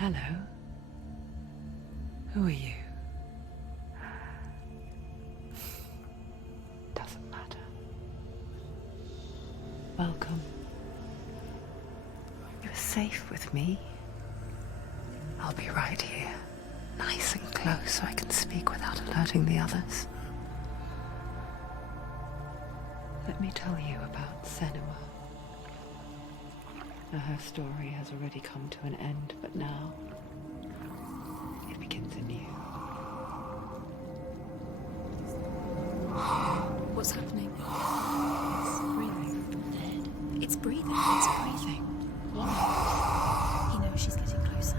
Hello. Who are you? Doesn't matter. Welcome. You're safe with me. I'll be right here, nice and close so I can speak without alerting the others. Let me tell you about Senua. Her story has already come to an end, but now it begins anew. What's happening? It's breathing. Dead. It's breathing. It's breathing. What? He knows she's getting closer.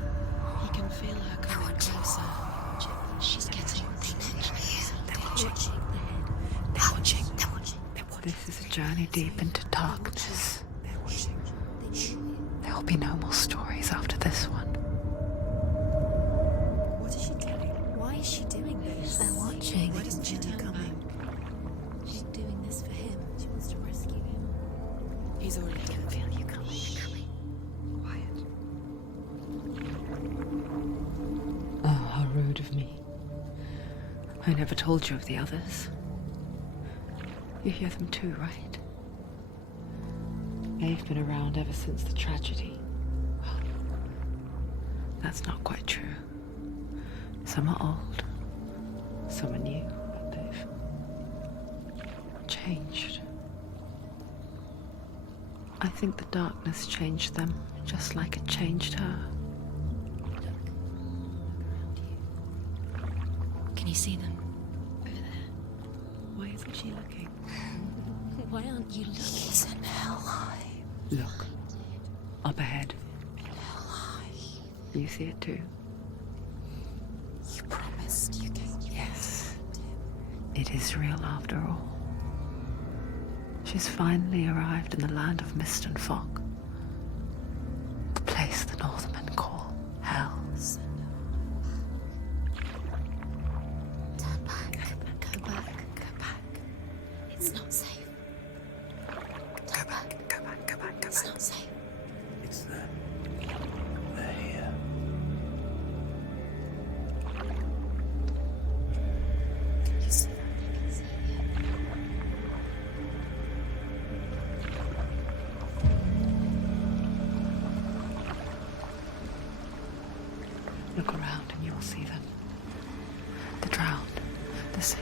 He can feel her coming closer. She's getting closer. They're watching. They're watching. They're watching. This is a journey deep into darkness. They're watching. There will be no more stories after this one. What is she doing? Why is she doing this? They're watching. Why doesn't she turn back? She's doing this for him. She wants to rescue him. He's already dead. I can feel you coming. Quiet. Oh, how rude of me. I never told you of the others. You hear them too, right? They've been around ever since the tragedy. Well, that's not quite true. Some are old, some are new, but they've changed. I think the darkness changed them, just like it changed her. Can you see them? Over there. Why isn't she looking? Why aren't you looking? He's in hell high. Look, up ahead. Hell high. You see it too? You promised you can. Yes. It is real after all. She's finally arrived in the land of mist and fog. The place the Northmen call Hell. Turn back. Go back. Go back. It's not safe. Turn back. Go back, go back, go It's back. not safe. It's them. They're here. You see that? I can see it. Look around and you'll see them. The drowned, the sick,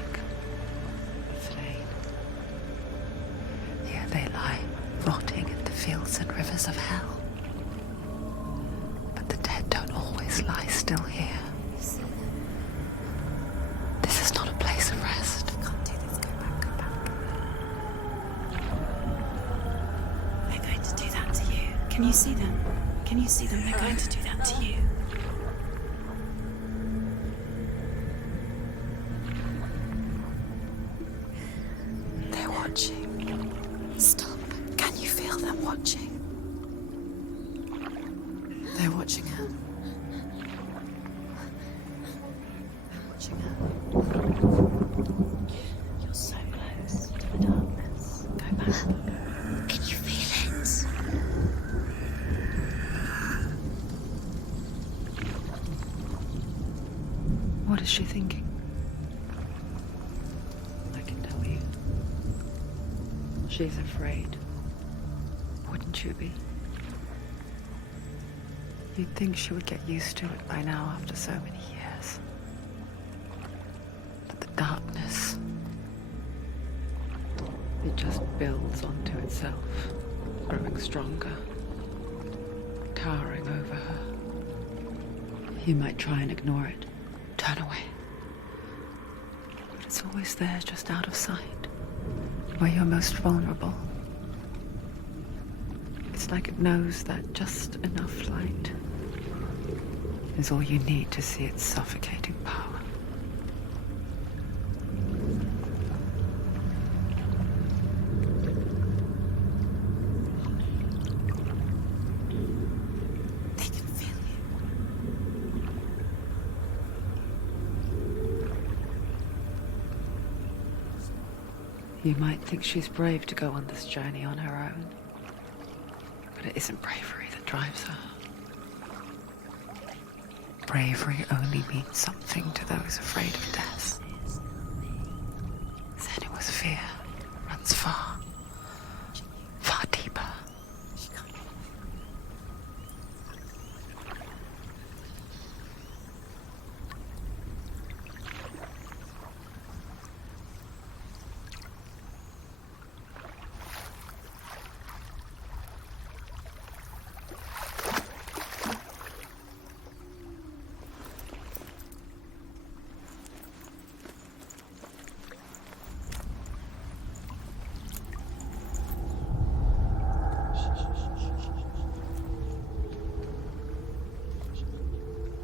the slain. Here they lie, rotting in the fields and rivers of hell. But the dead don't always lie still here. This is not a place of rest. I can't do this. Go back. Go back. They're going to do that to you. Can you see them? Can you see them? They're going to do that to you. They're watching. Stop. Can you feel them watching? They're watching her. They're watching her. You're so close to the darkness. Go back. Can you feel it? What is she thinking? I can tell you. She's afraid. Wouldn't you be? You'd think she would get used to it by now after so many years. But the darkness, it just builds onto itself, growing stronger, towering over her. You might try and ignore it, turn away. But it's always there, just out of sight, where you're most vulnerable. It's like it knows that just enough light is all you need to see its suffocating power. They can feel you. You might think she's brave to go on this journey on her own, but it isn't bravery that drives her. bravery only means something to those afraid of death. Senua's fear runs far, far deeper.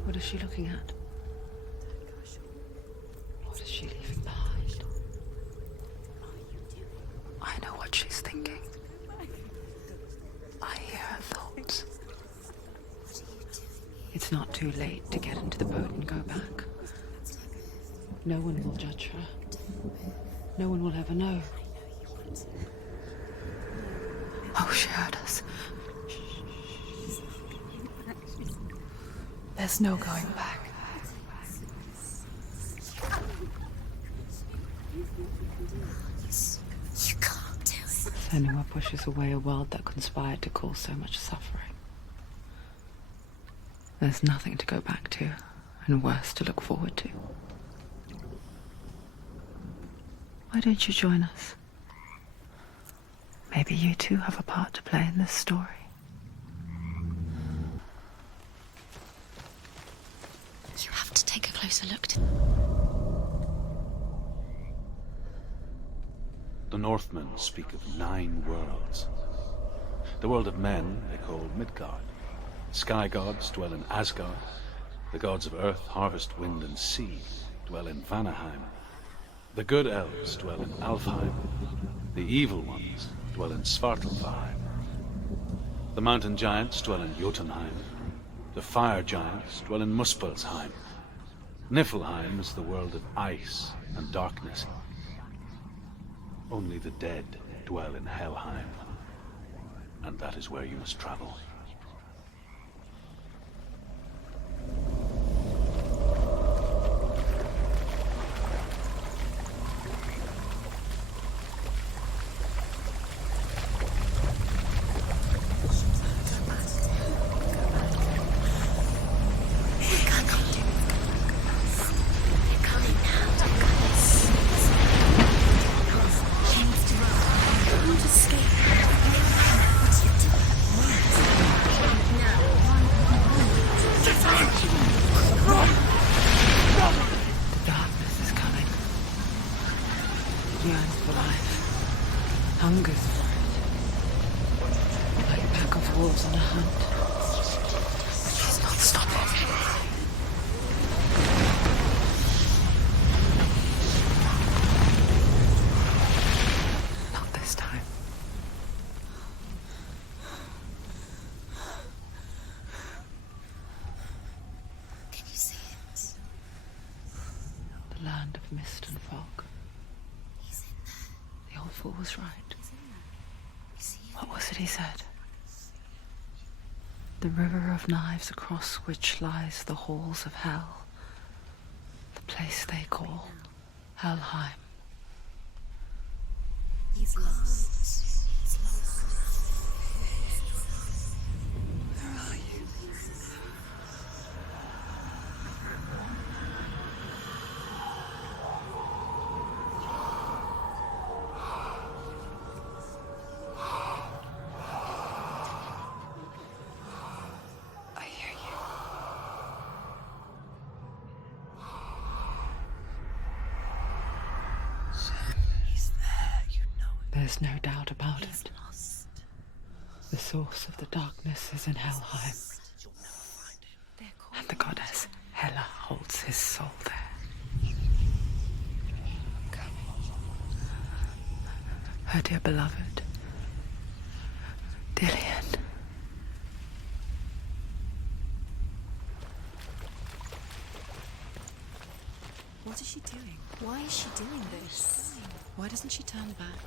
What is she looking at? What is she leaving behind? I know what she's thinking. I hear her thoughts. It's not too late to get into the boat and go back. No one will judge her. No one will ever know. Oh, she heard us. There's no going back. You can't do it. Senua pushes away a world that conspired to cause so much suffering. There's nothing to go back to, and worse to look forward to. Why don't you join us? Maybe you too have a part to play in this story. You have to take a closer look. The Northmen speak of 9 worlds. The world of men they call Midgard. Sky gods dwell in Asgard. The gods of earth, harvest, wind, and sea dwell in Vanaheim. The good elves dwell in Alfheim. The evil ones dwell in Svartalfheim. The mountain giants dwell in Jotunheim. The fire giants dwell in Muspelheim. Niflheim is the world of ice and darkness. Only the dead dwell in Helheim. And that is where you must travel. Yearns for life, hungers for it, like a pack of wolves on a hunt. She's not stopping. Not this time. Can you see it? The land of mist and fog. He's in there. The old fool was right. He's in there. You see it? What was it he said? The river of knives across which lies the halls of hell. The place they call Helheim. He's lost. He's lost. Where are you? I hear you. He's there, you know it. There's no doubt about He's it. lost. The source of the darkness is in Helheim, and the goddess Hela holds his soul there. Her dear beloved, Dillian. What is she doing? Why is she doing this? Why doesn't she turn back?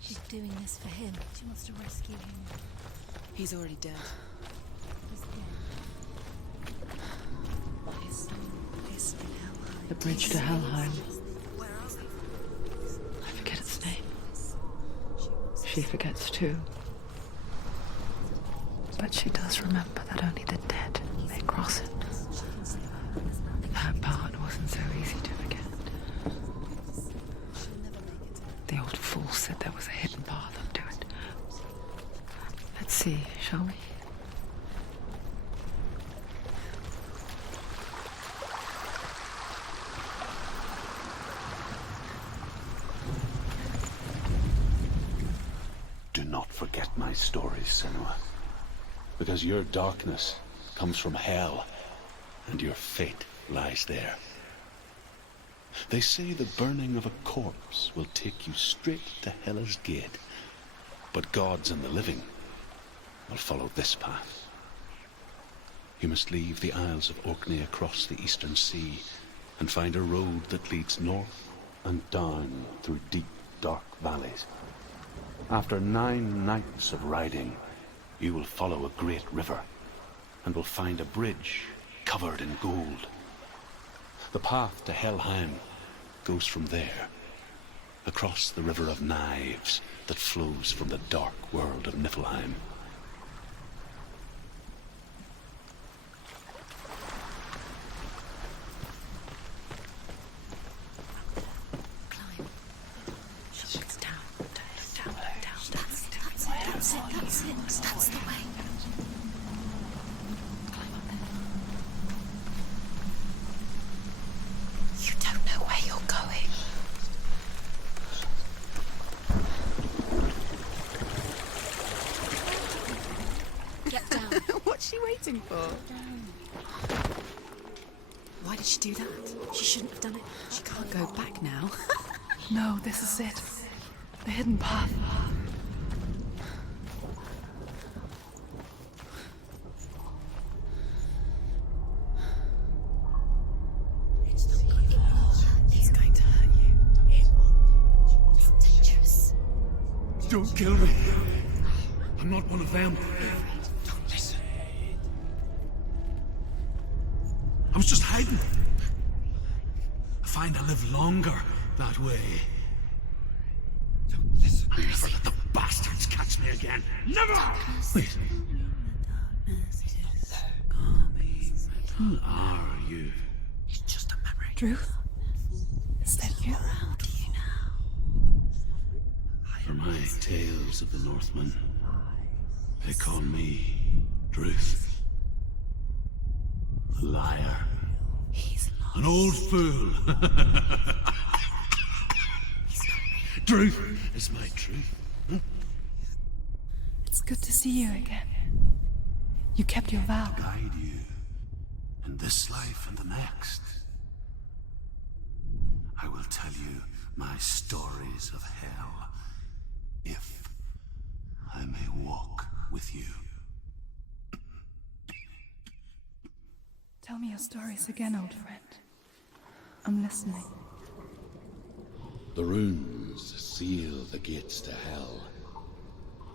She's doing this for him. She wants to rescue him. He's already dead. He's dead. The bridge to Helheim. I forget its name. She forgets too. But she does remember that only the dead may cross it. That part wasn't so easy to forget. The old fool said there was a hidden path up to it. Let's see, shall we? Do not forget my stories, Senua. Because your darkness comes from hell, and your fate lies there. They say the burning of a corpse will take you straight to Hela's gate, but gods and the living will follow this path. You must leave the Isles of Orkney across the eastern sea and find a road that leads north and down through deep, dark valleys. After 9 nights of riding, you will follow a great river and will find a bridge covered in gold. The path to Helheim goes from there, across the river of knives that flows from the dark world of Niflheim. That's the way. Climb up there. You don't know where you're going. Get down. What's she waiting for? Why did she do that? She shouldn't have done it. She can't go back now. No, this is it. The hidden path. It's going to hurt you. It's dangerous. Don't kill me. I'm not one of them. Don't listen. I was just hiding. I find I live longer that way. Don't listen. I'll never let the bastards catch me again. Never! Wait. Who are you? It's just a memory. Truth? Is that you? Around you now. For my tales of the Northmen, they call me Druth. A liar. He's lost. An old fool. Truth is my truth. It's good to see you again. You kept your vow. Guide you in this life and the next. I will tell you my stories of hell, if I may walk with you. Tell me your stories again, old friend. I'm listening. The runes seal the gates to hell.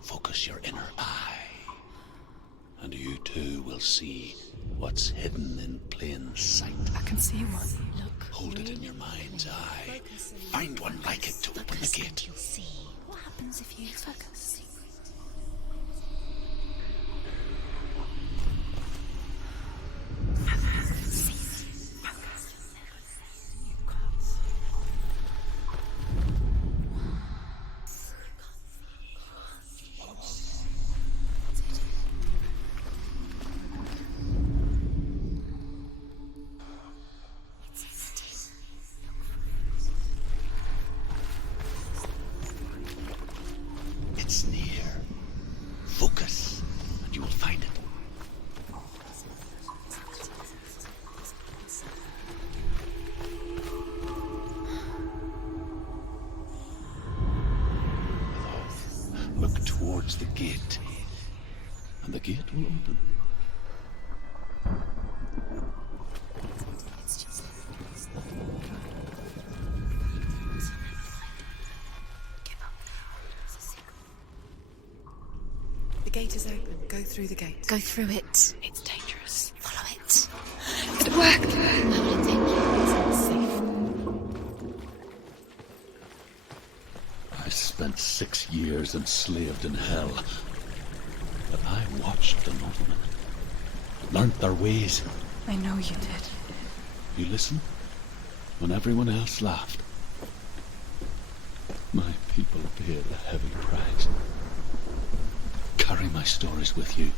Focus your inner eye, and you too will see what's hidden in plain sight. I can see one. Look. Hold it in your mind's eye. Find one like it to open the gate. You'll see. What happens if you focus? It's near. Focus, and you will find it. Look towards the gate, and the gate will open. The gate is open. Go through the gate. Go through it. It's dangerous. Follow it. It worked. How will it take you? It's safe. spent 6 years enslaved in hell. But I watched the Northmen, learnt their ways. I know you did. You listen when everyone else laughed. My people paid a heavy price. Carry my stories with you,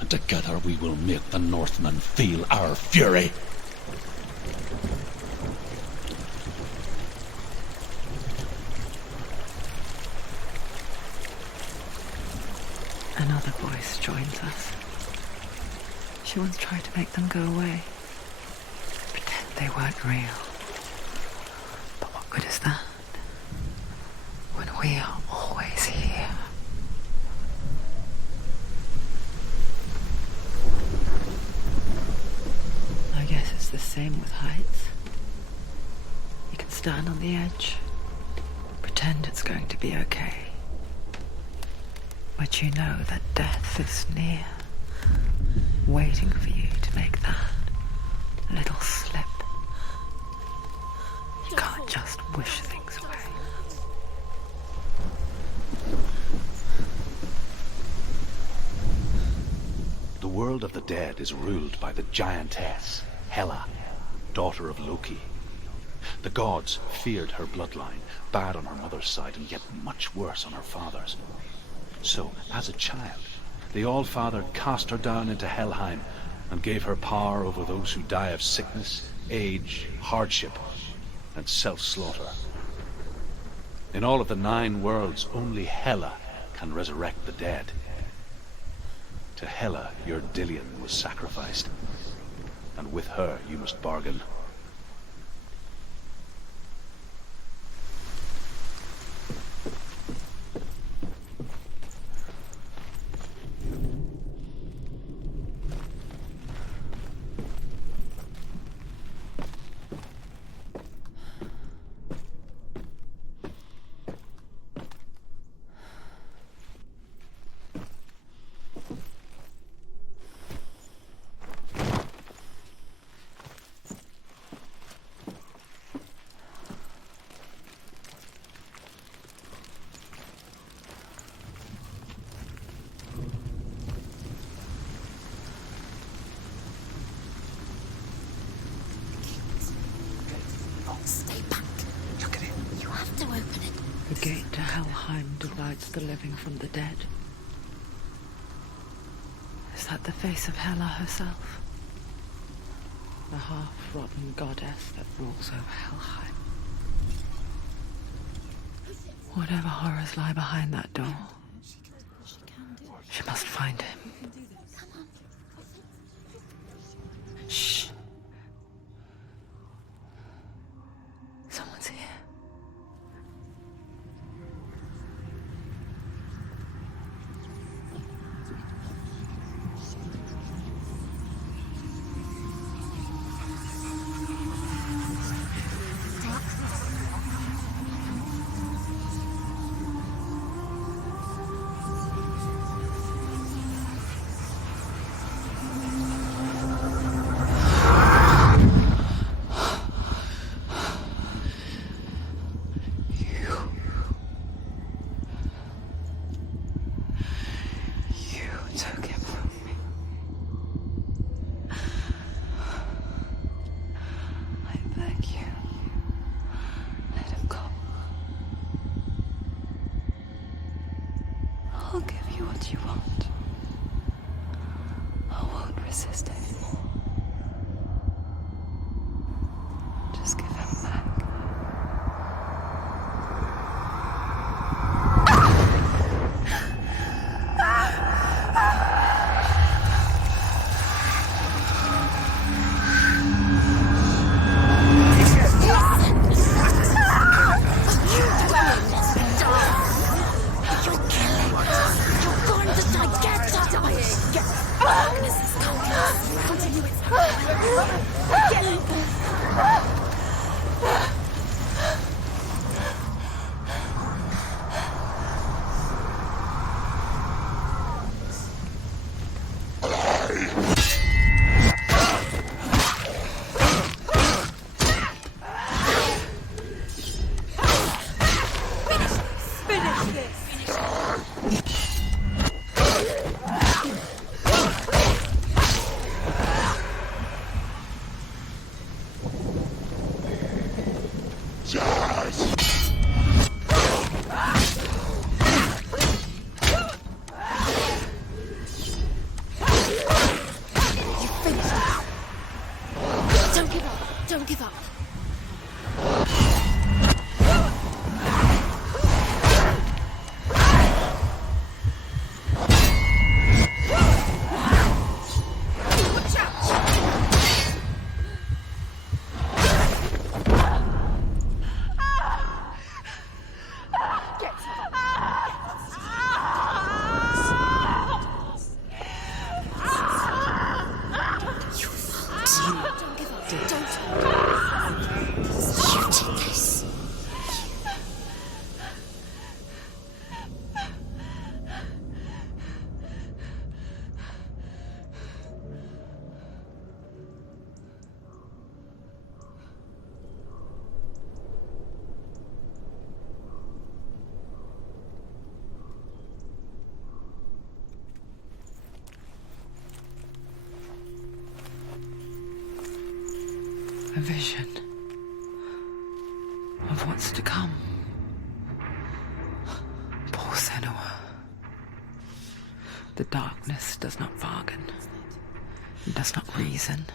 and together we will make the Northmen feel our fury. Another voice joins us. She once tried to make them go away. Pretend they weren't real. But what good is that? When we are always here. I guess it's the same with heights. You can stand on the edge, pretend it's going to be okay. But you know that death is near, waiting for you to make that little slip. You can't just wish things away. The world of the dead is ruled by the giantess, Hela, daughter of Loki. The gods feared her bloodline, bad on her mother's side and yet much worse on her father's. So, as a child, the All-Father cast her down into Helheim and gave her power over those who die of sickness, age, hardship, and self-slaughter. In all of the 9 worlds, only Hela can resurrect the dead. To Hela, your Dillion was sacrificed, and with her you must bargain. Stay back. Look at it. You have to open it. The gate to Helheim divides the living from the dead. Is that the face of Hela herself? The half-rotten goddess that rules over Helheim. Whatever horrors lie behind that door, she must find him. Shh. Someone's here. I'll give you what you want. I won't resist anymore. Just give him back. Continue Don't give up. A vision of what's to come. Poor Senua. The darkness does not bargain. It does not reason.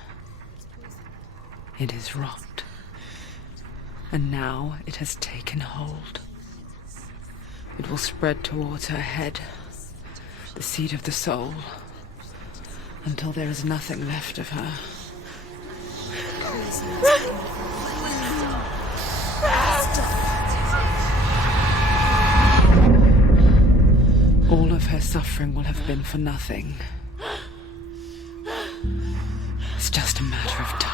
It is rot. And now it has taken hold. It will spread towards her head, the seat of the soul, until there is nothing left of her. All of her suffering will have been for nothing. It's just a matter of time.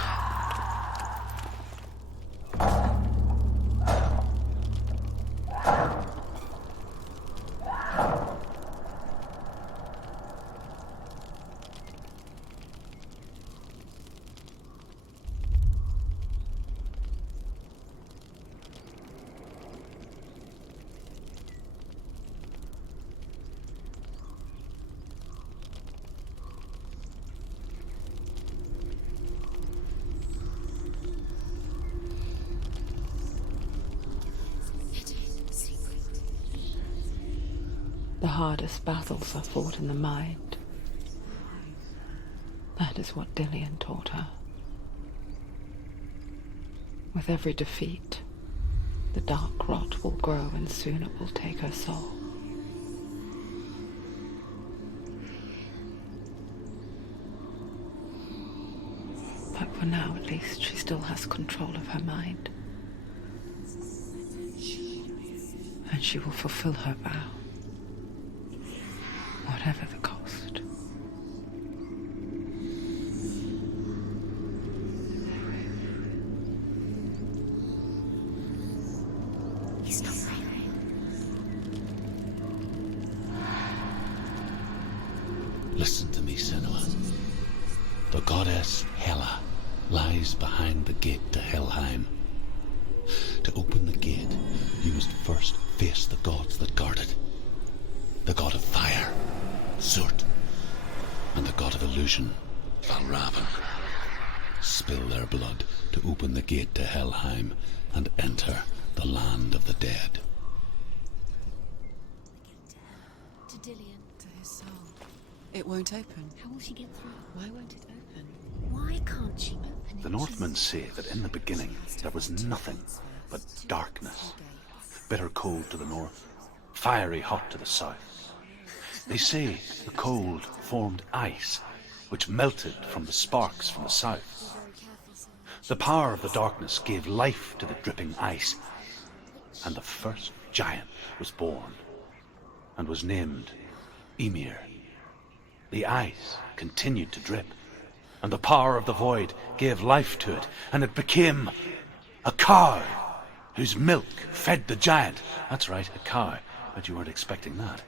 The hardest battles are fought in the mind. That is what Dillian taught her. With every defeat, the dark rot will grow and soon it will take her soul. But for now, at least, she still has control of her mind. And she will fulfill her vow. Whatever the cost. He's not right. Listen to me, Senua. The goddess Hela lies behind the gate to Helheim. To open the gate, you must first face the gods that guard it. The god of fire, Surt, and the god of illusion, Valravan. Spill their blood to open the gate to Helheim and enter the land of the dead. To Dillian. To his soul. It won't open. How will she get through? Why won't it open? Why can't she open it? The Northmen say that in the beginning there was nothing but darkness. Bitter cold to the north, fiery hot to the south. They say the cold formed ice, which melted from the sparks from the south. The power of the darkness gave life to the dripping ice, and the first giant was born, and was named Ymir. The ice continued to drip, and the power of the void gave life to it, and it became a cow, whose milk fed the giant. That's right, a cow. Bet you weren't expecting that.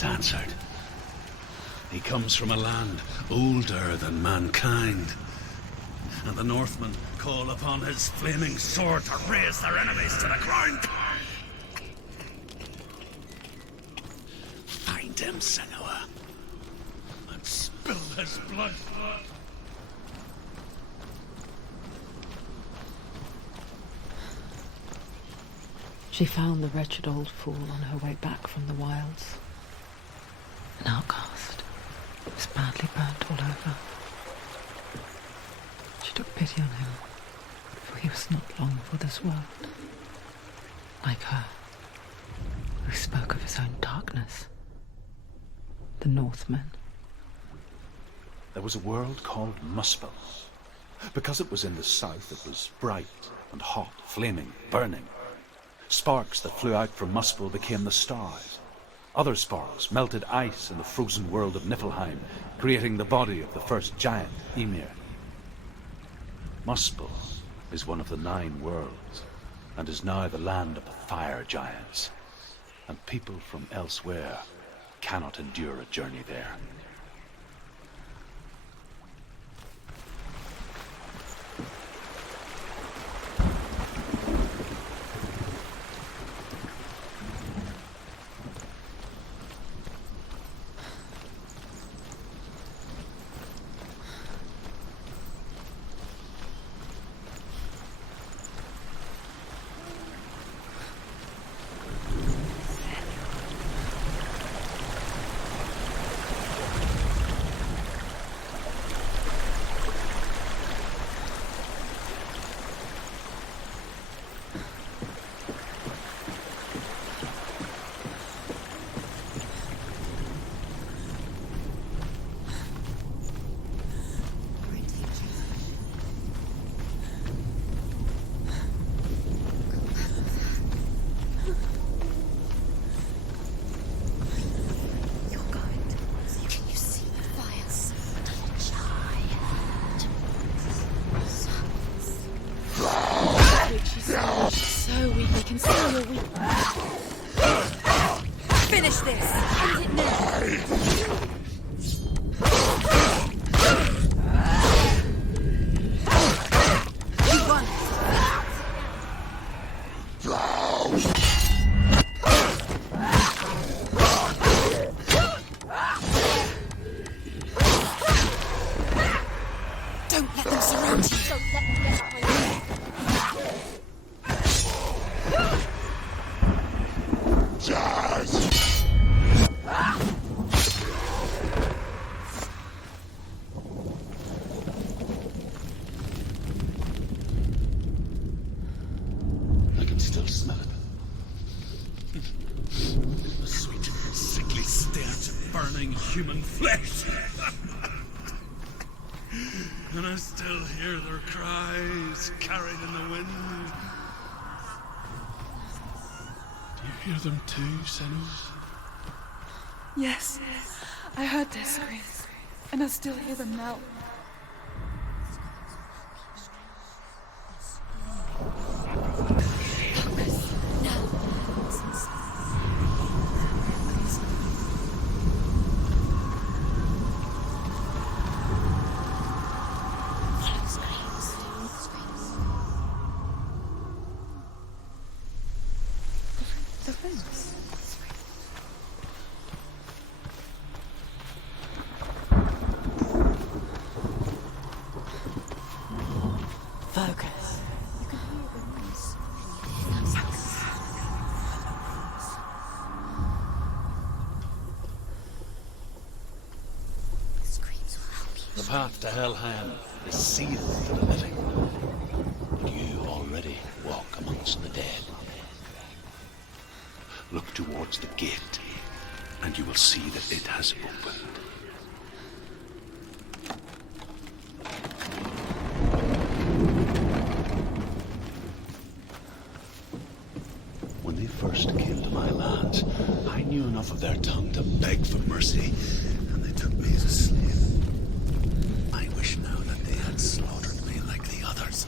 has answered. He comes from a land older than mankind, and the Northmen call upon his flaming sword to raze their enemies to the ground. Find him, Senua, and spill his blood. She found the wretched old fool on her way back from the wilds. An outcast. He was badly burnt all over. She took pity on him, for he was not long for this world. Like her, who spoke of his own darkness. The Northmen. There was a world called Muspel. Because it was in the south, it was bright and hot, flaming, burning. Sparks that flew out from Muspel became the stars. Other sparks melted ice in the frozen world of Niflheim, creating the body of the first giant, Ymir. Muspel is one of the 9 worlds, and is now the land of the fire giants. And people from elsewhere cannot endure a journey there. Finish this! End it now! You won! Don't let them surround you! Don't let them get behind you! I can still smell it. The sweet, sickly stench of burning human flesh. And I still hear their cries carried in the wind. Do you hear them too, Senua? Yes, I heard their screams, and I still hear them now. The things. Focus. The path to Hellheim is sealed to the living. But you already walk amongst the dead. Look towards the gate, and you will see that it has opened. When they first came to my lands, I knew enough of their tongue to beg for mercy, and they took me as a slave. I wish now that they had slaughtered me like the others.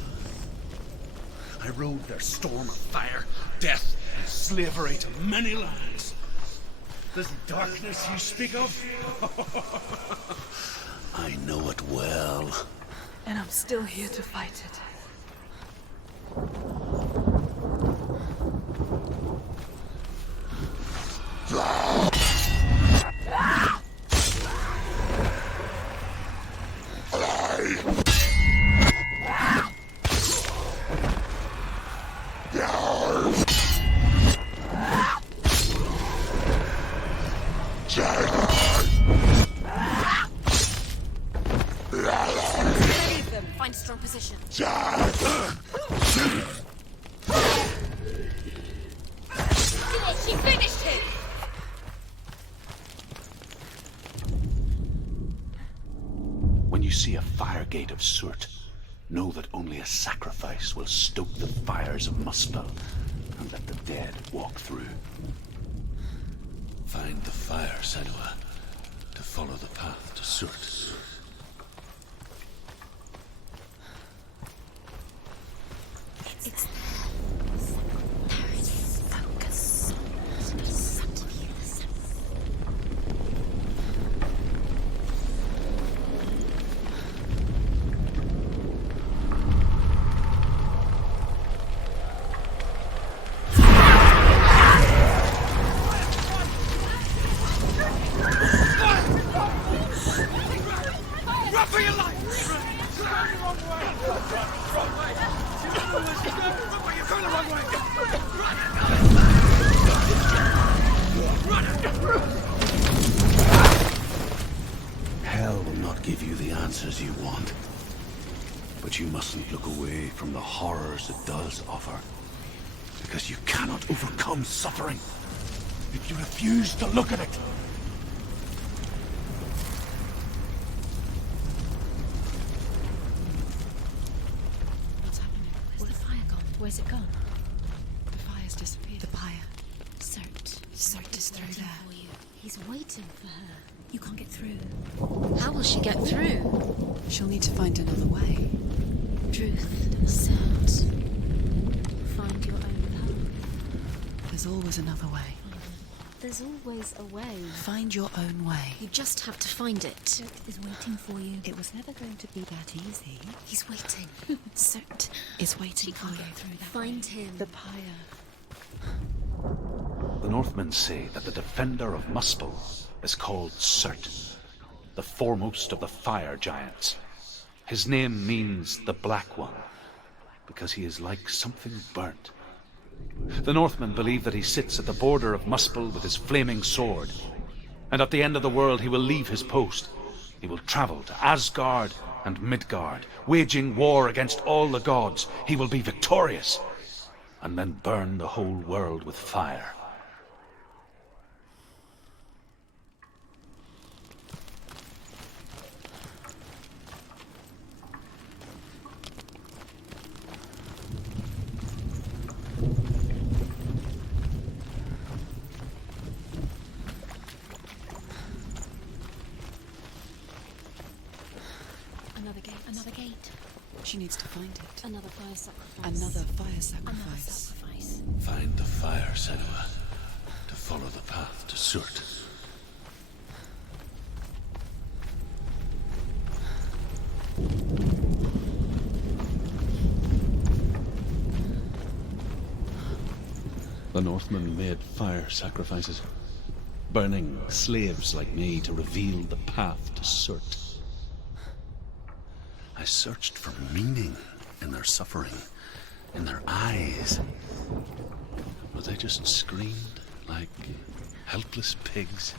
I rode their storm of fire, death, and slavery to many lands. This darkness you speak of? I know it well. And I'm still here to fight it. Find a strong position. She finished him! When you see a fire gate of Surt, know that only a sacrifice will stoke the fires of Muspel and let the dead walk through. Find the fire, Senua, to follow the path to Surt. It's focus. Run for your life! Hell will not give you the answers you want. But you mustn't look away from the horrors it does offer. Because you cannot overcome suffering if you refuse to look at it. What's happening? Where's the fire gone? Where's it gone? The fire's disappeared. The pyre. Surt. Surt is through Waiting there. for you. He's waiting for her. You can't get through. How will she get through? She'll need to find another way. Truth. Surt. Find your own path. There's always another way. There's always a way. Find your own way. You just have to find it. Surt is waiting for you. It was never going to be that easy. He's waiting. Surt It's waiting for can't you. get through that. Find him. The pyre. The Northmen say that the defender of Muspel is called Surt, the foremost of the fire giants. His name means the Black One, because he is like something burnt. The Northmen believe that he sits at the border of Muspel with his flaming sword, and at the end of the world he will leave his post. He will travel to Asgard and Midgard, waging war against all the gods. He will be victorious, and then burn the whole world with fire. Another gate. Another gate. She needs to find it. Another fire sacrifice. Another fire Another sacrifice. sacrifice. Find the fire, Senua, to follow the path to Surt. The Northmen made fire sacrifices, burning slaves like me to reveal the path to Surt. I searched for meaning in their suffering, in their eyes. But they just screamed like helpless pigs.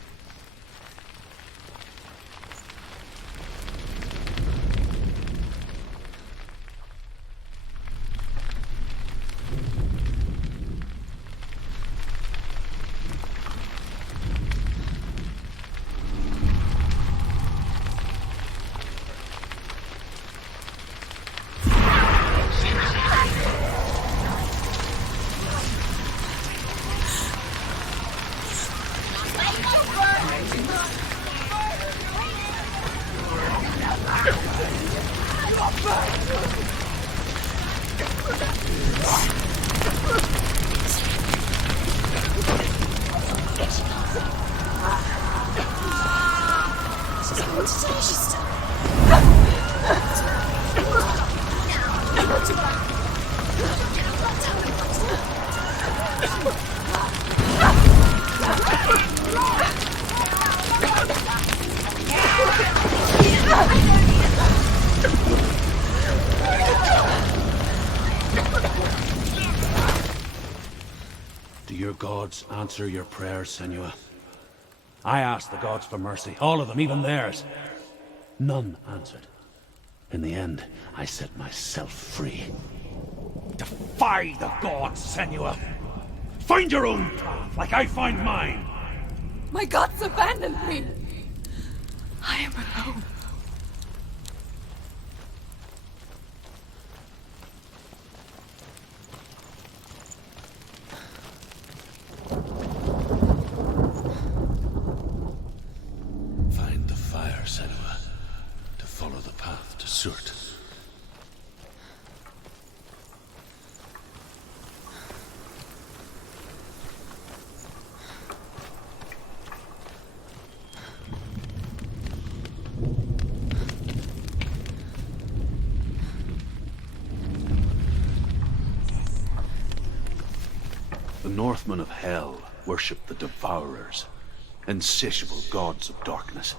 Do your gods answer your prayers, Senua? I asked the gods for mercy, all of them, even theirs. None answered. In the end, I set myself free. Defy the gods, Senua! Find your own path, like I find mine! My gods abandoned me! I am alone. Find the fire, Senua, to follow the path to Surt. The Northmen of Hell worship the Devourers, insatiable gods of darkness.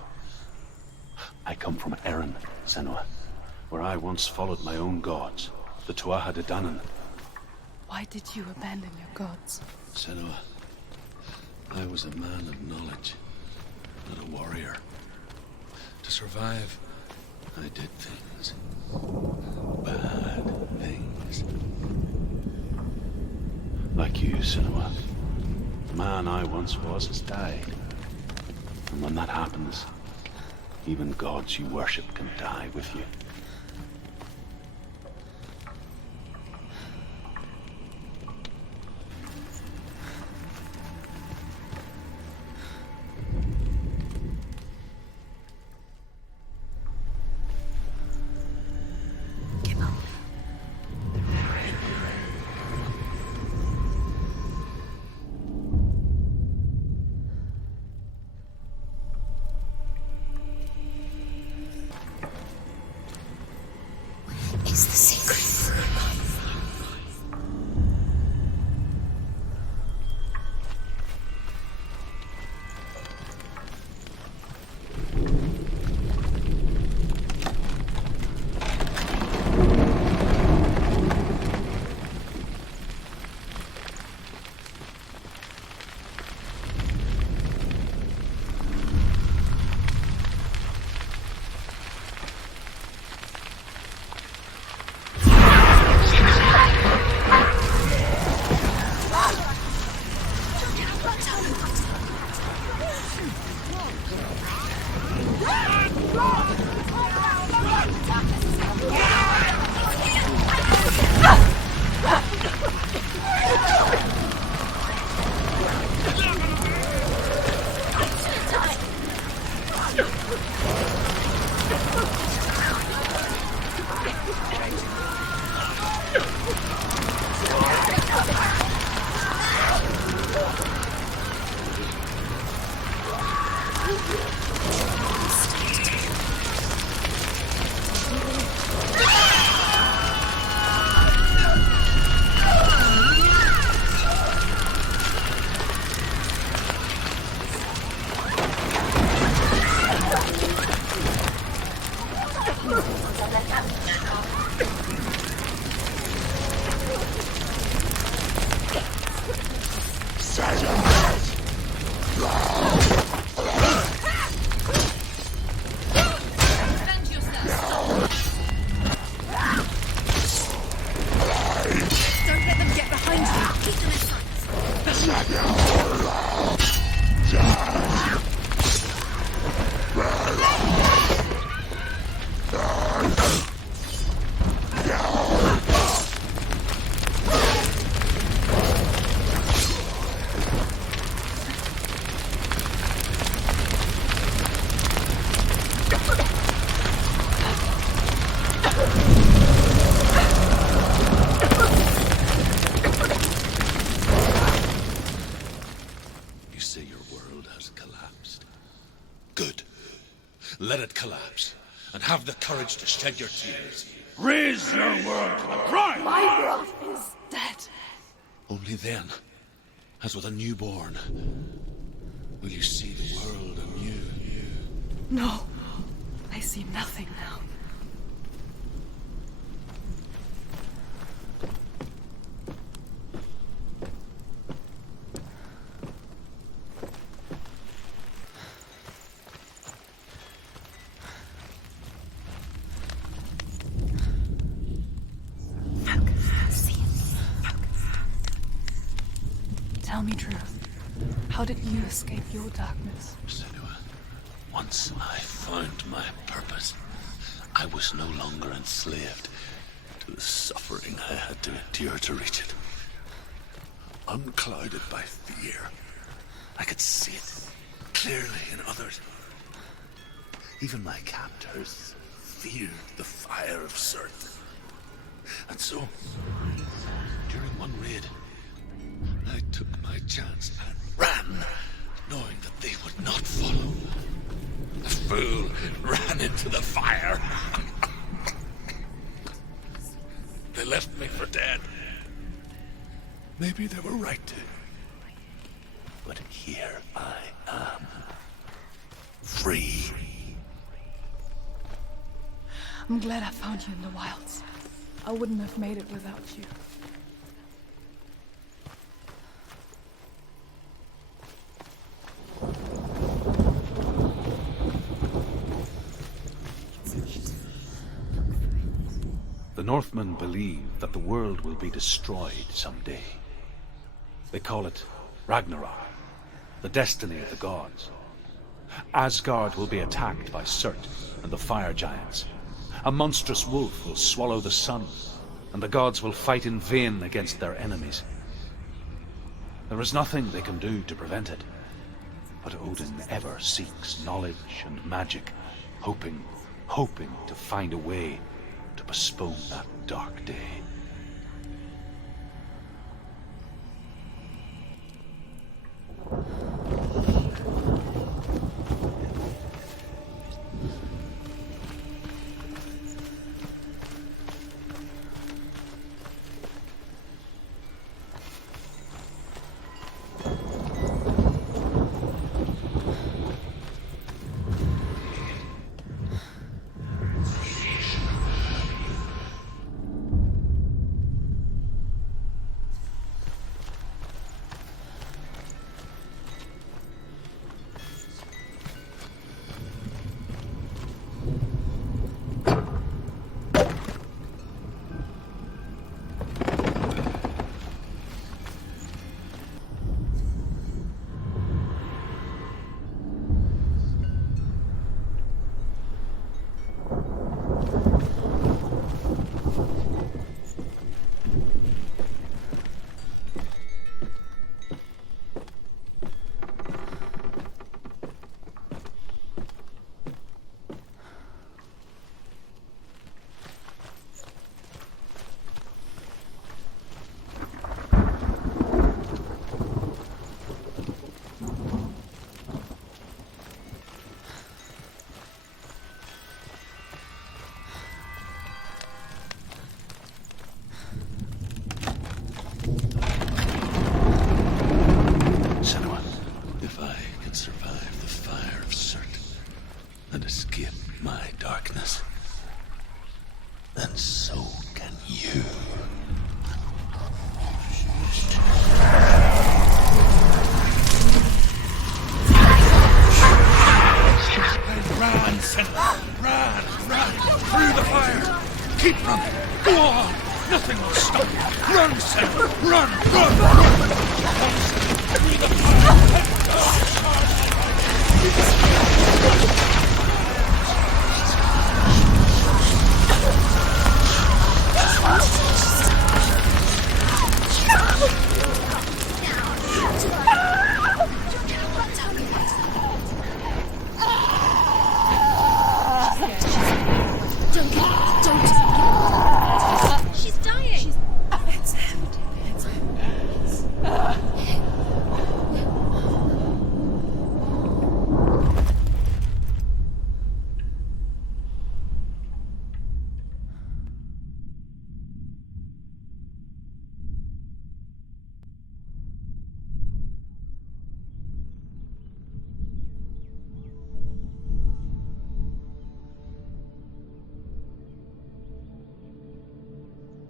I come from Erin, Senua, where I once followed my own gods, the Tuatha De Danann. Why did you abandon your gods? Senua, I was a man of knowledge, not a warrior. To survive, I did things. Bad things. Like you, Senua. The man I once was has died. And when that happens, even gods you worship can die with you. Is the secret? collapse and have the courage to shed your tears. Raise your world to the ground! My world is dead. Only then, as with a newborn, will you see the world anew. No, I see nothing now. Tell me truth. How did you escape your darkness? Senua, once I found my purpose, I was no longer enslaved to the suffering I had to endure to reach it. Unclouded by fear, I could see it clearly in others. Even my captors feared the fire of Surt. And so, during one raid, I took my chance and ran, knowing that they would not follow. The fool ran into the fire. They left me for dead. Maybe they were right to. But here I am. Free. I'm glad I found you in the wilds. I wouldn't have made it without you. The Northmen believe that the world will be destroyed someday. They call it Ragnarok, the destiny of the gods. Asgard will be attacked by Surt and the fire giants. A monstrous wolf will swallow the sun, and the gods will fight in vain against their enemies. There is nothing they can do to prevent it, but Odin ever seeks knowledge and magic, hoping to find a way to postpone that dark day.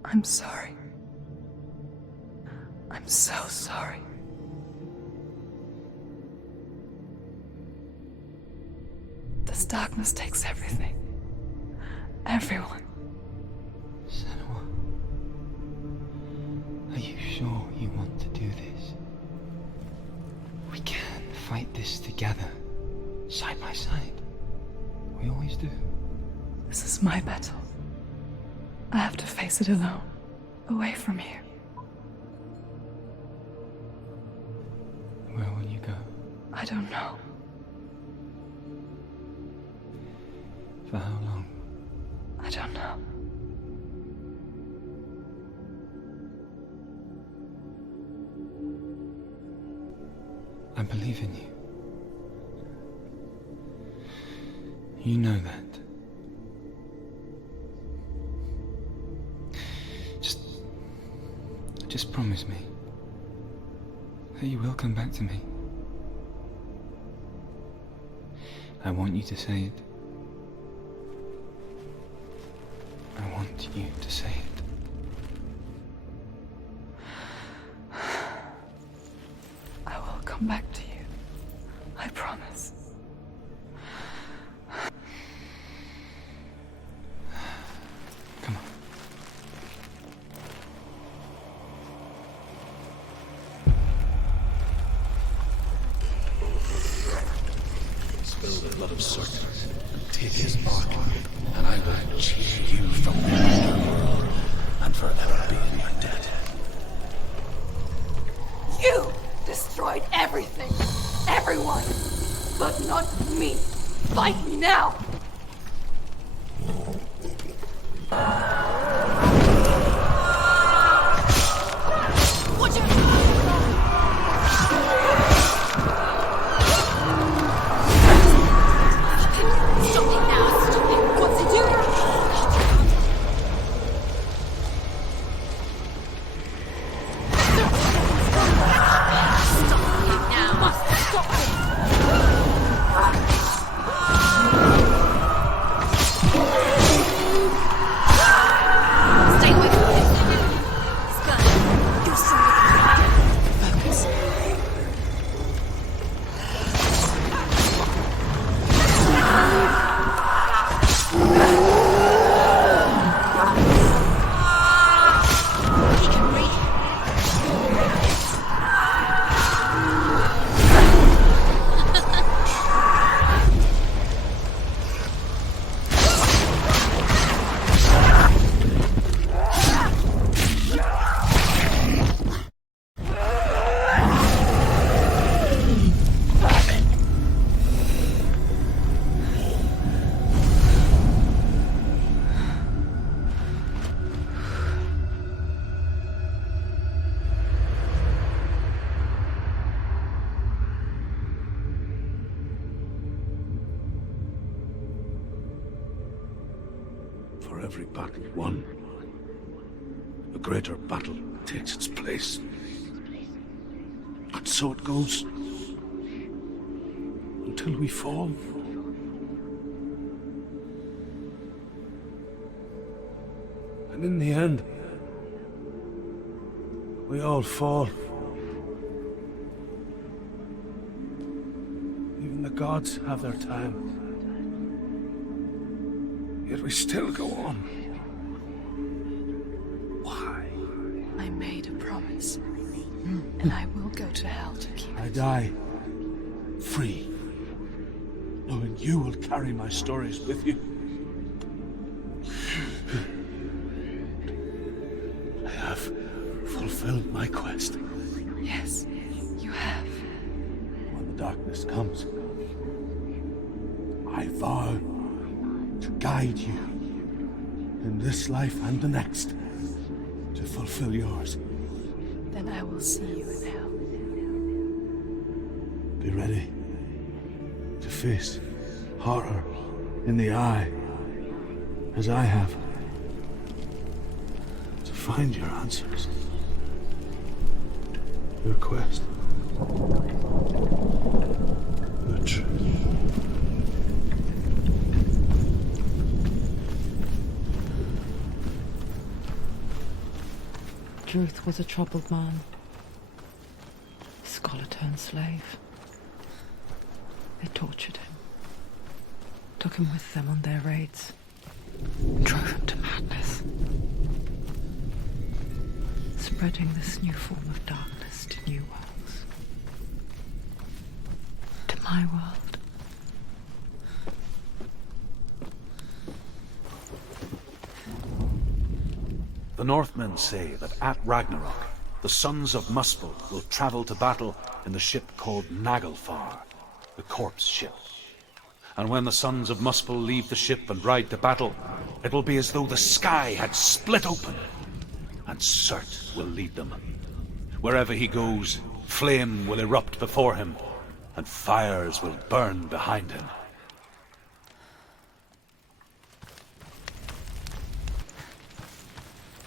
I'm sorry. I'm so sorry. This darkness takes everything. Everyone. Senua, are you sure you want to do this? We can fight this together, side by side. We always do. This is my battle. I have to face it alone, away from you. Where will you go? I don't know. For how long? I don't know. I believe in you. You know that. Just promise me that you will come back to me. I want you to say it. I want you to say it. I will come back to you. I promise. Come on. Spill the blood of serpents and take his mark, and I will cheer you from the underworld and forever be in your debt. You destroyed everything, everyone, but not me. Fight me now. For every battle won, a greater battle takes its place. And so it goes. Until we fall. And in the end, we all fall. Even the gods have their time. Yet we still go on. Why? I made a promise, and I will go to hell to keep I it. die free, knowing you will carry my stories with you. I have fulfilled my quest. Yes, you have. When the darkness comes, I vow to guide you in this life and the next to fulfill yours. Then I will see you in hell. Be ready to face horror in the eye, as I have, to find your answers, your quest, the truth. truth was a troubled man. Scholar turned slave. They tortured him. Took him with them on their raids. Drove him to madness. Spreading this new form of darkness to new worlds. To my world. The Northmen say that at Ragnarok, the sons of Muspel will travel to battle in the ship called Naglfar, the corpse ship. And when the sons of Muspel leave the ship and ride to battle, it will be as though the sky had split open, and Surt will lead them. Wherever he goes, flame will erupt before him, and fires will burn behind him.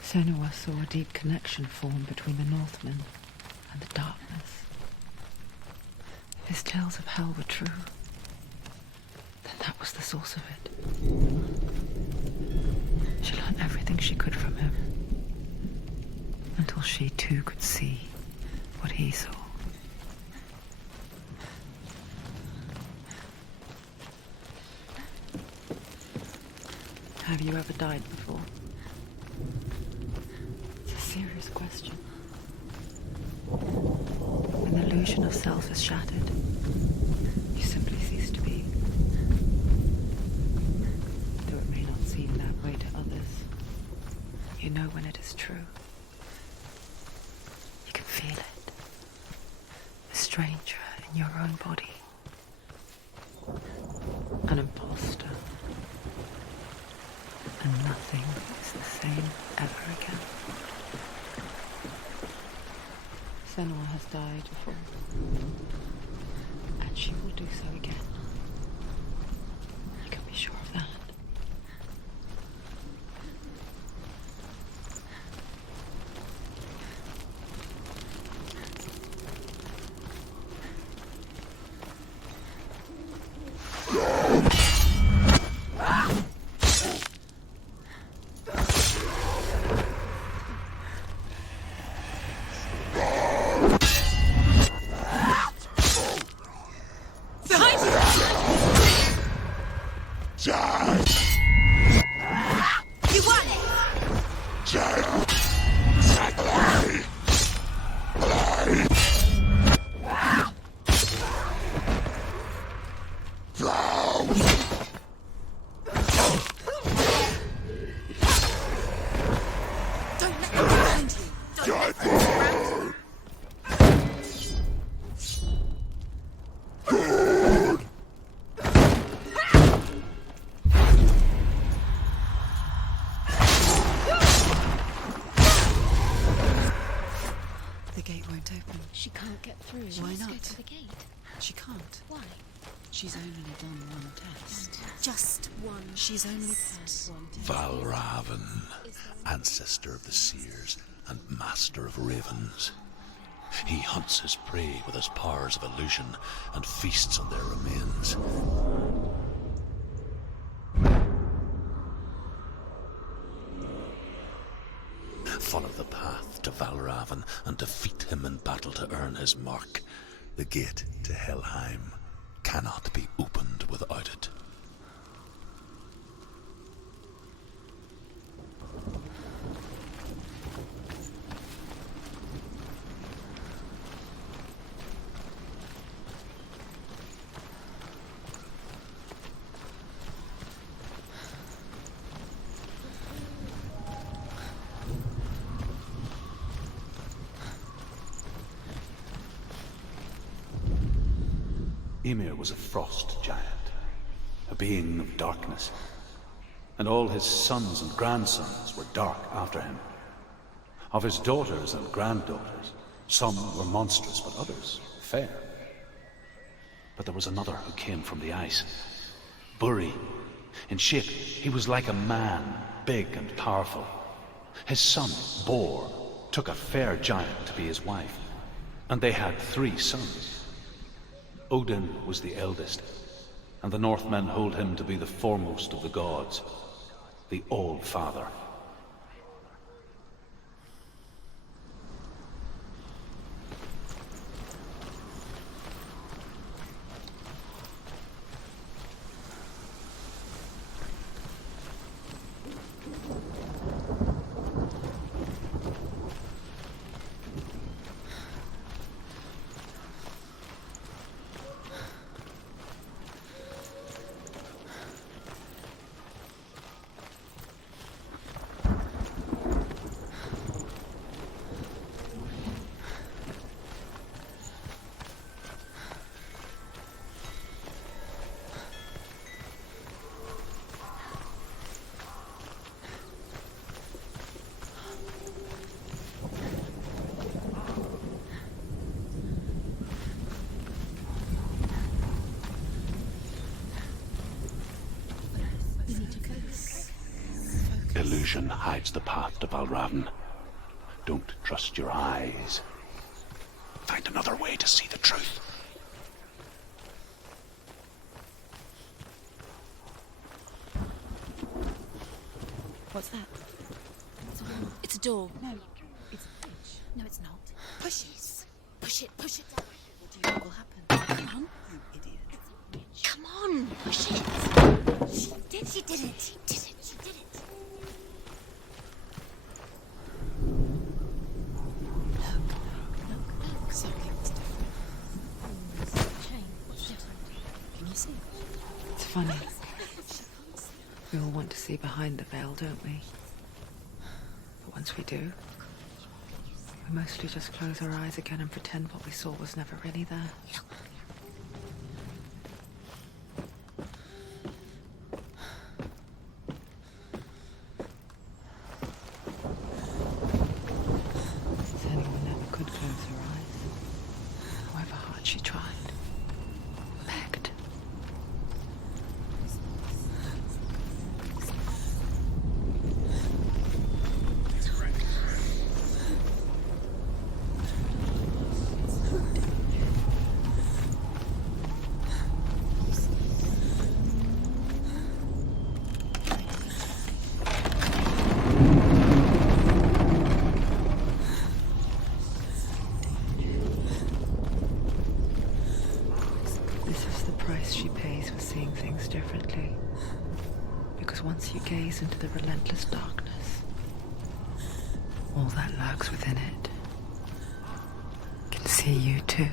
Senua saw a deep connection form between the Northmen and the darkness. If his tales of hell were true, then that was the source of it. She learned everything she could from him, until she too could see what he saw. Have you ever died before? It's a serious question. When the illusion of self is shattered, you simply cease to be. Though it may not seem that way to others, you know when it is true. You can feel it. A stranger in your own body. An imposter. And nothing is the same ever again. Senua has died before, and she will do so again. You can be sure of that. She can't get through. Why not? Go to the gate. She can't. Why? She's only done one test. Just one. She's only passed one test. Valravan, ancestor of the seers and master of ravens. He hunts his prey with his powers of illusion and feasts on their remains. Follow the path to Valravan and defeat him in battle to earn his mark. The gate to Helheim cannot be opened without it. Ymir was a frost giant, a being of darkness, and all his sons and grandsons were dark after him. Of his daughters and granddaughters, some were monstrous, but others fair. But there was another who came from the ice, Buri. In shape, he was like a man, big and powerful. His son, Bor, took a fair giant to be his wife, and they had 3 sons. Odin was the eldest, and the Northmen hold him to be the foremost of the gods, the All-Father. Illusion hides the path to Valravn. Don't trust your eyes. Find another way to see the truth. What's that? It's a wall. It's a door. No, it's a bridge. No, it's not. Push it. Push it. Push it down. What do you think will happen? Come on. You idiot. Come on. Push it. She did it. She did it. She did it. Look. Something's different. Shane, what's different? Can you see? It's funny. We all want to see behind the veil, don't we? But once we do, we mostly just close our eyes again and pretend what we saw was never really there. Senua never could close her eyes, however hard she tried. Begged. She pays for seeing things differently. Because once you gaze into the relentless darkness, all that lurks within it can see you too.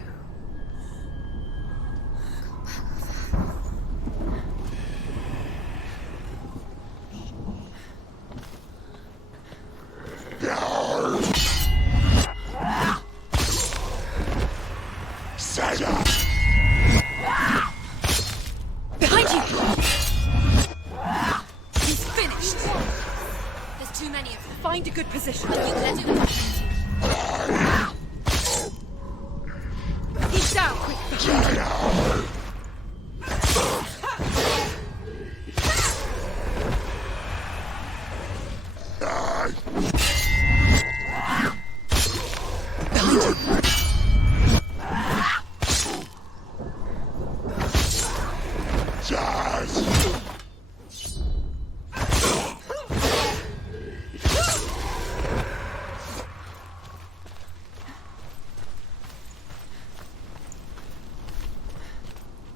Find a good position. He's down. Quick.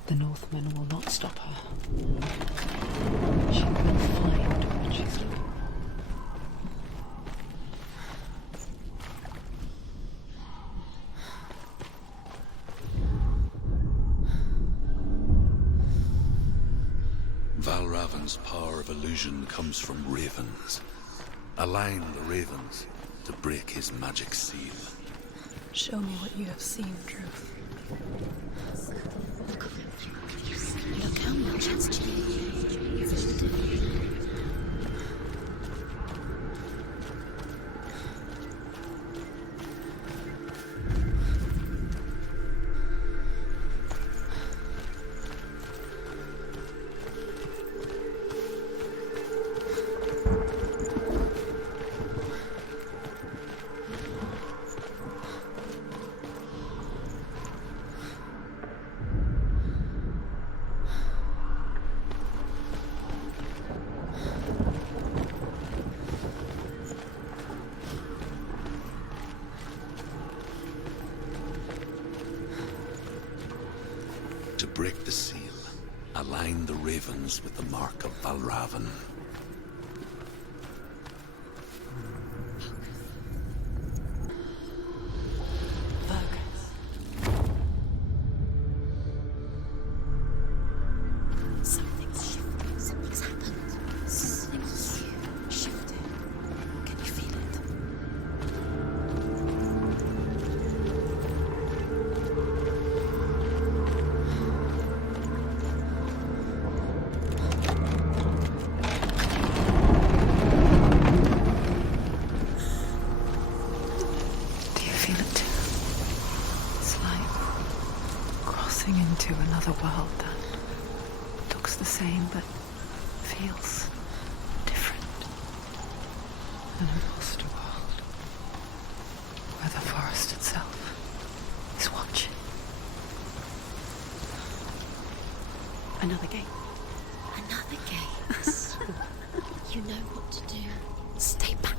The Northmen will not stop her. She will find what she's looking for. Valravn's power of illusion comes from ravens. Align the ravens to break his magic seal. Show me what you have seen, Truth. Look how much it's changed. To break the seal, align the ravens with the mark of Valravn. Something's shifting. Something's happened. Something's shifted. Can you feel it? Into another world that looks the same but feels different. An imposter world where the forest itself is watching. Another gate. Another gate. You know what to do. Stay back.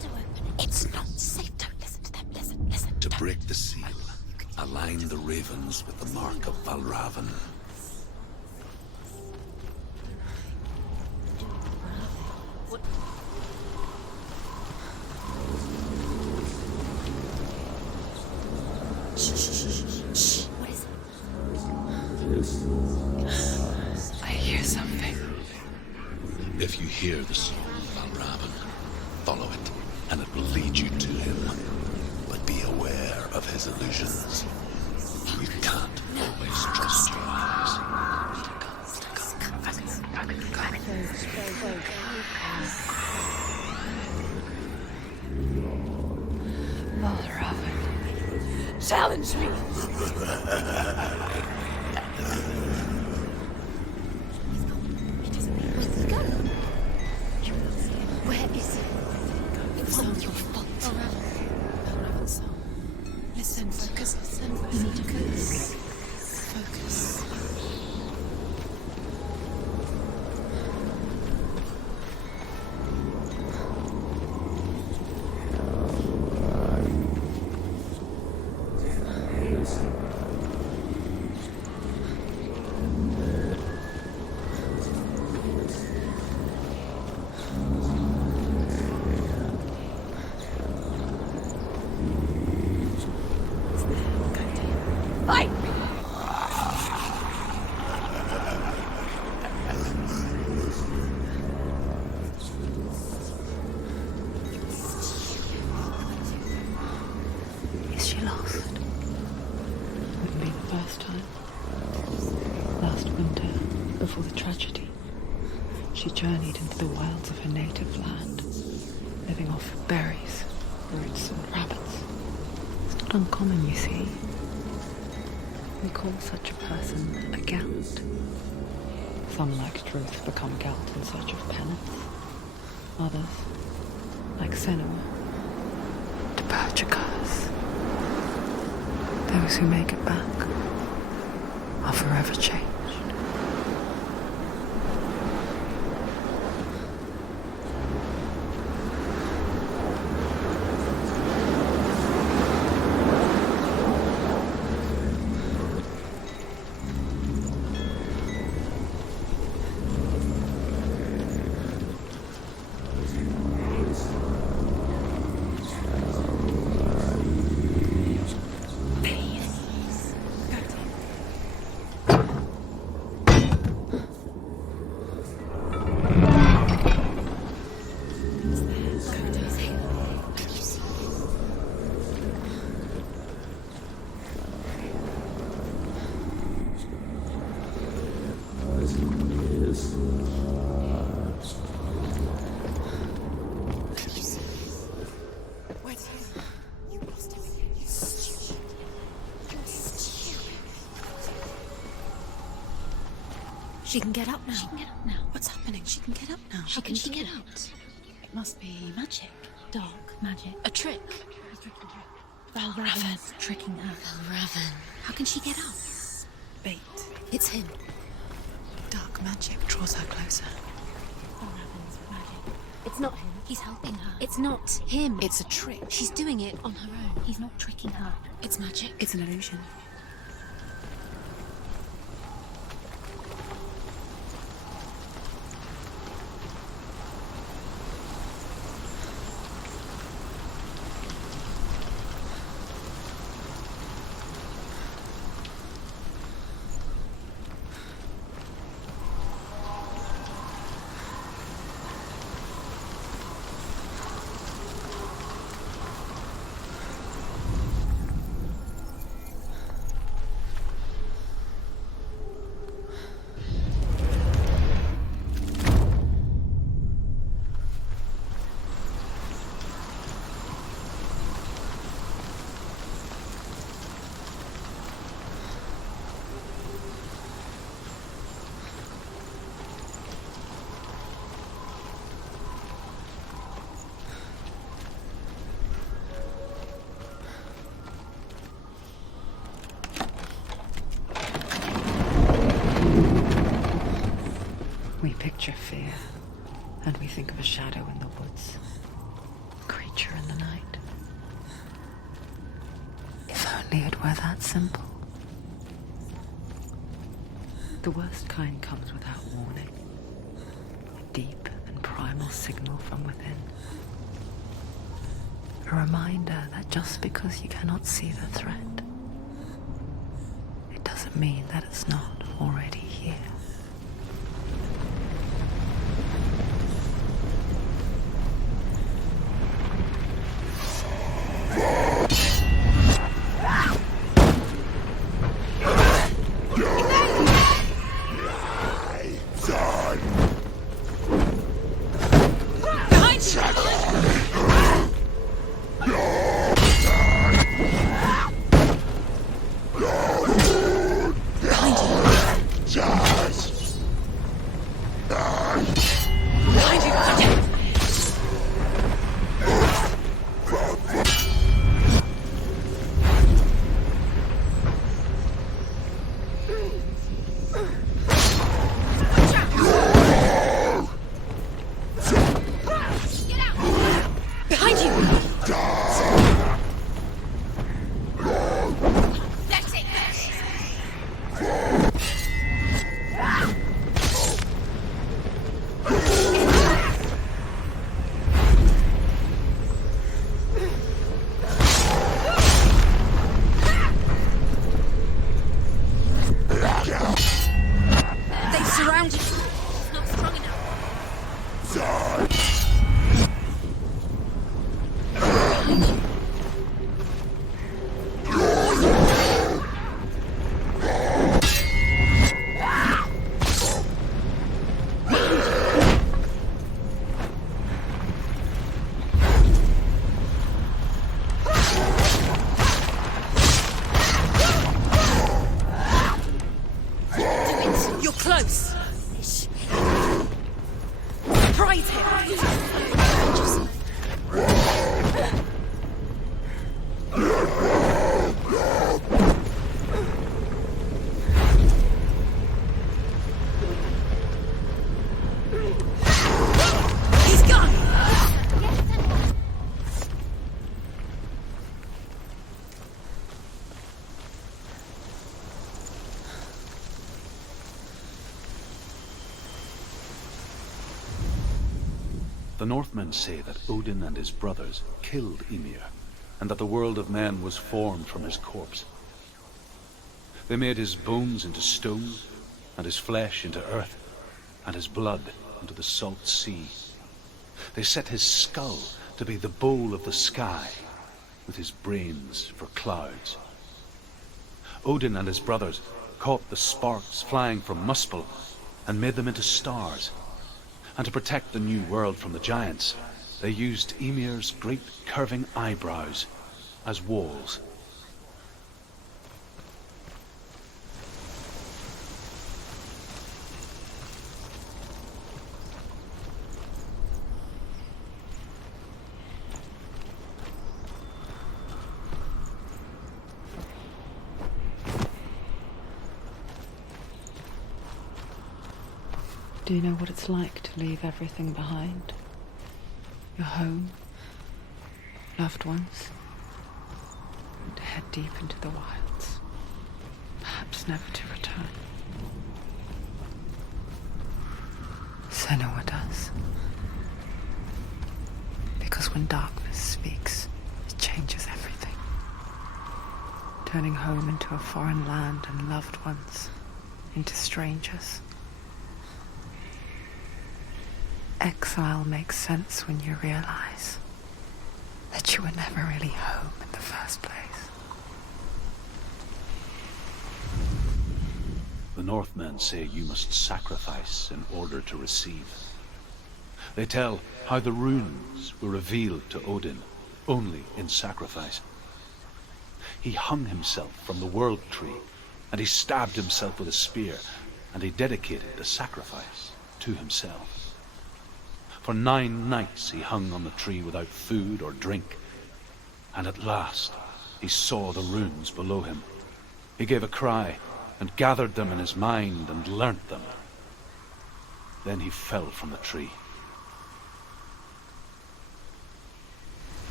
To open it. It's not safe. Don't listen to them. Listen. To break the seal, align the ravens with the mark of Valravan. Shh. What is it? I hear something. If you hear the soul of Valravan, follow it, and it will lead you to him. But be aware of his illusions. You can't always trust your eyes. Valravan. Challenge me. Where is it? It's not your fault. Listen, focus. Focus. Fight! Is she lost? Wouldn't be the first time. Last winter, before the tragedy, she journeyed into the wilds of her native land, living off berries, roots and rabbits. It's not uncommon, you see. We call such a person a Gelt. Some, like Truth, become Gelt in search of penance. Others, like Senua, to purge a curse. Those who make it back are forever changed. She can get up now. What's happening? She can get up now. How can she get out? It must be magic. Dark magic. A trick. Valravan's tricking her. Valravan. How can she get out? Bait. It's him. Dark magic draws her closer. Valravan's magic. It's not him. He's helping her. It's not him. It's a trick. She's doing it on her own. He's not tricking her. It's magic. It's an illusion. And we think of a shadow in the woods, a creature in the night. If only it were that simple. The worst kind comes without warning. A deep and primal signal from within. A reminder that just because you cannot see the threat, it doesn't mean that it's not already here. The Northmen say that Odin and his brothers killed Ymir, and that the world of men was formed from his corpse. They made his bones into stone, and his flesh into earth, and his blood into the salt sea. They set his skull to be the bowl of the sky, with his brains for clouds. Odin and his brothers caught the sparks flying from Muspel and made them into stars. And to protect the new world from the giants, they used Ymir's great curving eyebrows as walls. Do you know what it's like to leave everything behind? Your home, loved ones, and to head deep into the wilds, perhaps never to return. Senua does. Because when darkness speaks, it changes everything. Turning home into a foreign land and loved ones into strangers. Exile makes sense when you realize that you were never really home in the first place. The Northmen say you must sacrifice in order to receive. They tell how the runes were revealed to Odin only in sacrifice. He hung himself from the world tree, and he stabbed himself with a spear, and he dedicated the sacrifice to himself. For 9 nights he hung on the tree without food or drink, and at last he saw the runes below him. He gave a cry and gathered them in his mind and learnt them. Then he fell from the tree,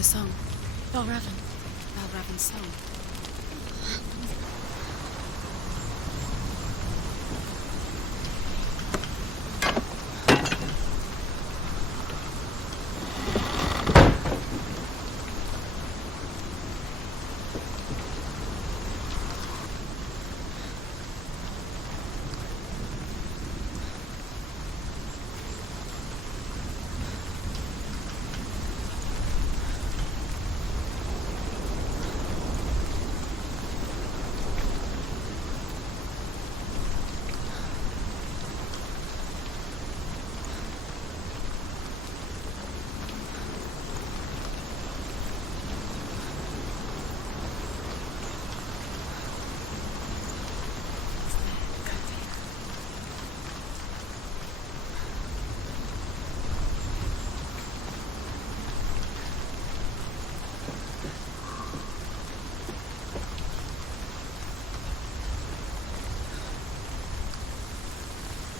The song. Valravan. Valravan's song.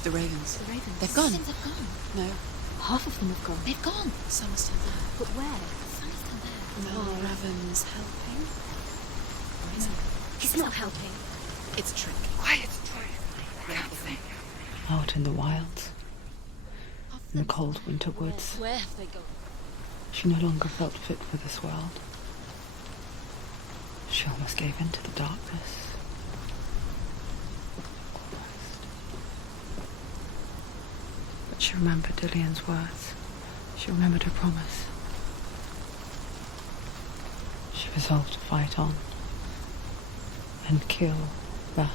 The ravens. The ravens. They've gone. They've gone. No. Half of them have gone. They've gone. Some are still there. But where? Some are still there. Valravan's helping. Or is he? He's not helping. It's a trick. Quiet. Raven. Out in the wilds, in the cold winter woods, Where have they gone? she no longer felt fit for this world. She almost gave in to the darkness. But she remembered Dillian's words. She remembered her promise. She resolved to fight on and kill that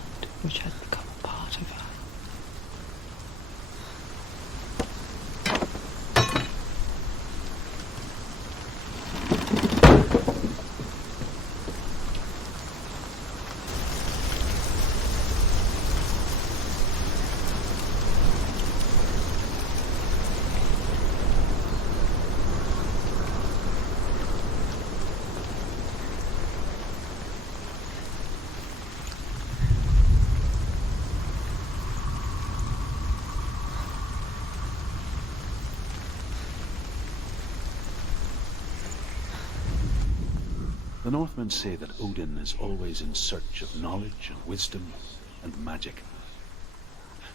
which had become a part of her. The Northmen say that Odin is always in search of knowledge and wisdom and magic.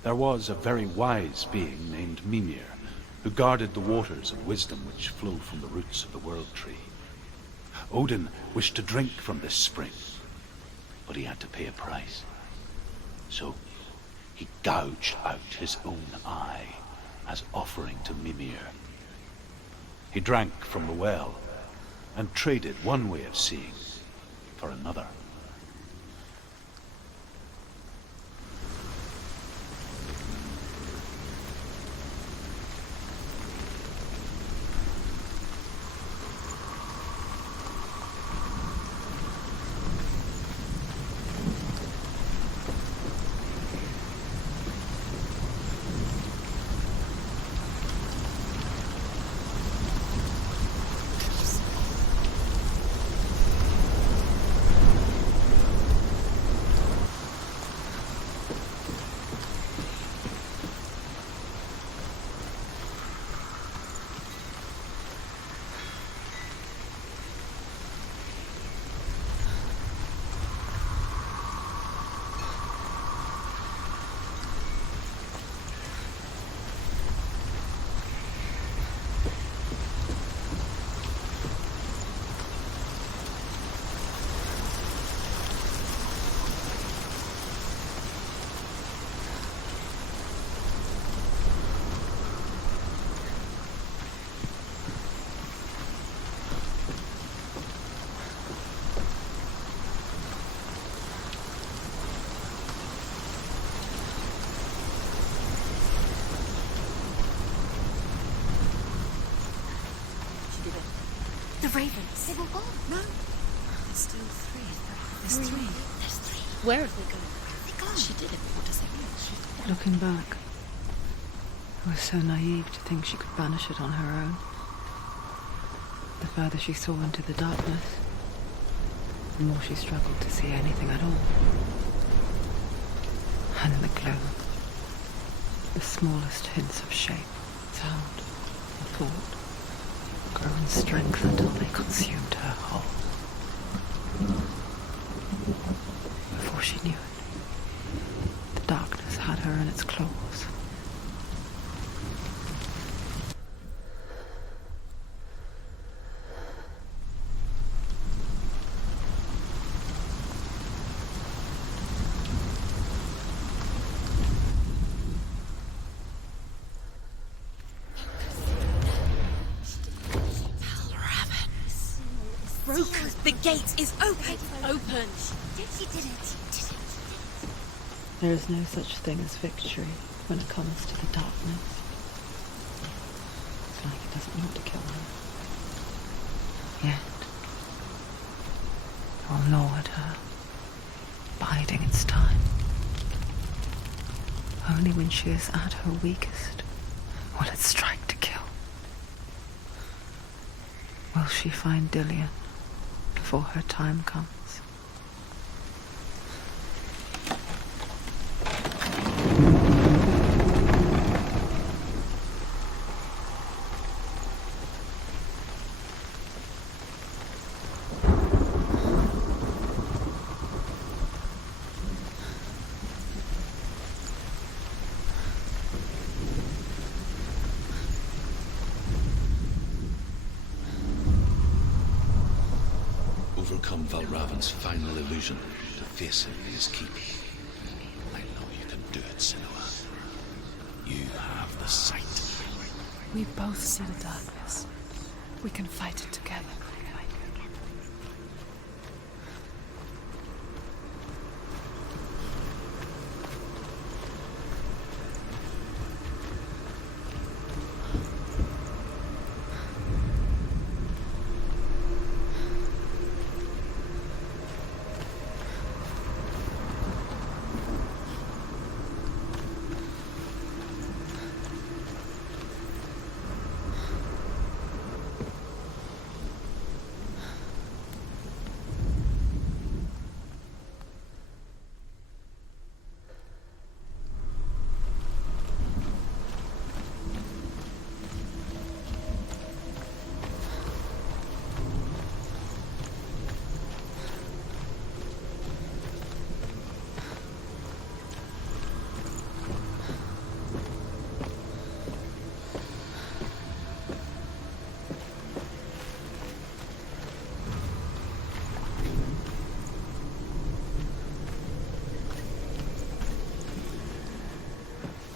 There was a very wise being named Mimir, who guarded the waters of wisdom which flow from the roots of the World Tree. Odin wished to drink from this spring, but he had to pay a price. So he gouged out his own eye as offering to Mimir. He drank from the well and traded one way of seeing for another. The ravens. They've all gone. No. There's still three. There's three. There's three. Where have they gone? Where have they gone? She did it. What does it mean? Looking back, I was so naive to think she could banish it on her own. The further she saw into the darkness, the more she struggled to see anything at all. And in the gloom, the smallest hints of shape, sound, or thought grew and strength until they consumed her whole. Before she knew it, the darkness had her in its claws. The gate is open! Open! She did it. There is no such thing as victory when it comes to the darkness. It's like it doesn't want to kill her. Yet, it will gnaw at her, biding its time. Only when she is at her weakest will it strike to kill. Will she find Dillian before her time comes? Overcome Valravan's final illusion to face him in his keep. I know you can do it, Senua. You have the sight. We both see the darkness. We can fight it together.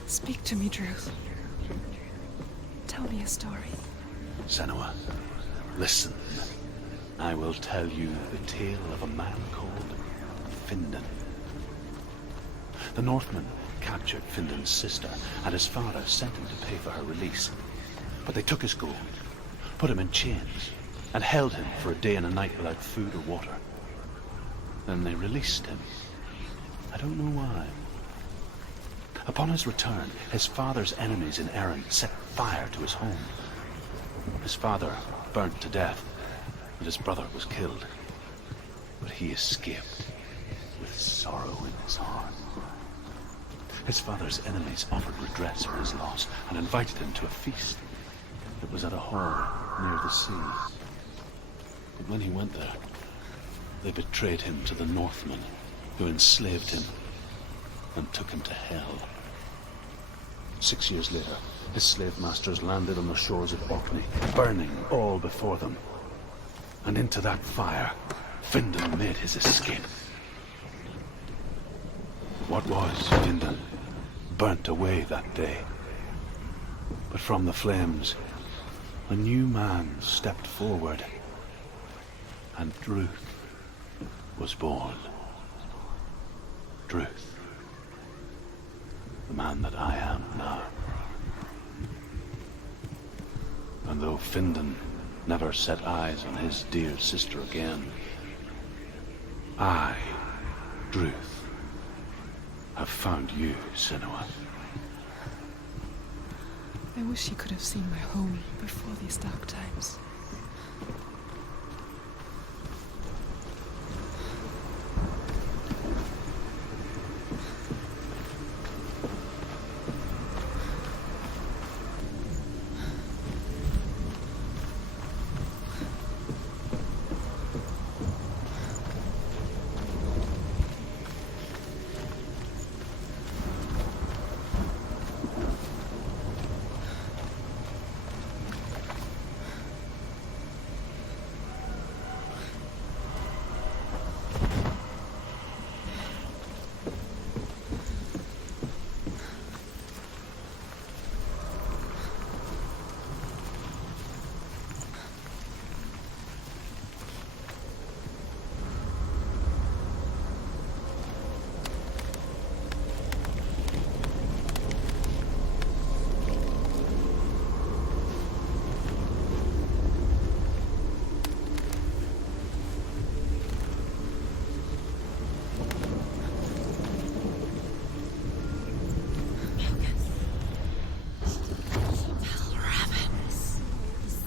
Speak to me, Druth. Tell me a story. Senua, listen. I will tell you the tale of a man called Findan. The Northmen captured Findan's sister, and his father sent him to pay for her release. But they took his gold, put him in chains, and held him for a day and a night without food or water. Then they released him. I don't know why. Upon his return, his father's enemies in Erin set fire to his home. His father burnt to death, and his brother was killed. But he escaped with sorrow in his heart. His father's enemies offered redress for his loss and invited him to a feast. It was at a hall near the sea. But when he went there, they betrayed him to the Northmen, who enslaved him and took him to hell. 6 years later, his slave masters landed on the shores of Orkney, burning all before them. And into that fire, Findan made his escape. What was Findan burnt away that day. But from the flames, a new man stepped forward, and Druth was born. Druth. The man that I am now. And though Findan never set eyes on his dear sister again, I, Druth, have found you, Senua. I wish you could have seen my home before these dark times.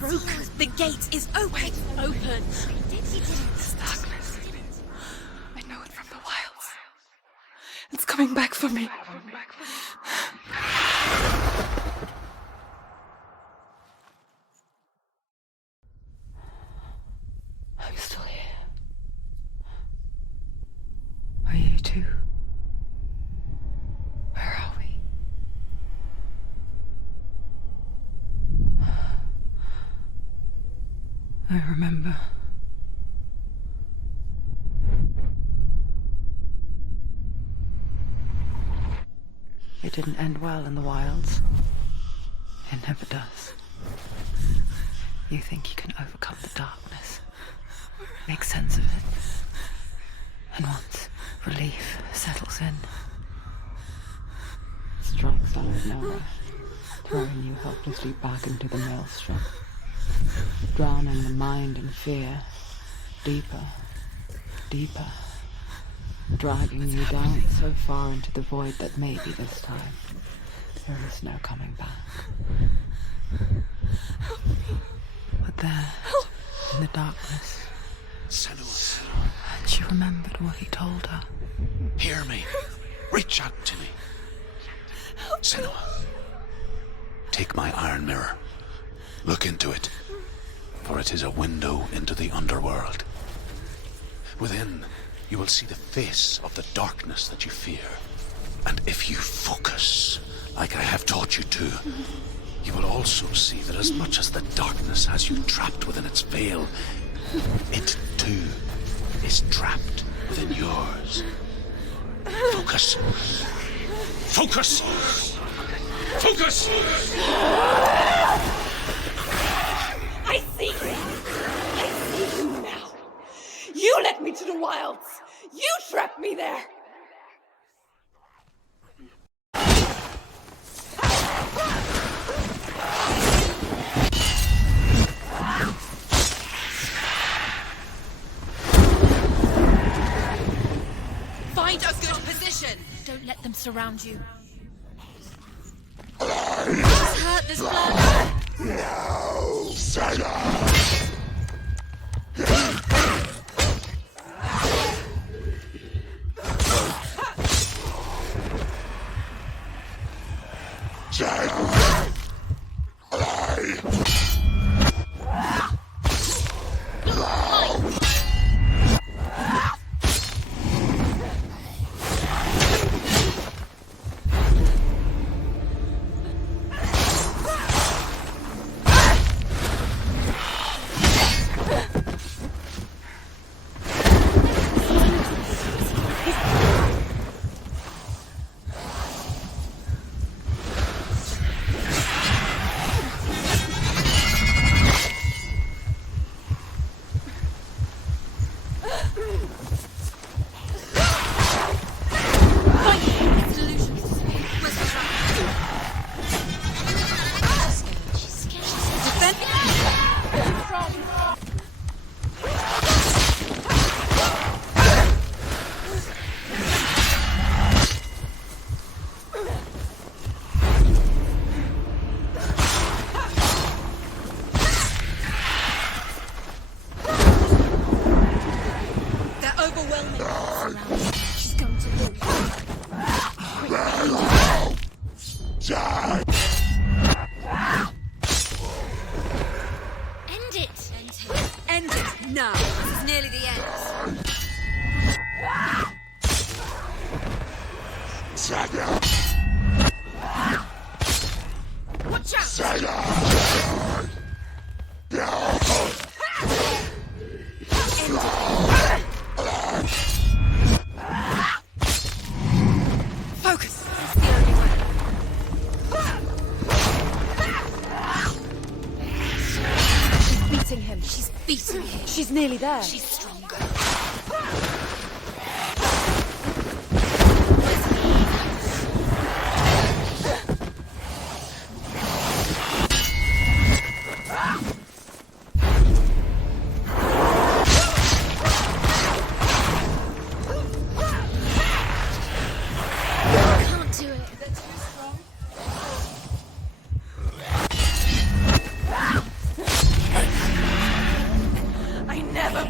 broken. The gate is open. It's open. This darkness. I know it from the wilds. It's coming back for me. I'm still here. Are you too? Where are we? I remember. It didn't end well in the wilds. It never does. You think you can overcome the darkness, make sense of it, and once relief settles in, it strikes out of nowhere, throwing you helplessly back into the maelstrom, drowning the mind in fear, deeper, deeper, dragging you down so far into the void that maybe this time there is no coming back. But there, in the darkness, Senua, and she remembered what he told her. hear me. Reach out to me. Senua, take my iron mirror. Look into it, for it is a window into the underworld. Within, you will see the face of the darkness that you fear. And if you focus, like I have taught you to, you will also see that as much as the darkness has you trapped within its veil, it too is trapped within yours. Focus. Focus! Focus! I see you! I see you now! You led me to the wilds! You trapped me there! Find a good position. Don't let them surround you. This hurt, this blood. No, Sahla! No, this is nearly the end. Sahla! Watch out! Sahla! Focus! That's the only way. She's beating him. She's beating him. She's nearly there. She's stronger.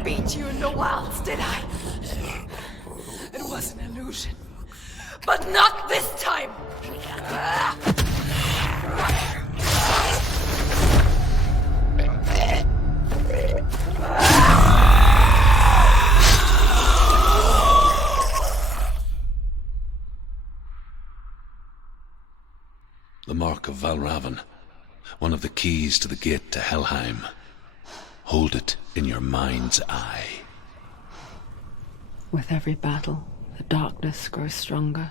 beat you in the wilds, did I? It was an illusion. But not this time! The mark of Valravan, one of the keys to the gate to Helheim. Hold it in your mind's eye. With every battle, the darkness grows stronger.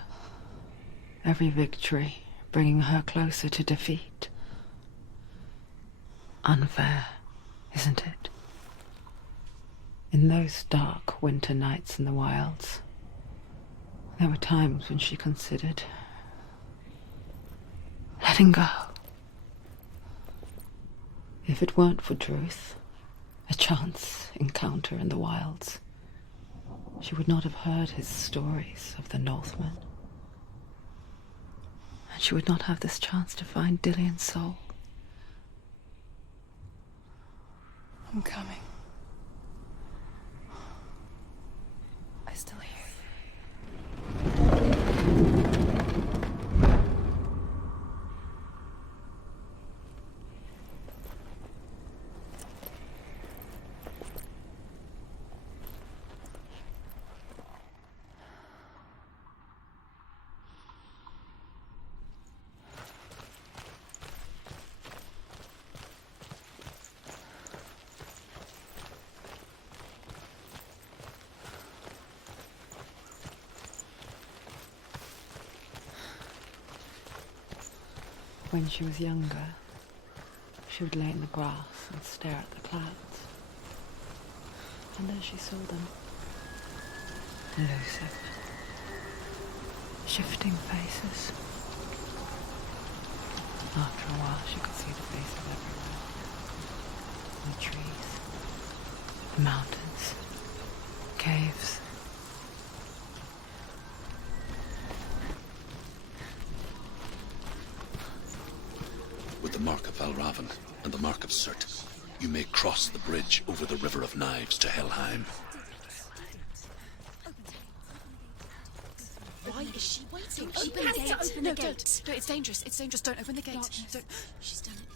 Every victory bringing her closer to defeat. Unfair, isn't it? In those dark winter nights in the wilds, there were times when she considered letting go. If it weren't for Druth, a chance encounter in the wilds, she would not have heard his stories of the Northmen. And she would not have this chance to find Dillion's soul. I'm coming. I still hear you. When she was younger, she would lay in the grass and stare at the clouds. And then she saw them. Elusive. Shifting faces. After a while, she could see the faces everywhere. The trees, the mountains, caves. With the mark of Valravan and the mark of Surt, you may cross the bridge over the River of Knives to Helheim. Why is she waiting? She Open the gate. open the gate. No, it's dangerous. It's dangerous. Don't open the gate. Don't. She's done it.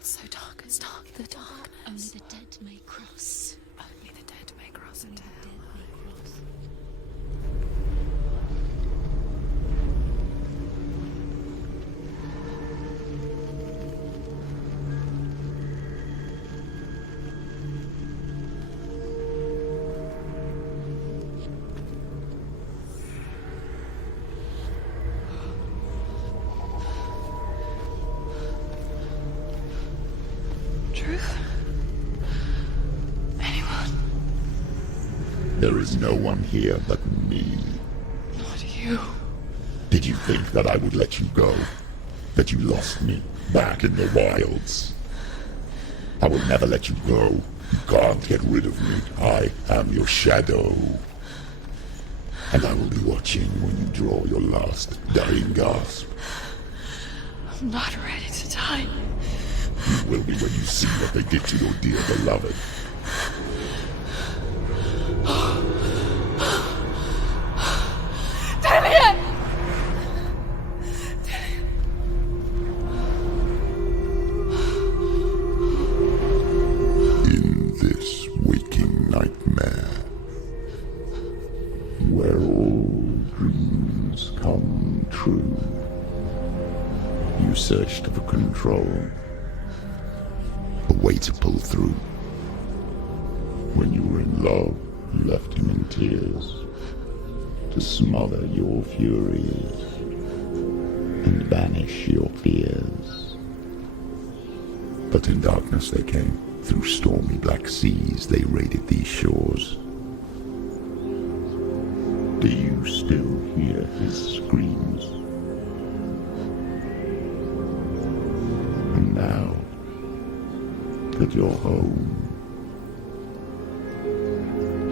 It's so dark. It's dark. The dark. Only the dead may cross. Only the dead may cross into hell. Truth? Anyone? There is no one here but me. Not you. Did you think that I would let you go? That you lost me back in the wilds? I will never let you go. You can't get rid of me. I am your shadow. And I will be watching when you draw your last dying gasp. I'm not ready to die. You will be when you see what they did to your dear beloved. Dillion! In this waking nightmare, where all dreams come true, you searched for control, a way to pull through. When you were in love, you left him in tears, to smother your furies and banish your fears. But in darkness they came, through stormy black seas they raided these shores. Do you still hear his screams? And now that you're home,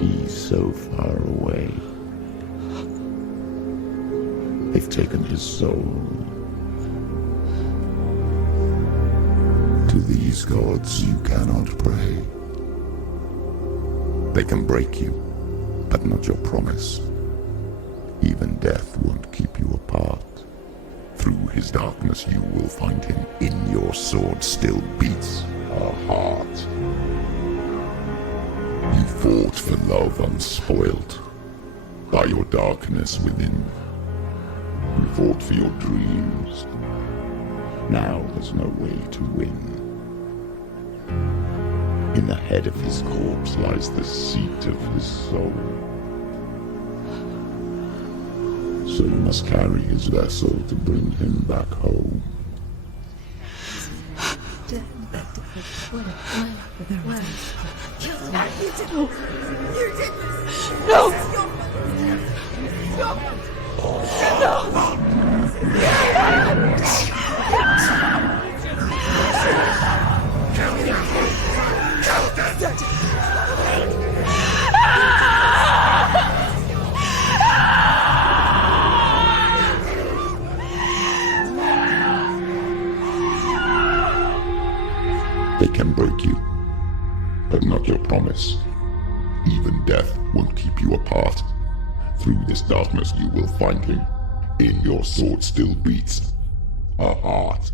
he's so far away. They've taken his soul, To these gods you cannot pray. They can break you, but not your promise. Even death won't keep you apart. Through his darkness you will find him. In your sword still beats a heart. You fought for love unspoilt by your darkness within. You fought for your dreams. Now there's no way to win. In the head of his corpse lies the seat of his soul. So you must carry his vessel to bring him back home. They can break you, but not your promise. Even death won't keep you apart. Through this darkness you will find him. In your sword still beats a heart.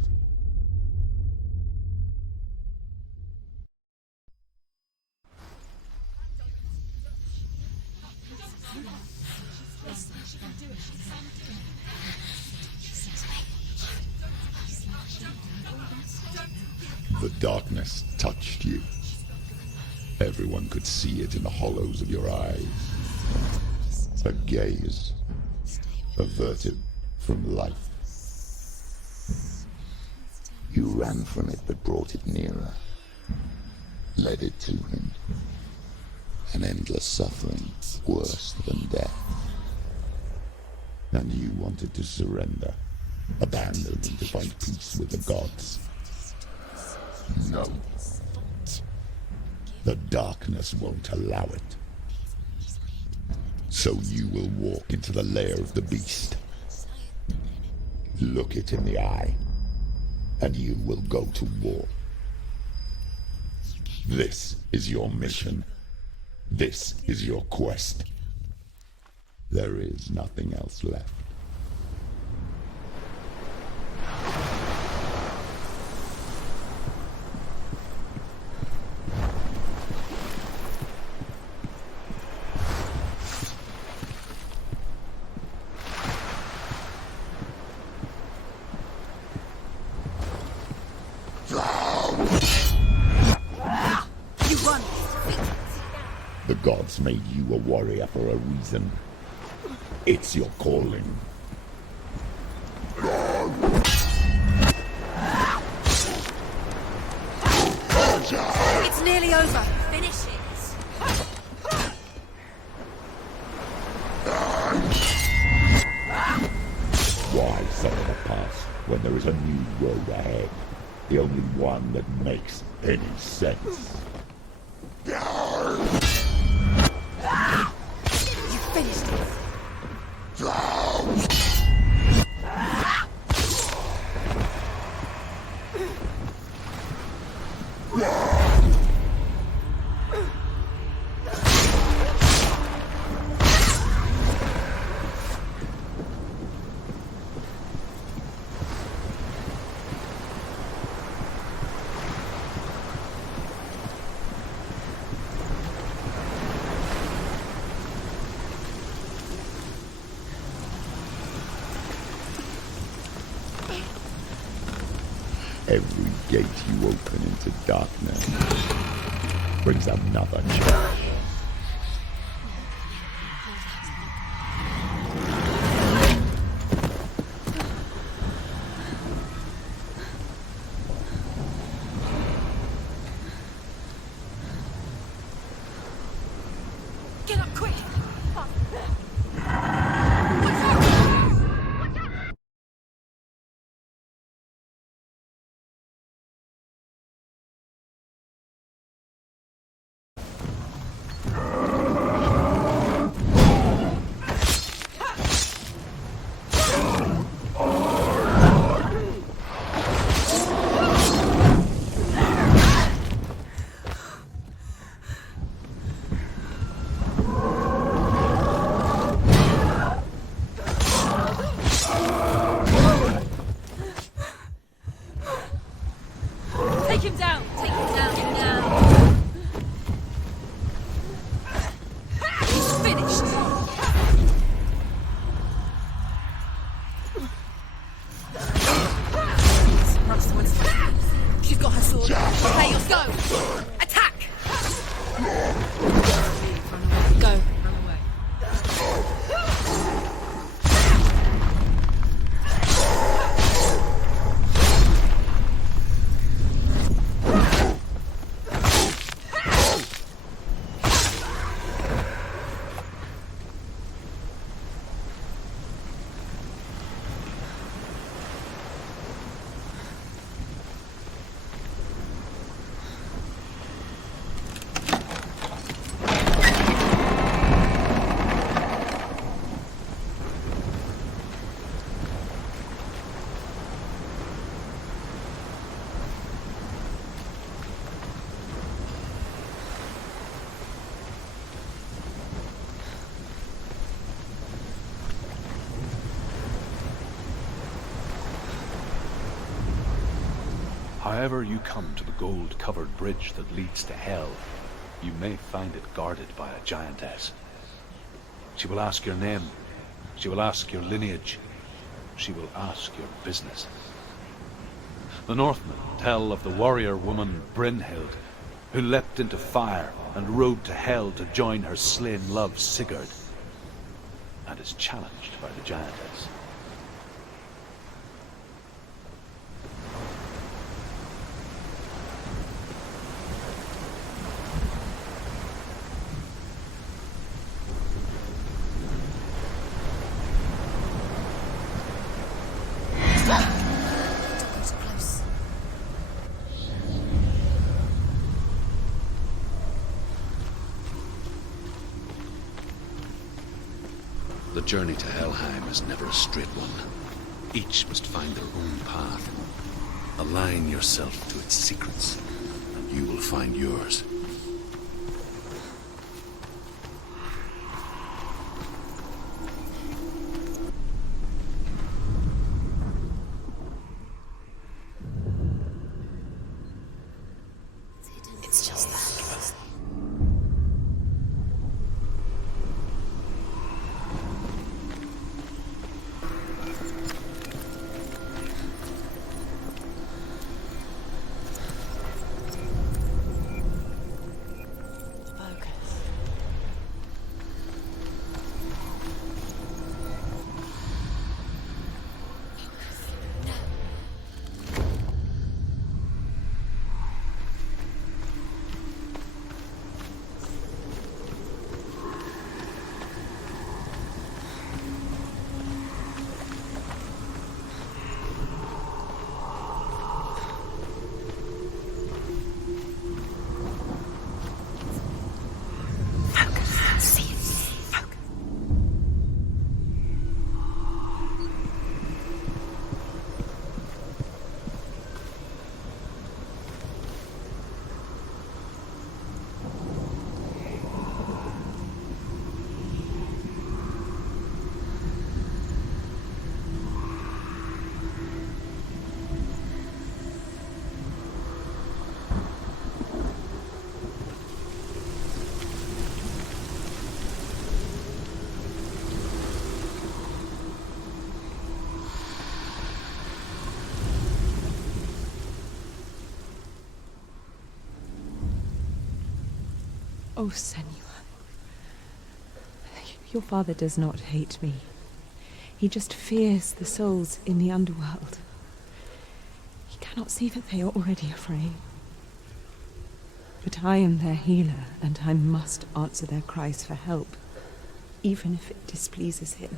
The darkness touched you. Everyone could see it in the hollows of your eyes. A gaze averted from life. You ran from it but brought it nearer. Led it to him. An endless suffering worse than death. And you wanted to surrender. Abandon and to find peace with the gods. No. The darkness won't allow it. So you will walk into the lair of the beast. Look it in the eye, and you will go to war. This is your mission. This is your quest. There is nothing else left. The gods made you a warrior for a reason. It's your calling. It's nearly over. Finish it. Why suffer the past when there is a new road ahead? The only one that makes any sense. You finished it. Every gate you open into darkness brings another challenge. Get up quick. However you come to the gold-covered bridge that leads to hell, you may find it guarded by a giantess. She will ask your name. She will ask your lineage. She will ask your business. The Northmen tell of the warrior woman Brynhild, who leapt into fire and rode to hell to join her slain love Sigurd, and is challenged by the giantess. The journey to Helheim is never a straight one. Each must find their own path. Align yourself to its secrets, and you will find yours. It's just that. Oh, Senua. Your father does not hate me. He just fears the souls in the underworld. He cannot see that they are already afraid. But I am their healer, and I must answer their cries for help, even if it displeases him.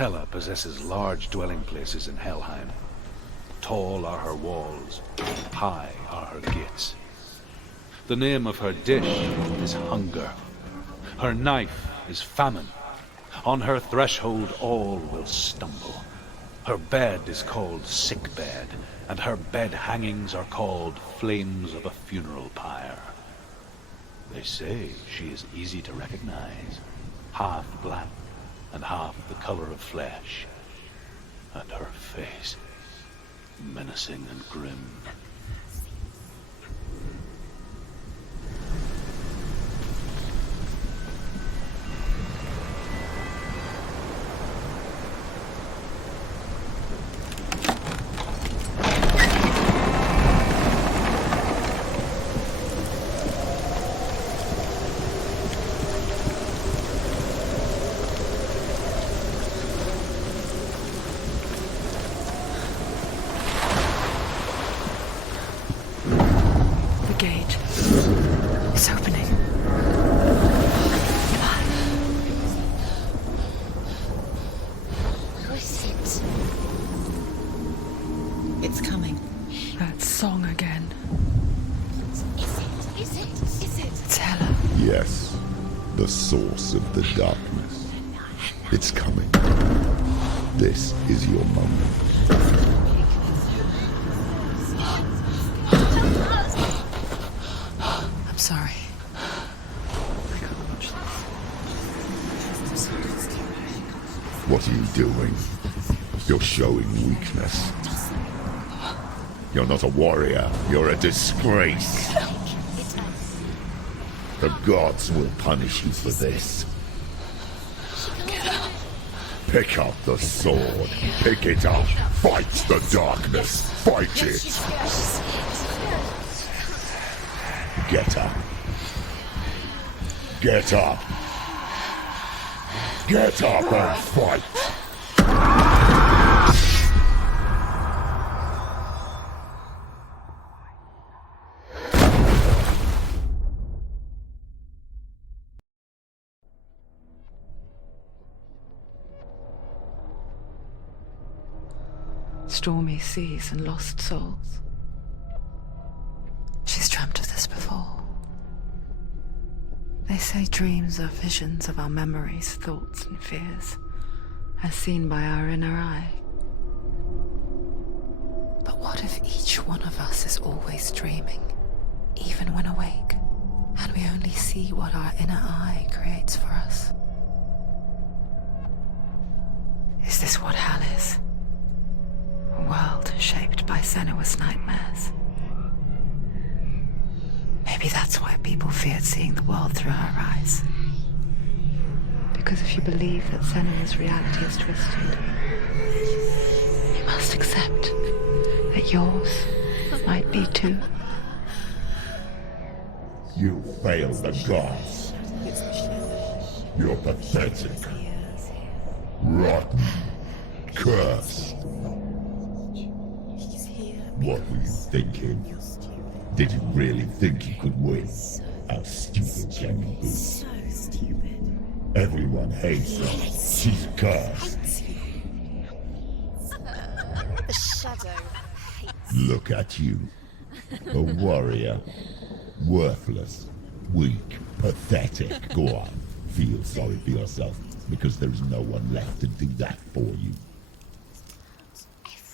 Hela possesses large dwelling places in Helheim. Tall are her walls, high are her gates. The name of her dish is hunger. Her knife is famine. On her threshold all will stumble. Her bed is called sick bed, and her bed hangings are called flames of a funeral pyre. They say she is easy to recognize, half black and half the color of flesh, and her face menacing and grim. Yes, the source of the darkness. It's coming. This is your moment. I'm sorry. What are you doing? You're showing weakness. You're not a warrior. You're a disgrace. The gods will punish you for this. Pick up the sword. Pick it up. Fight the darkness. Fight it. Get up. Get up. Get up and fight. Stormy seas and lost souls. She's dreamt of this before. They say dreams are visions of our memories, thoughts and fears, as seen by our inner eye. But what if each one of us is always dreaming, even when awake, and we only see what our inner eye creates for us? Is this what hell is? A world shaped by Senua's nightmares. Maybe that's why people feared seeing the world through her eyes. Because if you believe that Senua's reality is twisted, you must accept that yours might be too. You failed the gods. You're pathetic. Rotten. Cursed. What were you thinking? Did you really think you could win? How stupid can you be? So stupid. Everyone hates her. She's cursed. The shadow hates. Look at you. A warrior. Worthless. Weak. Pathetic. Go on. Feel sorry for yourself, because there is no one left to do that for you.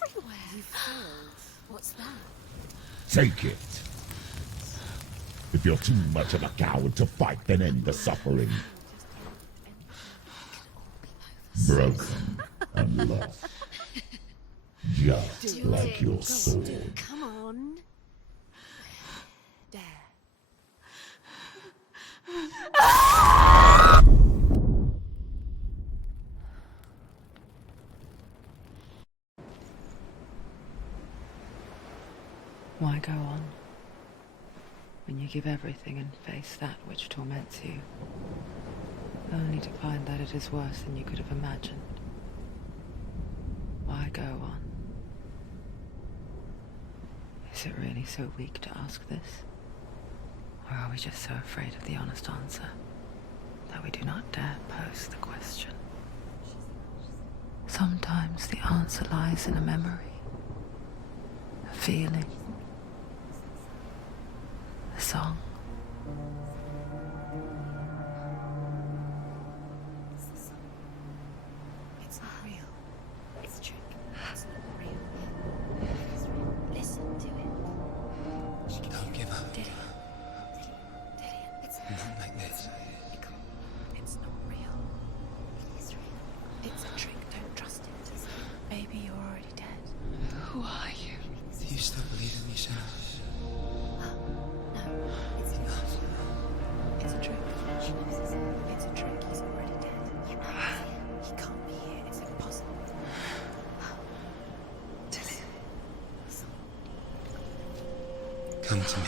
Everywhere. You failed. What's that? Take it. If you're too much of a coward to fight, then end the suffering. Broken and lost. Just like your sword. Come on. There. Why go on when you give everything and face that which torments you, only to find that it is worse than you could have imagined? Why go on? Is it really so weak to ask this? Or are we just so afraid of the honest answer that we do not dare pose the question? Sometimes the answer lies in a memory, a feeling, a song. It's not real. It's a trick. It's not real. It's real. Listen to it. Don't give up. Did it? It's Not like this. it can't. It's not real. It is real. It's a trick. Don't trust it. Maybe you're already dead. Who are you? Do you still believe in me, Senua? No, it's not. It's a trick. It's a trick. He's already dead. He can't be here. It's impossible. Tilly. Come to me.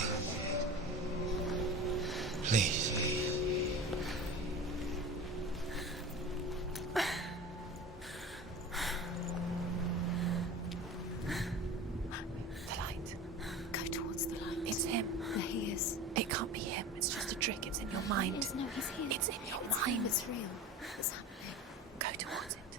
Please. The light. Go towards the light. It's him. There he is. It can't be him. It's just a trick. It's in your mind. No, he's here. It's in your mind. It's real. It's happening. Go towards it.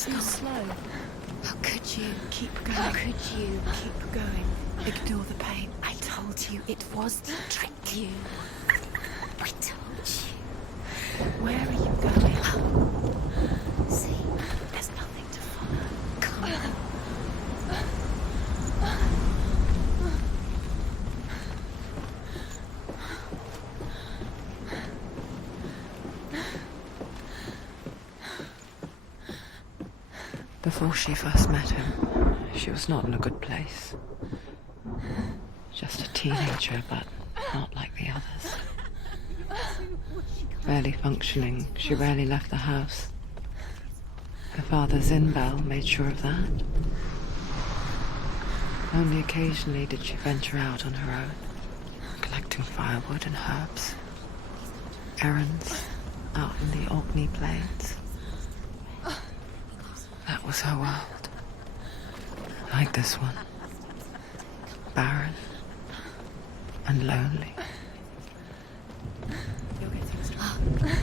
Just go slow. How could you? Keep going. How could you? Keep going. Ignore the pain. I told you it was to trick you. I told you. Where are you going? See, there's nothing to follow. Come on. Before she first met him, she was not in a good place. Just a teenager, but not like the others. Barely functioning, she rarely left the house. Her father's in-bell made sure of that. Only occasionally did she venture out on her own, collecting firewood and herbs. Errands out in the Orkney Plains. That was her world. Like this one. Barren and lonely. You're getting strong.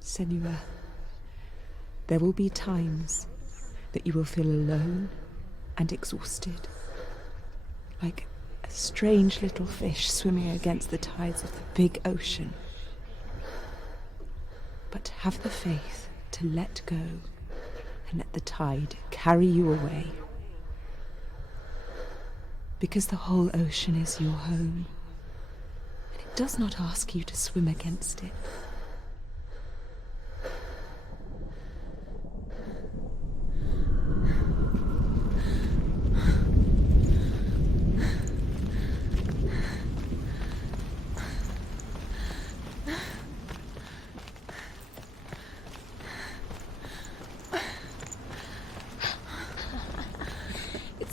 Senua, there will be times that you will feel alone and exhausted, like a strange little fish swimming against the tides of the big ocean. But have the faith to let go and let the tide carry you away. Because the whole ocean is your home, and it does not ask you to swim against it.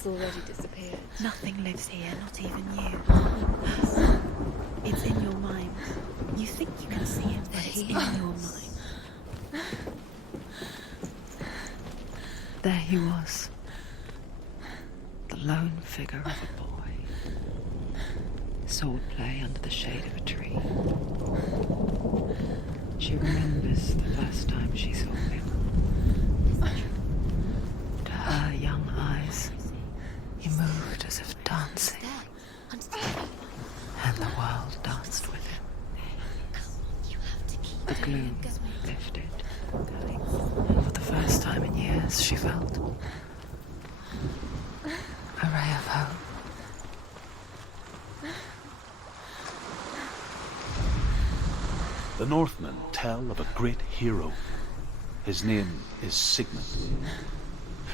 Already disappeared. Nothing lives here, not even you. It's in your mind. You think you can see it, but it's in your mind. There he was, the lone figure of a boy. Swordplay under the shade of a tree. She remembers the first time she saw him. To her young eyes, he moved as if dancing, and the world danced with him. The gloom lifted, and for the first time in years she felt a ray of hope. The Northmen tell of a great hero. His name is Sigmund.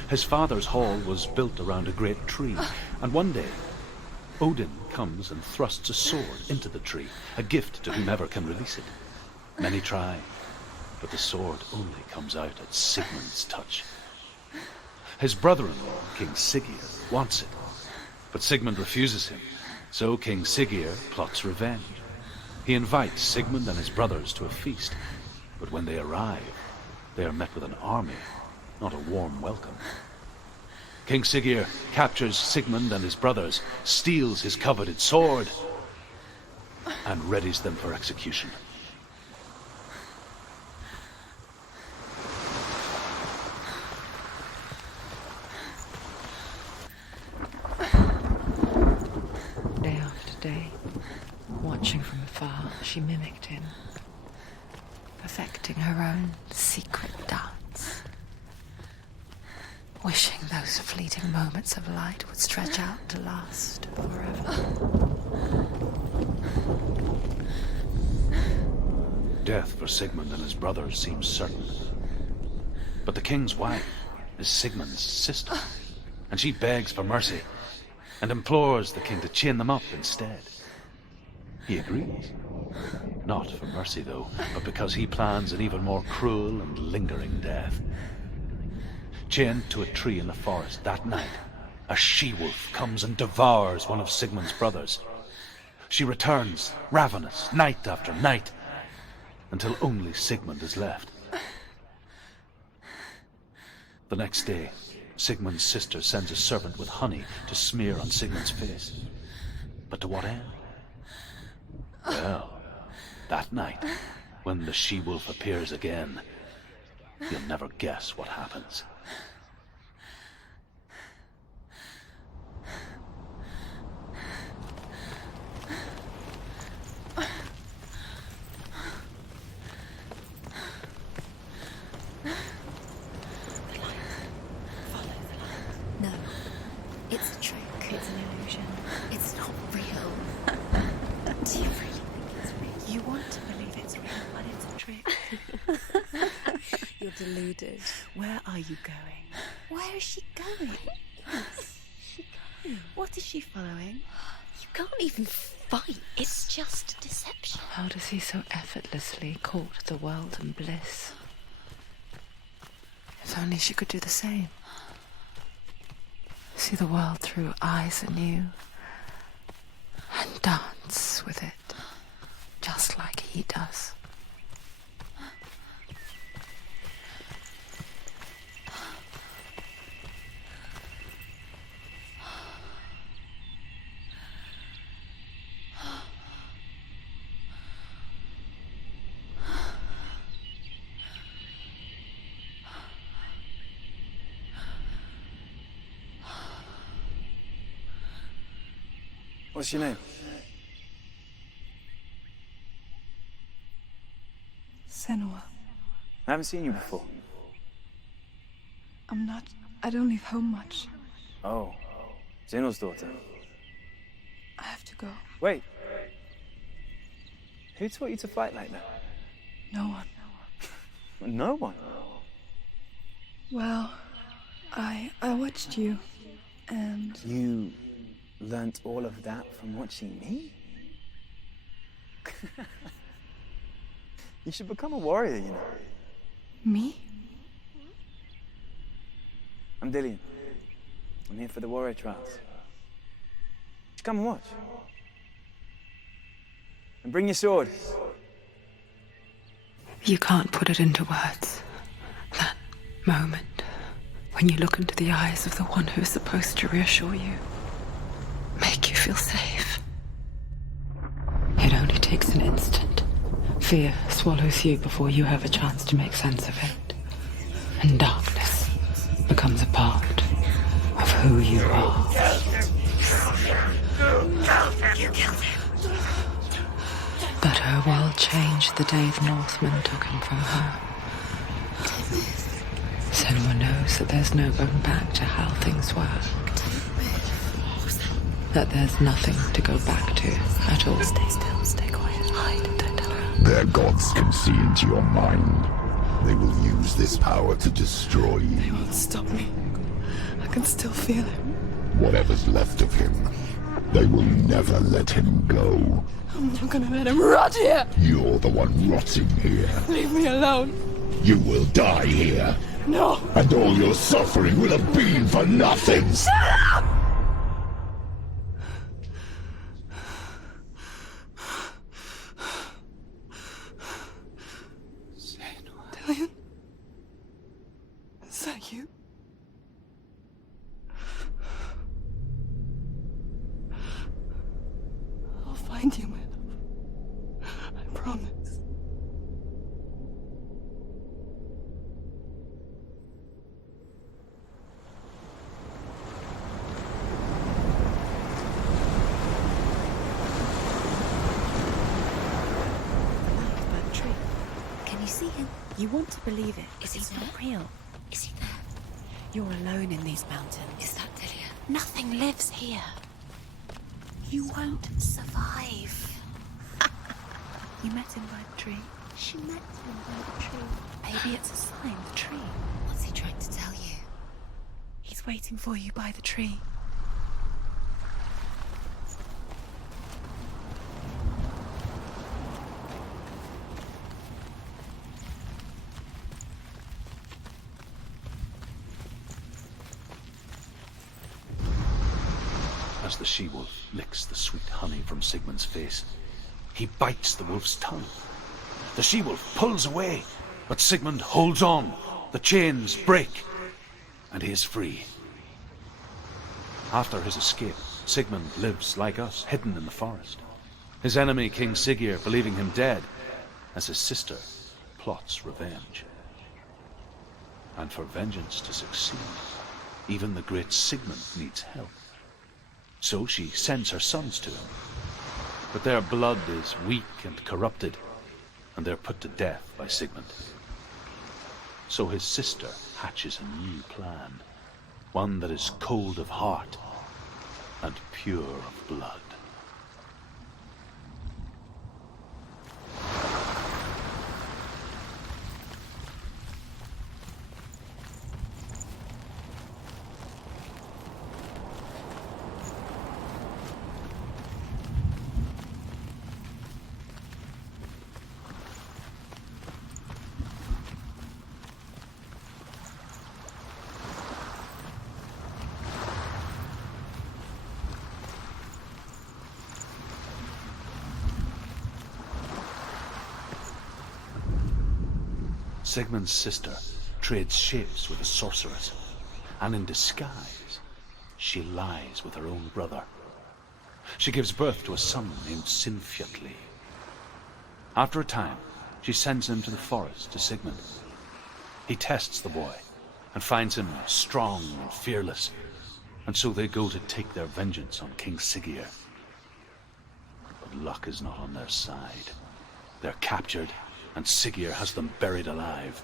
His father's hall was built around a great tree, and one day, Odin comes and thrusts a sword into the tree, a gift to whomever can release it. Many try, but the sword only comes out at Sigmund's touch. His brother-in-law, King Siggeir, wants it, but Sigmund refuses him, so King Siggeir plots revenge. He invites Sigmund and his brothers to a feast, but when they arrive, they are met with an army, not a warm welcome. King Siggeir captures Sigmund and his brothers, steals his coveted sword, and readies them for execution. Day after day, watching from afar, she mimicked him, perfecting her own secret dance. Wishing those fleeting moments of light would stretch out to last forever. Death for Sigmund and his brothers seems certain. But the king's wife is Sigmund's sister, and she begs for mercy and implores the king to chain them up instead. He agrees. Not for mercy, though, but because he plans an even more cruel and lingering death. Chained to a tree in the forest that night, a she-wolf comes and devours one of Sigmund's brothers. She returns, ravenous, night after night, until only Sigmund is left. The next day, Sigmund's sister sends a servant with honey to smear on Sigmund's face. But to what end? Well, that night, when the she-wolf appears again, you'll never guess what happens. No, it's a trick. It's an illusion. It's not real. Do you really think it's real? You want to believe it's real, but it's a trick. You're deluded. Where are you going? Where is she going? What is she following? You can't even fight. It's just deception. How does he so effortlessly court the world and bliss? If only she could do the same. See the world through eyes anew and dance with it, just like he does. What's your name? Senua. I haven't seen you before. I don't leave home much. Oh, Zenua's daughter. I have to go. Wait. Who taught you to fight like that? No one. No one? Well, I watched you, and... You learnt all of that from watching me? You should become a warrior, you know. Me? I'm Dillian. I'm here for the warrior trials. Just come and watch. And bring your sword. You can't put it into words. That moment when you look into the eyes of the one who's supposed to reassure you, make you feel safe. It only takes an instant. Fear swallows you before you have a chance to make sense of it. And darkness becomes a part of who you are. You killed him. But her world changed the day the Northmen took him from her. Senua knows that there's no going back to how things were. That there's nothing to go back to at all. Stay still, stay quiet, hide, don't tell her. Their gods can see into your mind. They will use this power to destroy you. They won't stop me. I can still feel him. Whatever's left of him, they will never let him go. I'm not gonna let him rot here! You're the one rotting here. Leave me alone. You will die here. No! And all your suffering will have been for nothing. Shut up! Dillian? Is that you? I'll find you, my love. I promise. That tree. Can you see him? You want to believe it. Is he It's not there? real. Is he there? You're alone in these mountains. Is that Dillian? Nothing lives here. You won't survive. You met him by the tree. She met him by the tree. Maybe it's a sign, the tree. What's he trying to tell you? He's waiting for you by the tree. As the she-wolf licks the sweet honey from Sigmund's face, he bites the wolf's tongue. The she-wolf pulls away, but Sigmund holds on. The chains break, and he is free. After his escape, Sigmund lives like us, hidden in the forest. His enemy, King Siggeir, believing him dead, as his sister plots revenge. And for vengeance to succeed, even the great Sigmund needs help. So she sends her sons to him. But their blood is weak and corrupted, and they're put to death by Sigmund. So his sister hatches a new plan, one that is cold of heart and pure of blood. Sigmund's sister trades shapes with a sorceress, and in disguise, she lies with her own brother. She gives birth to a son named Sinfjotli. After a time, she sends him to the forest to Sigmund. He tests the boy and finds him strong and fearless, and so they go to take their vengeance on King Siggeir. But luck is not on their side. They're captured, and Siggeir has them buried alive.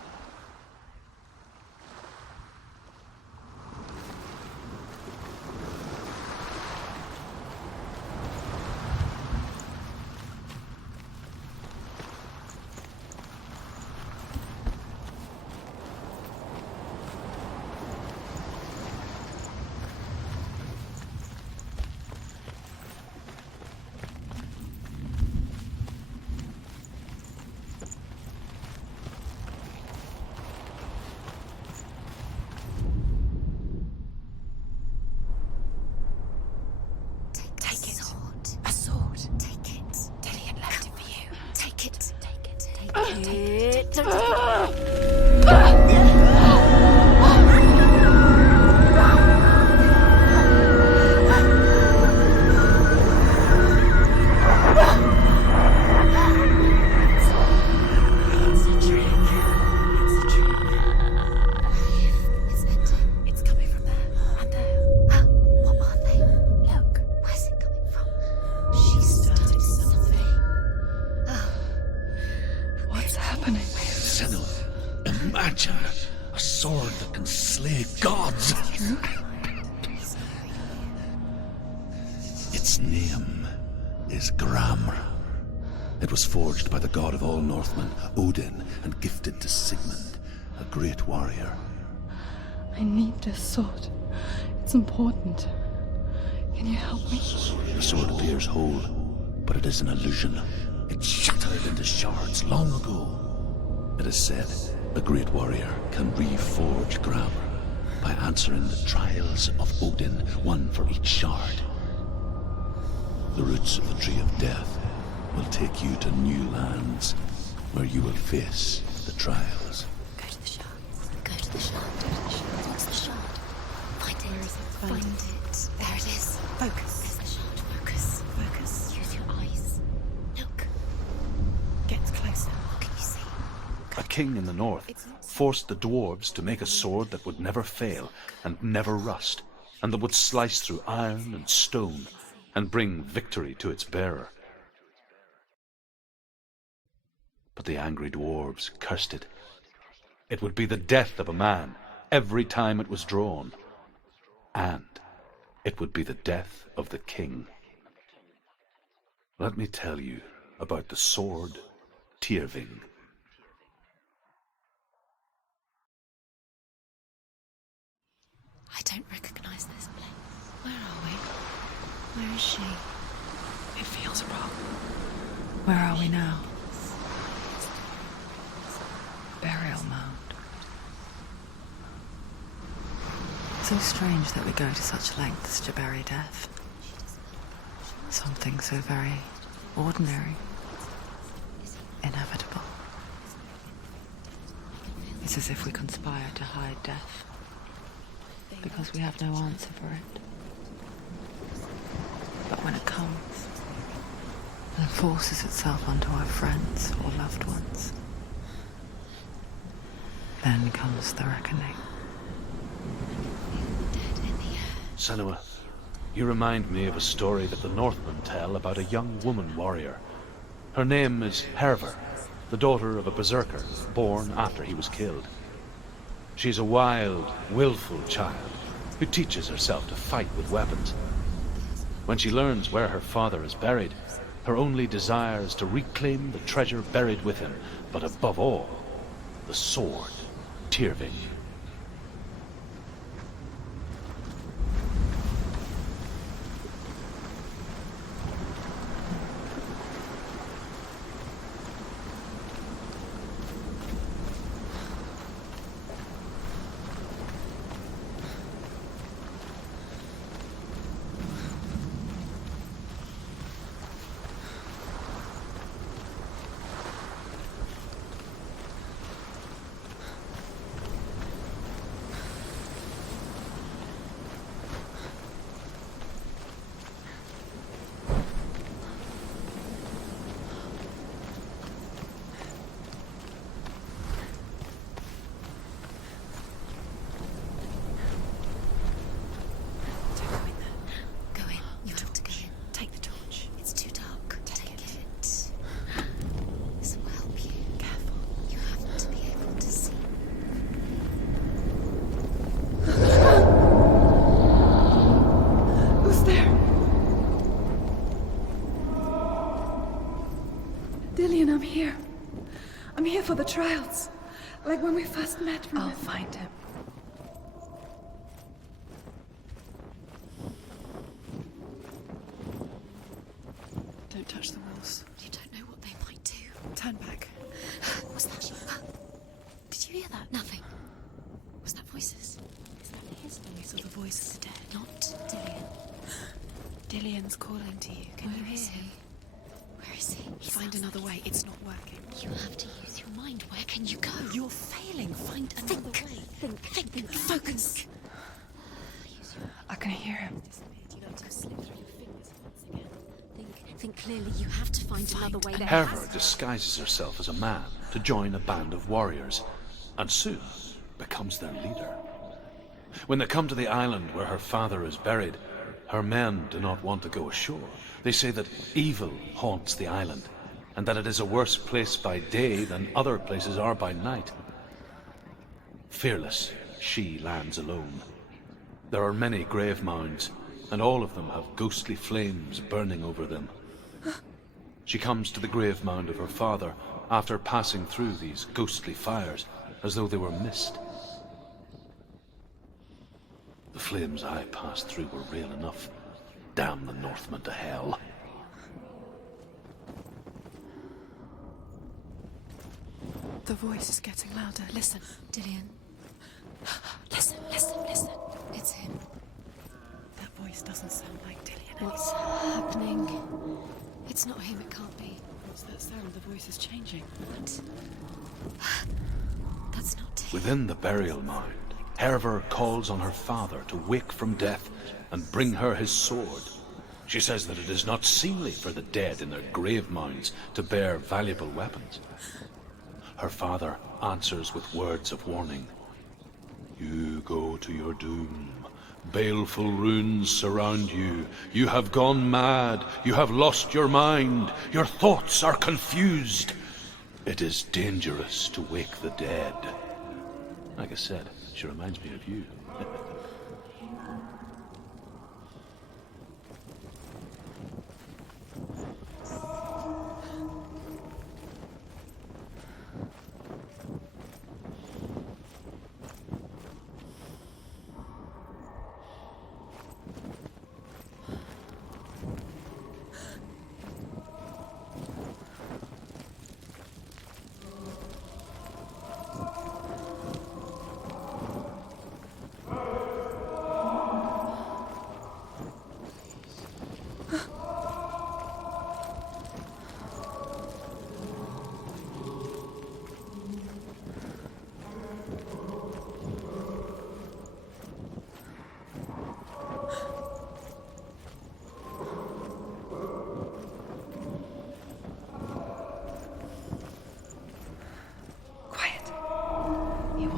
Its name is Gramr. It was forged by the god of all Northmen, Odin, and gifted to Sigmund, a great warrior. I need this sword. It's important. Can you help me? The sword appears whole, but it is an illusion. It shattered into shards long ago. It is said a great warrior can reforge Gramr by answering the trials of Odin, one for each shard. The roots of the Tree of Death will take you to new lands where you will face the trials. Go to the shard. Go to the shard. What's the shard? Find it. Find it. There it is. Focus. There's the shard. Focus. Focus. Use your eyes. Look. Get closer. What can you see? A king in the north forced the dwarves to make a sword that would never fail and never rust, and that would slice through iron and stone and bring victory to its bearer. But the angry dwarves cursed it. It would be the death of a man every time it was drawn, and it would be the death of the king. Let me tell you about the sword Tyrving. I don't recognize this place. Where are we? Where is she? It feels wrong. Where are we now? Burial mound. So strange that we go to such lengths to bury death. something so very ordinary, inevitable. It's as if we conspire to hide death, because we have no answer for it. But when it comes and forces itself onto our friends or loved ones, then comes the reckoning. Senua, you remind me of a story that the Northmen tell about a young woman warrior. Her name is Herver, the daughter of a berserker born after he was killed. She's a wild, willful child who teaches herself to fight with weapons. When she learns where her father is buried, her only desire is to reclaim the treasure buried with him, but above all, the sword, Tyrving. I'm here. I'm here for the trials. Like when we first met, remember? I'll find him. Don't touch the walls. You don't know what they might do. Turn back. What's that? Did you hear that? Nothing. Was that voices? Is that his voice or the voice of the dead? Not Dillian. Dillian's calling to you. Can you hear him? Where is he? Find another way. It's not working. You have to use your mind. Where can you go? You're failing. Find another way. Think. Focus. I can hear him. Think clearly. You have to find another way. Herver disguises herself as a man to join a band of warriors, and soon becomes their leader. When they come to the island where her father is buried, her men do not want to go ashore. They say that evil haunts the island, and that it is a worse place by day than other places are by night. Fearless, she lands alone. There are many grave mounds, and all of them have ghostly flames burning over them. She comes to the grave mound of her father after passing through these ghostly fires, as though they were mist. The flames I passed through were real enough. Damn the Northmen to hell. The voice is getting louder. Listen. Dillian. Listen. It's him. That voice doesn't sound like Dillian. What's happening? It's not him, it can't be. What's that sound? The voice is changing. What? That's not Dillian. Within the burial mound, Herver calls on her father to wake from death and bring her his sword. She says that it is not seemly for the dead in their grave mounds to bear valuable weapons. Her father answers with words of warning. You go to your doom. Baleful runes surround you. You have gone mad. You have lost your mind. Your thoughts are confused. It is dangerous to wake the dead. Like I said, she reminds me of you.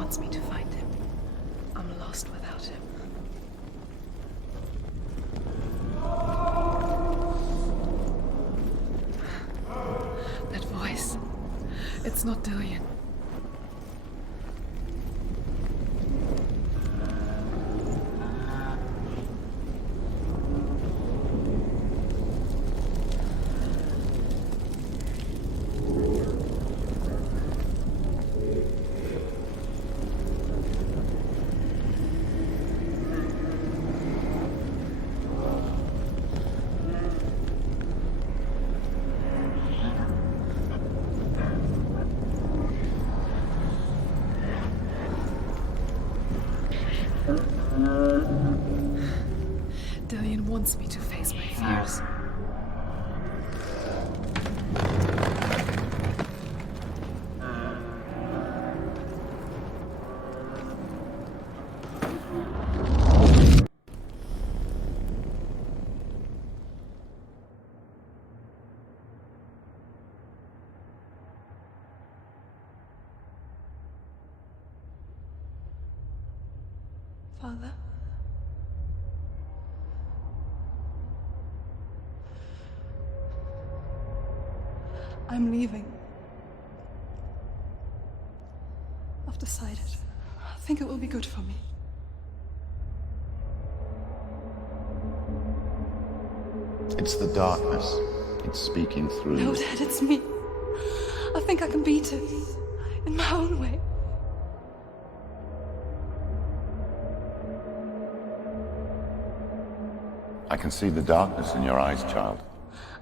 wants me to find him. I'm lost without him. That voice. It's not Dillian. Dillian wants me to face my fears. Father? I'm leaving. I've decided. I think it will be good for me. It's the darkness. It's speaking through No, you. Dad, it's me. I think I can beat it. In my own way. I can see the darkness in your eyes, child.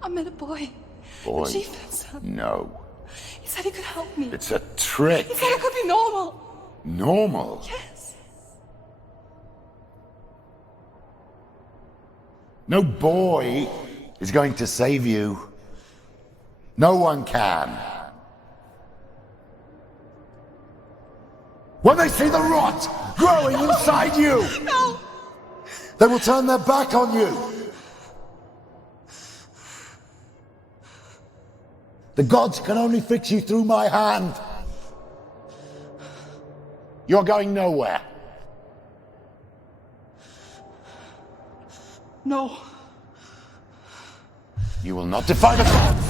I met a boy. Boy. The chief himself. No. He said he could help me. It's a trick. He said I could be normal. Normal? Yes. No boy is going to save you. No one can. When they see the rot growing inside you, No! they will turn their back on you. The gods can only fix you through my hand. You're going nowhere. No. You will not defy the gods.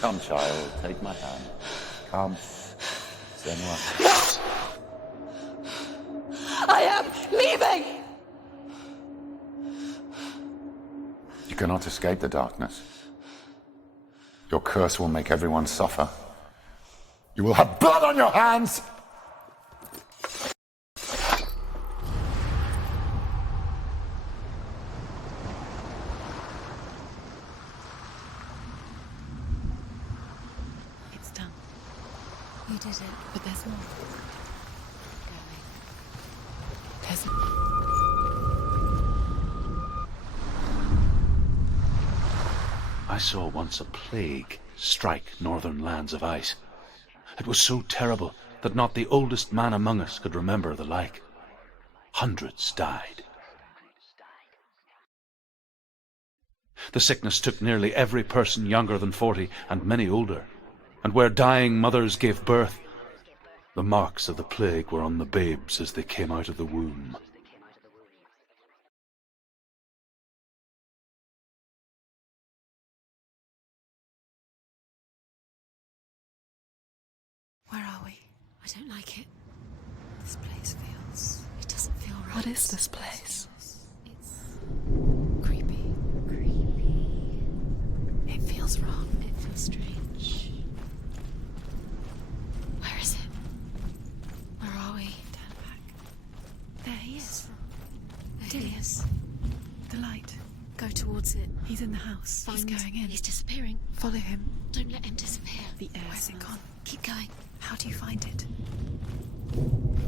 Come, child, take my hand. Come. Senua. I am leaving! You cannot escape the darkness. Your curse will make everyone suffer. You will have blood on your hands! It's done. You did it. But there's more. There's I saw once a plague strike northern lands of ice. It was so terrible that not the oldest man among us could remember the like. Hundreds died. The sickness took nearly every person younger than 40 and many older. And where dying mothers gave birth, the marks of the plague were on the babes as they came out of the womb. Where are we? I don't like it. This place feels... It doesn't feel right. What is this place? It's creepy. Creepy. It feels wrong. It feels strange. Where is it? Where are we? Turn back. There he is. There he is. The light. Go towards it. He's in the house. Find... He's going in. He's disappearing. Follow him. Don't let him disappear. The air Where's it smells. gone? Keep going. How do you find it?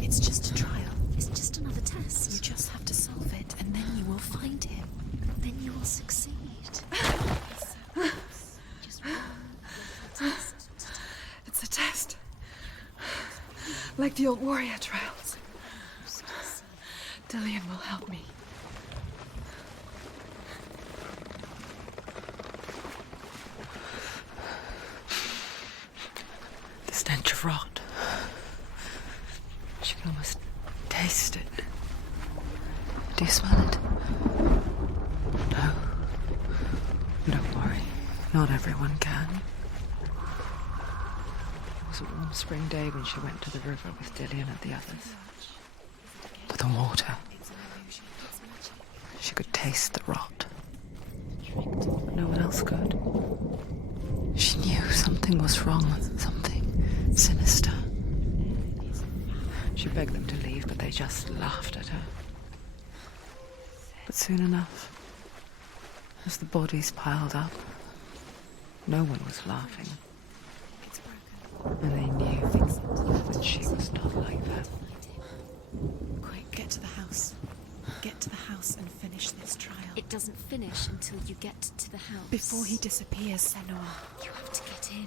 It's just a trial. It's just another test. You just have to solve it, and then you will find him. Then you will succeed. Just one little test. It's a test. Like the old warrior trials. Dillian will help me. stench of rot. She can almost taste it. Do you smell it? No. Don't worry. Not everyone can. It was a warm spring day when she went to the river with Dillian and the others. But the water... She could taste the rot. No one else could. She knew something was wrong, something sinister. She begged them to leave, but they just laughed at her. But soon enough, as the bodies piled up, no one was laughing. And they knew that she was not like that. Quick, get to the house. Get to the house and finish this trial. It doesn't finish until you get to the house. Before he disappears, Senua. You have to get in.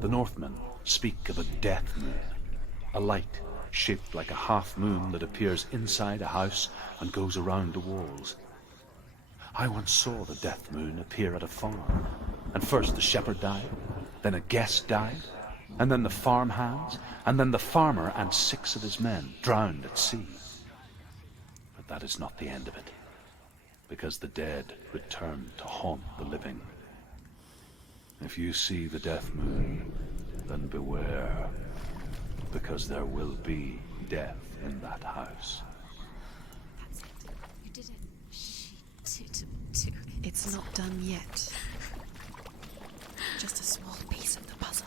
The Northmen speak of a death moon, a light shaped like a half moon that appears inside a house and goes around the walls. I once saw the death moon appear at a farm, and first the shepherd died, then a guest died, and then the farm hands, and then the farmer and 6 of his men drowned at sea. But that is not the end of it, because the dead return to haunt the living. If you see the death moon, then beware, because there will be death in that house. That's it. You did it. She didn't do it. It's not done yet. Just a small piece of the puzzle.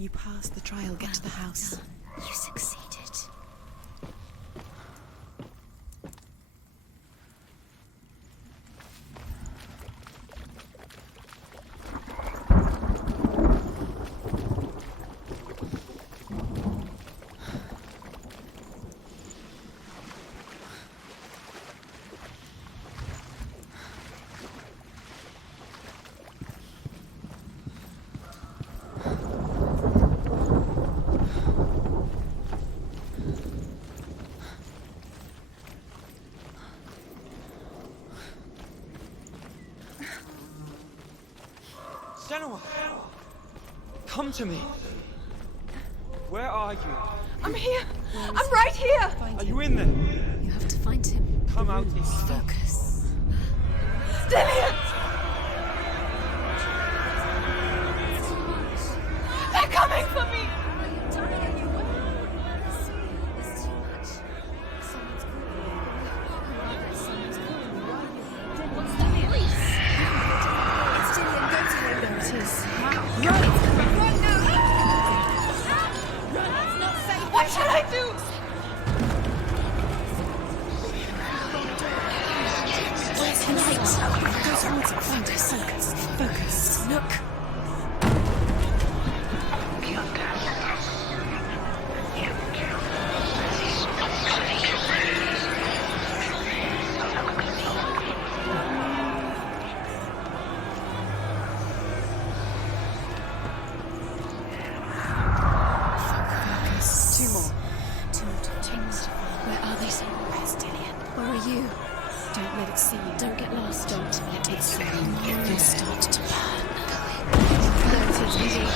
You passed the trial, get to the house. You succeeded. Senua! Come to me! Where are you? I'm here! I'm right here! Are you in there? You have to find him. Come out, Isla. Focus. Dillian! They're coming for me! What shall I do? Focus. Look. Where are they, Senua? Where's Dillian? Where are you? Don't let it see you. Don't get lost. Don't let it see you. You'll start to burn. There it is, indeed.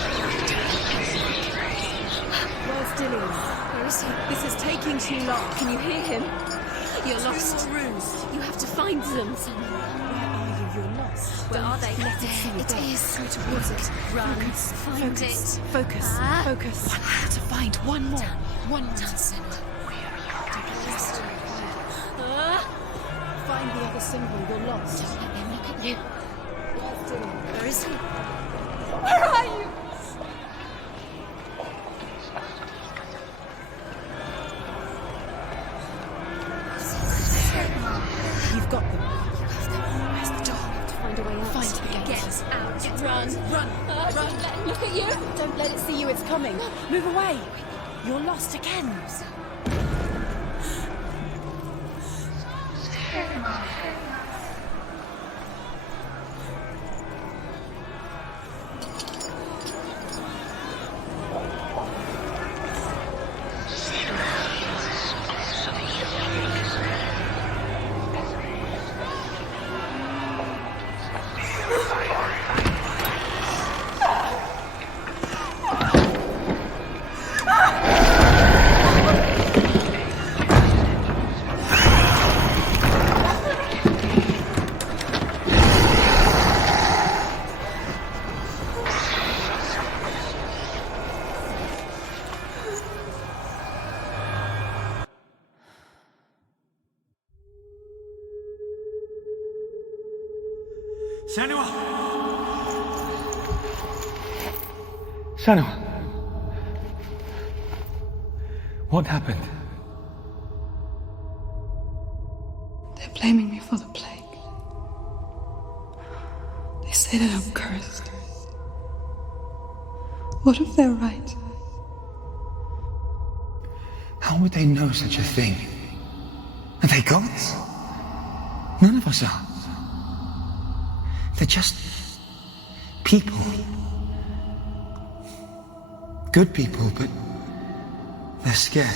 Where's Dillian? Where is he? This is taking too long. Can you hear him? You're lost. 2 more rooms. You have to find them, Senua. Where are you? You're lost. Where are they? Let it see you. It Go. is. Go towards it. Run. Focus. Find Focus. it. Focus. Ah. Focus. To find one more. One more. Done, Senua. Find the other symbol. You're lost. Don't let them look at you. Where is he? Where are you? You've got them. Where's the door? To find a way out. Find the gate. Get out. Run. Run. Look at you. Don't let it see you. It's coming. Move away. You're lost again. Senua! Senua! What happened? They're blaming me for the plague. They say that I'm cursed. What if they're right? How would they know such a thing? Are they gods? None of us are. They're just people. Good people, but they're scared.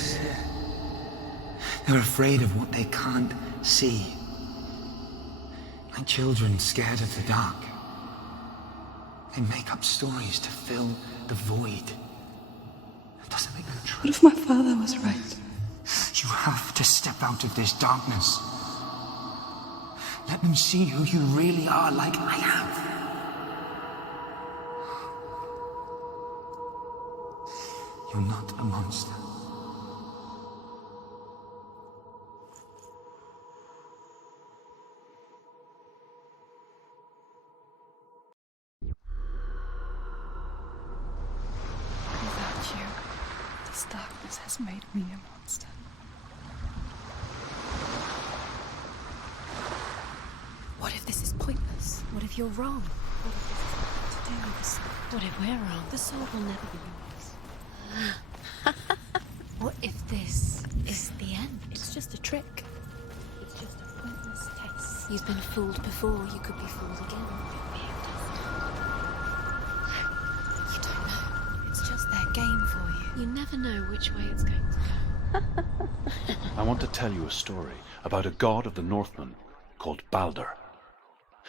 They're afraid of what they can't see. Like children scared of the dark. They make up stories to fill the void. It doesn't make them true. What if my father was right? You have to step out of this darkness. Let them see who you really are, like I have. You're not a monster. Without you, this darkness has made me a monster. What if this is pointless? What if you're wrong? What if this has nothing to do with the soul? What if we're wrong? The soul will never be yours. What if this is the end? It's just a trick. It's just a pointless test. You've been fooled before. You could be fooled again. You don't know. It's just their game for you. You never know which way it's going to go. I want to tell you a story about a god of the Northmen called Balder.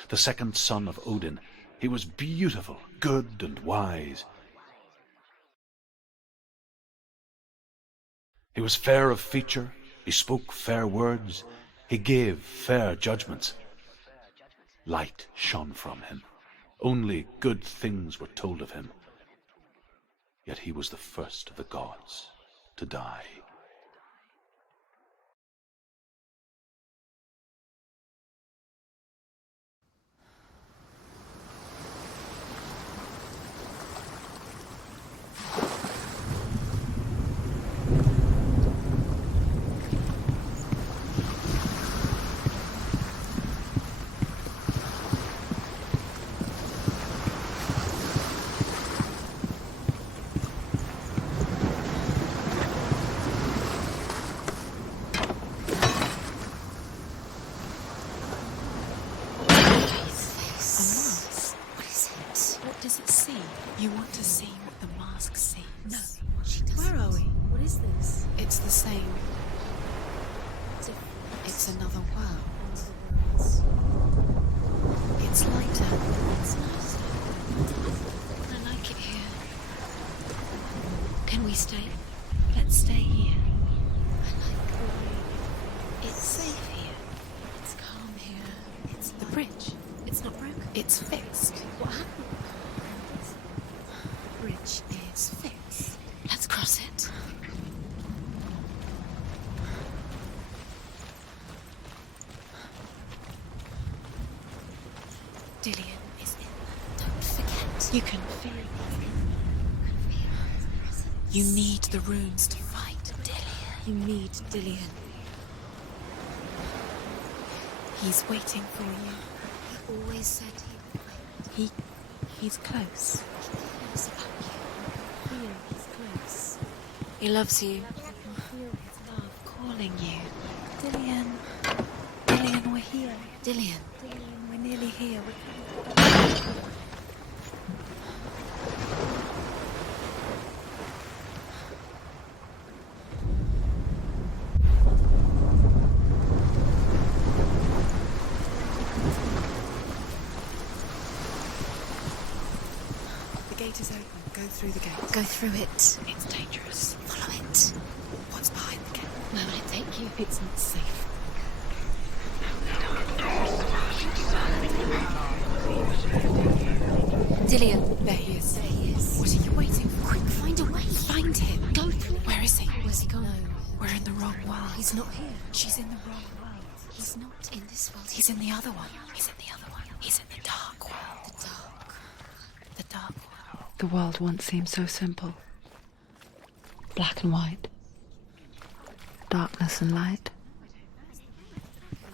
The second son of Odin. He was beautiful, good and wise. He was fair of feature, he spoke fair words, he gave fair judgments. Light shone from him. Only good things were told of him. Yet he was the first of the gods to die. You want to see what the mask sees? No, she doesn't. Where are we? What is this? It's the same. It's another world. It's lighter. It's nicer. I like it here. Can we stay? Let's stay here. I like the way it's safe here. It's calm here. It's the bridge. It's not broken. It's fixed. What happened? Bridge is fixed. Let's cross it. Dillian You can feel it. You need the runes to fight Dillian. You need Dillian. He's waiting for you. He always said he would. He's close. He cares about you. Feel he's close. He loves you. You can feel his love calling you. Dillian. Dillian, we're here. Dillian. Dillian, we're nearly here. The gate is open. Go through the gate. Go through it. It's dangerous. Follow it. What's behind the gate? Where will it take you? It's not safe. Dillian. There he is. There he is. What are you waiting for? Quick, find a way. Find him. Go through. Where is he? Where's he gone? No. We're in the wrong world. He's not here. She's in the wrong world. He's not in this world. He's in the other one. He's in the other one. He's in the dark world. The dark. The dark world. The world once seemed so simple. Black and white. Darkness and light.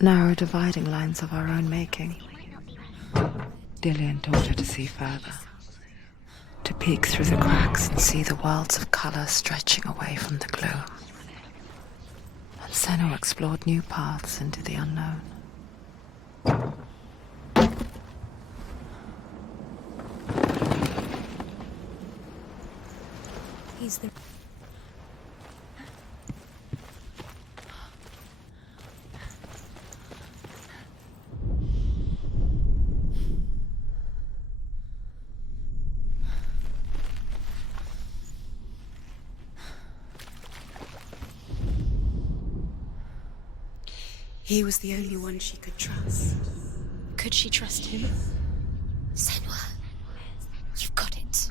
Narrow dividing lines of our own making. Dillian taught her to see further. To peek through the cracks and see the worlds of colour stretching away from the gloom. And Senua explored new paths into the unknown. He's the... He was the only one she could trust. Could she trust him? Senua. You've got it.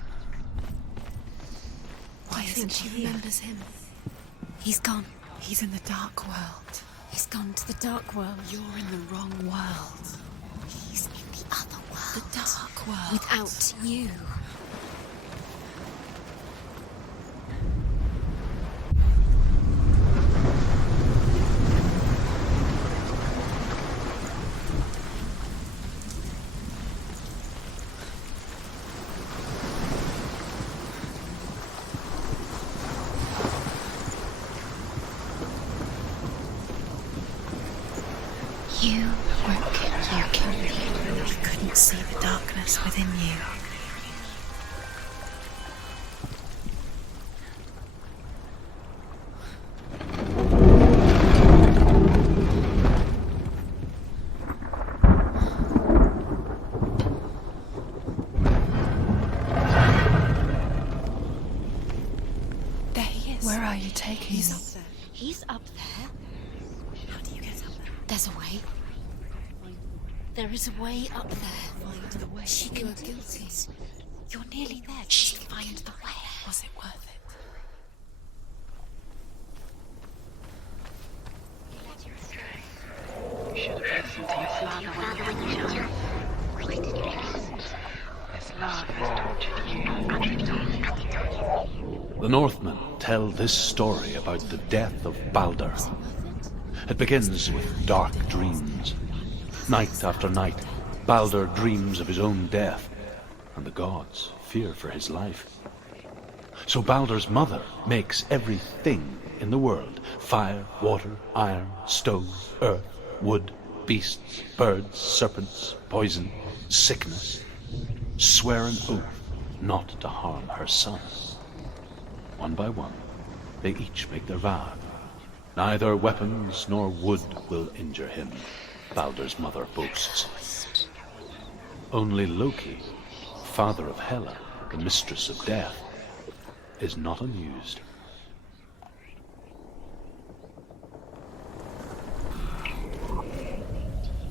Why isn't she remembers him? He's gone. He's in the dark world. He's gone to the dark world. You're in the wrong world. He's in the other world. The dark world. Without you. You couldn't see the darkness within you. There he is. Where are you taking He's me? up there. He's up there. How do you get up there? There's a way. There is a way up there. Find the way. She You can are do guilty. it. You're nearly there. Just find the way. Was it worth it? You should have listened to your father when you were young. Why did you listen? His love has tortured you. The Northmen tell this story about the death of Baldur. It begins with dark dreams. Night after night, Baldur dreams of his own death, and the gods fear for his life. So Baldur's mother makes everything in the world: fire, water, iron, stone, earth, wood, beasts, birds, serpents, poison, sickness, swear an oath not to harm her son. One by one, they each make their vow. Neither weapons nor wood will injure him, Baldur's mother boasts. Only Loki, father of Hela, the mistress of death, is not amused.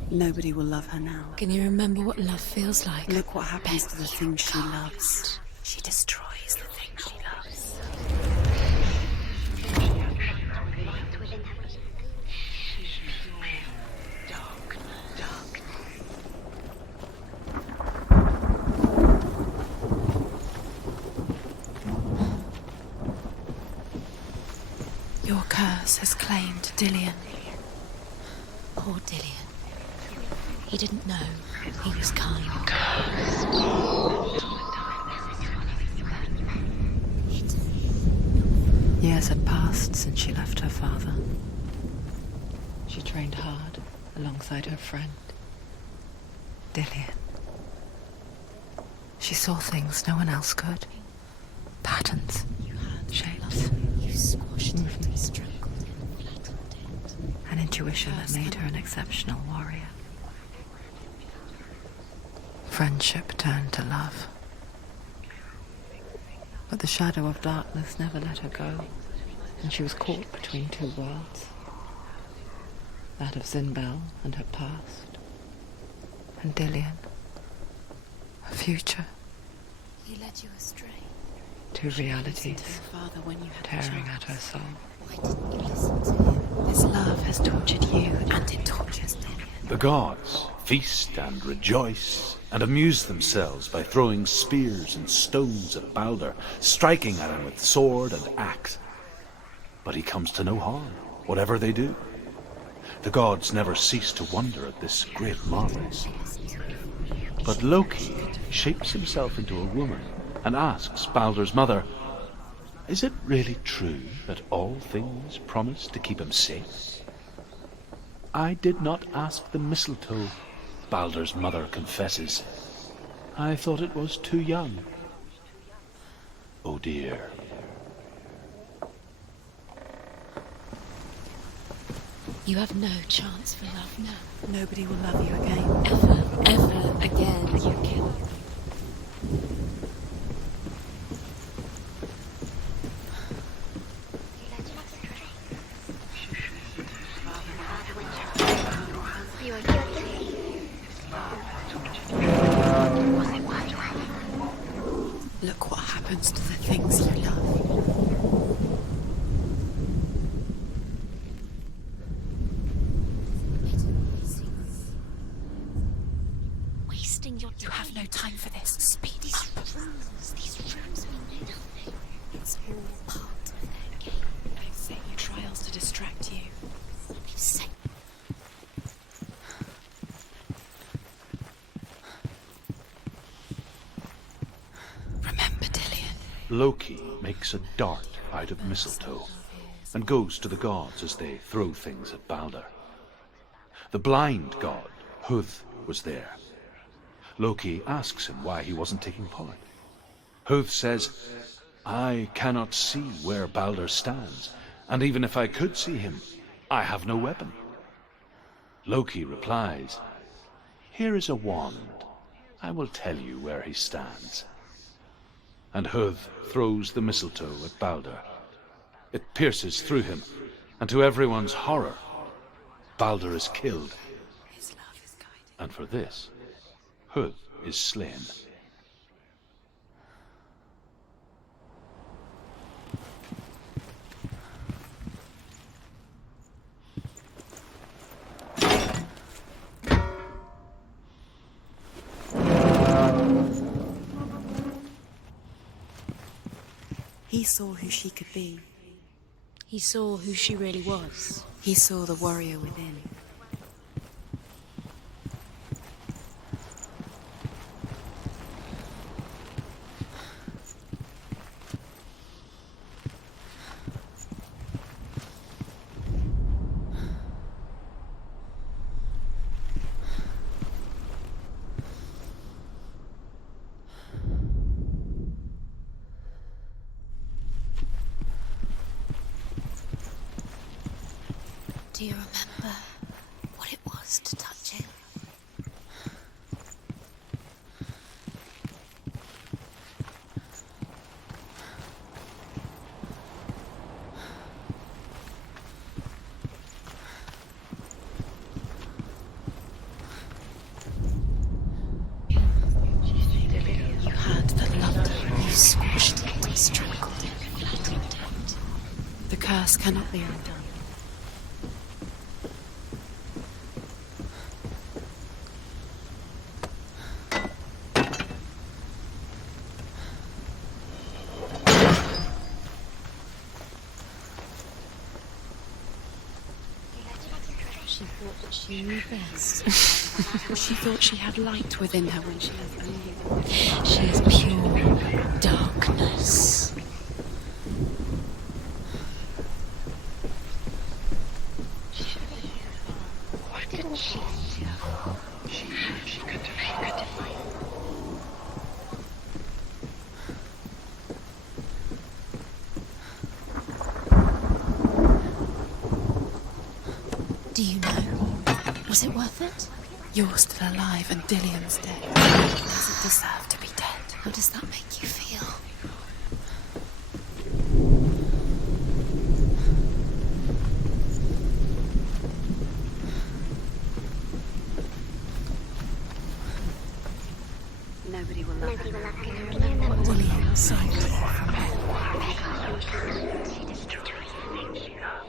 Nobody will love her now. Can you remember what love feels like? Look what happens to the things she loves. She destroys the things she loves. curse has claimed Dillian. Poor Dillian. He didn't know. He was kind. Years had passed since she left her father. She trained hard alongside her friend, Dillian. She saw things no one else could. Patterns, shapes, movements, an intuition that made her an exceptional warrior. Friendship turned to love. But the shadow of darkness never let her go, and she was caught between two worlds. That of Zinbel and her past, and Dillian, her future. He led you astray. Two realities Father, when you had tearing at her soul. Why didn't you listen to him? This love has tortured you, and it tortures Dillian. The gods feast and rejoice and amuse themselves by throwing spears and stones at Balder, striking at him with sword and axe. But he comes to no harm, whatever they do. The gods never cease to wonder at this great marvel. But Loki shapes himself into a woman and asks Balder's mother, "Is it really true that all things promise to keep him safe?" "I did not ask the mistletoe," Balder's mother confesses. "I thought it was too young." Oh dear. You have no chance for love now. Nobody will love you again. Ever again, you can. Look what happens to the things you love. Wasting your time. You have no time for this. Speed up. These rooms mean nothing. It's all part of their game. They've set you trials to distract you. They've set. Remember, Dillian. Loki makes a dart out of mistletoe and goes to the gods as they throw things at Balder. The blind god, Huth, was there. Loki asks him why he wasn't taking part. Huth says, "I cannot see where Balder stands, and even if I could see him, I have no weapon." Loki replies, "Here is a wand. I will tell you where he stands." And Huth throws the mistletoe at Balder. It pierces through him, and to everyone's horror, Balder is killed. His love is guiding. And for this, Huth is slain. He saw who she could be. He saw who she really was. He saw the warrior within. Do you remember what it was to touch him? You had the love. You squashed it and strangled it, flattened it. The curse cannot be undone. She thought that she knew best. She thought she had light within her when she was believing. She is pure darkness. Why didn't she? She could have. Do you know? Was it worth it? You're still alive and Dillian's dead. He doesn't deserve to be dead. How does that make you feel? Nobody will love her. Dillian saved her from hell. She destroys everything she loves.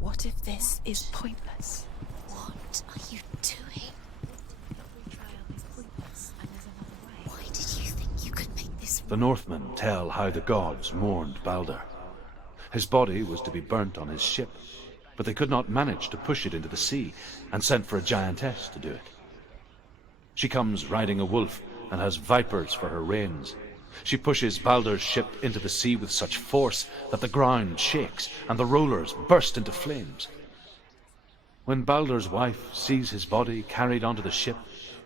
What if this is pointless? What are you doing? Why did you think you could make this? The Northmen tell how the gods mourned Balder. His body was to be burnt on his ship, but they could not manage to push it into the sea, and sent for a giantess to do it. She comes riding a wolf and has vipers for her reins. She pushes Balder's ship into the sea with such force that the ground shakes and the rollers burst into flames. When Balder's wife sees his body carried onto the ship,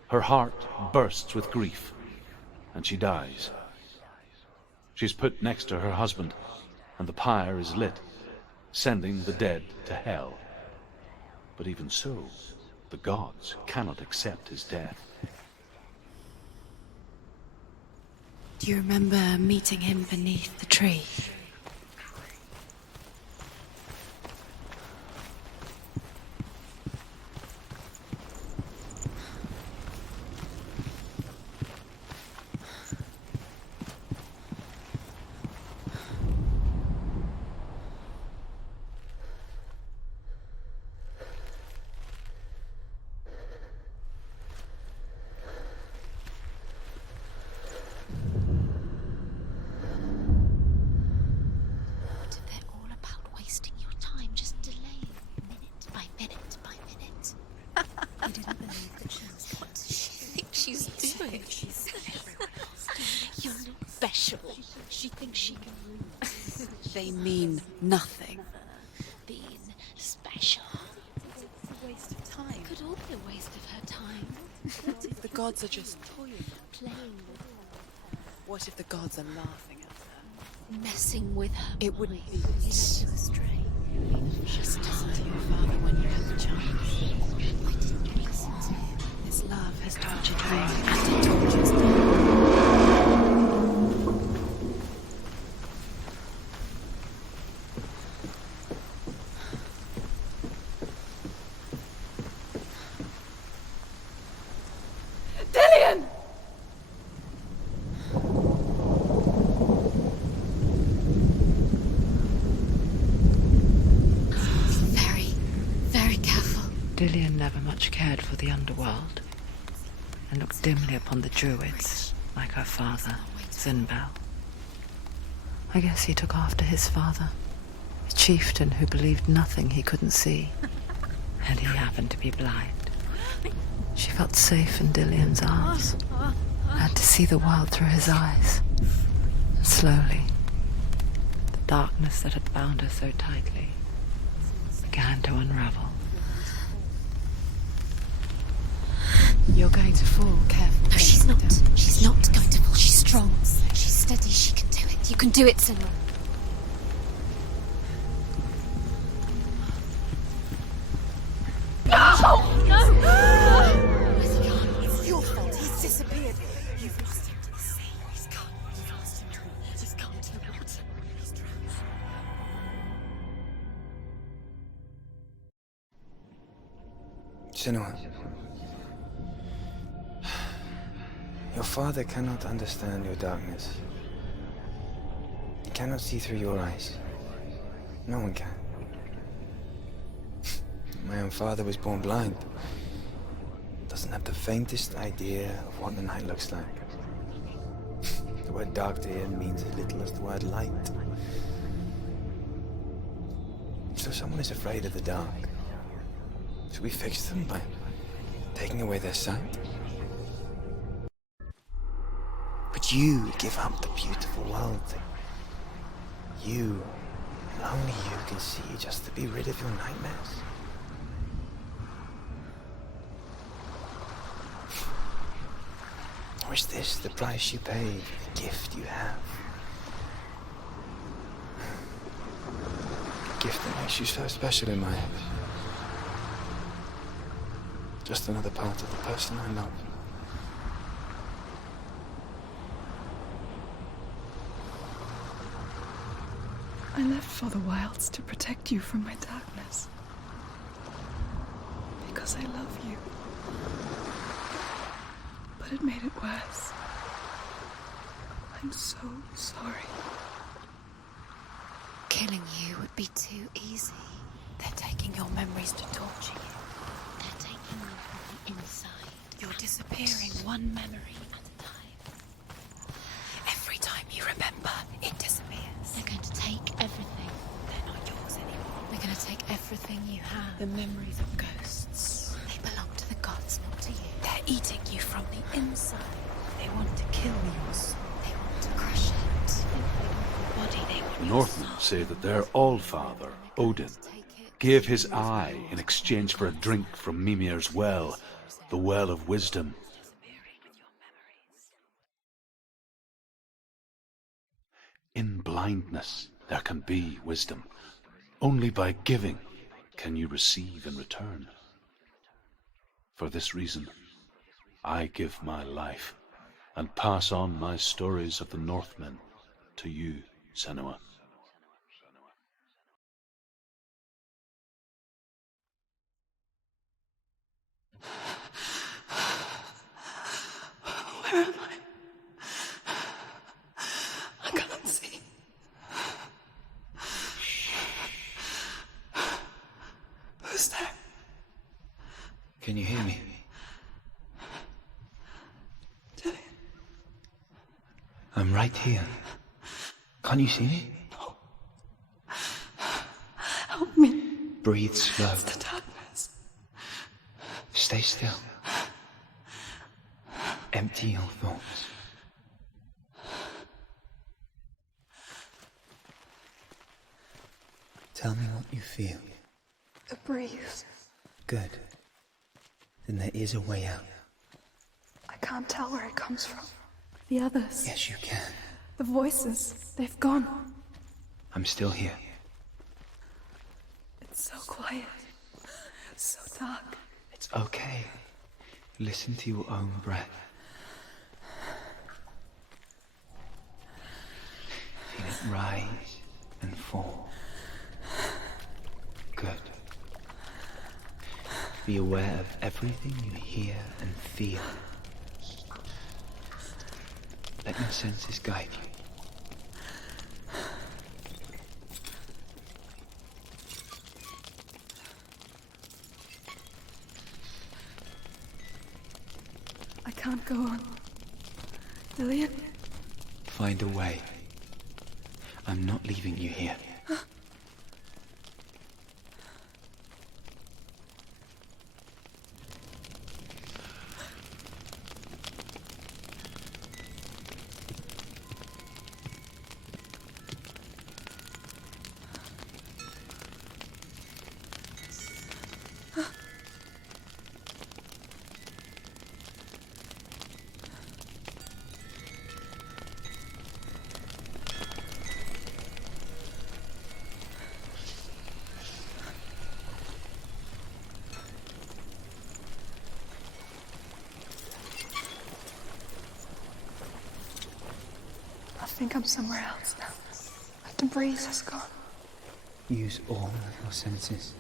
her heart bursts with grief, and she dies. She's put next to her husband, and the pyre is lit, sending the dead to hell. But even so, the gods cannot accept his death. Do you remember meeting him beneath the tree? She thinks she can rule. They mean nothing. Being special. It's a waste of time. It could all be a waste of her time. What if the gods are just toying, Playing with her. What if the gods are laughing at her? Messing with her. It wouldn't be Led you astray. Just listen to your father when you have the chance. Why didn't you listen to him? His love has tortured me, and it tortures them. Dillian never much cared for the underworld, and looked dimly upon the druids, like her father, Zinbel. I guess he took after his father, a chieftain who believed nothing he couldn't see, and he happened to be blind. She felt safe in Dillian's arms, and to see the world through his eyes. And slowly, the darkness that had bound her so tightly began to unravel. You're going to fall, careful. No, she's not. She's not going to fall. She's strong. She's steady. She can do it. You can do it, Senua. No! No! It's your fault. He's disappeared. You've lost him to the sea. He's gone. You've lost him to him. He's gone to the water. He's drowned. Senua. Your father cannot understand your darkness. He cannot see through your eyes. No one can. My own father was born blind. Doesn't have the faintest idea of what the night looks like. The word dark to him means as little as the word light. So someone is afraid of the dark. Should we fix them by taking away their sight? But you give up the beautiful world. You, and only you, can see just to be rid of your nightmares. Or is this the price you pay for the gift you have? A gift that makes you so special in my eyes. Just another part of the person I love. I left for the wilds to protect you from my darkness. Because I love you. But it made it worse. I'm so sorry. Killing you would be too easy. They're taking your memories to torture you. They're taking you from the inside. You're disappearing one memory at a time. Every time you remember, it disappears. They're going to take everything. They're not yours anymore. They're going to take everything you have. The memories of ghosts. They belong to the gods, not to you. They're eating you from the inside. They want to kill your soul. They want to crush it. Your body, they want The Northmen say that their all-father, Odin, gave his eye in exchange for a drink from Mimir's well, the well of wisdom. In blindness there can be wisdom. Only by giving can you receive in return. For this reason, I give my life and pass on my stories of the Northmen to you, Senua. Where am I? I can't see. Who's there? Can you hear me? Dillian. I'm right here. Can't you see me? No. Help me. Breathe slow. It's the darkness. Stay still. Empty your thoughts. Tell me what you feel. The breeze. Good. Then there is a way out. I can't tell where it comes from. The others. Yes, you can. The voices. They've gone. I'm still here. It's so quiet. So dark. It's okay. Listen to your own breath. Feel it rise and fall. Good. Be aware of everything you hear and feel. Let your senses guide you. I can't go on. Dillian? Find a way. I'm not leaving you here. I think I'm somewhere else now. Like the breeze has gone. Use all of your senses.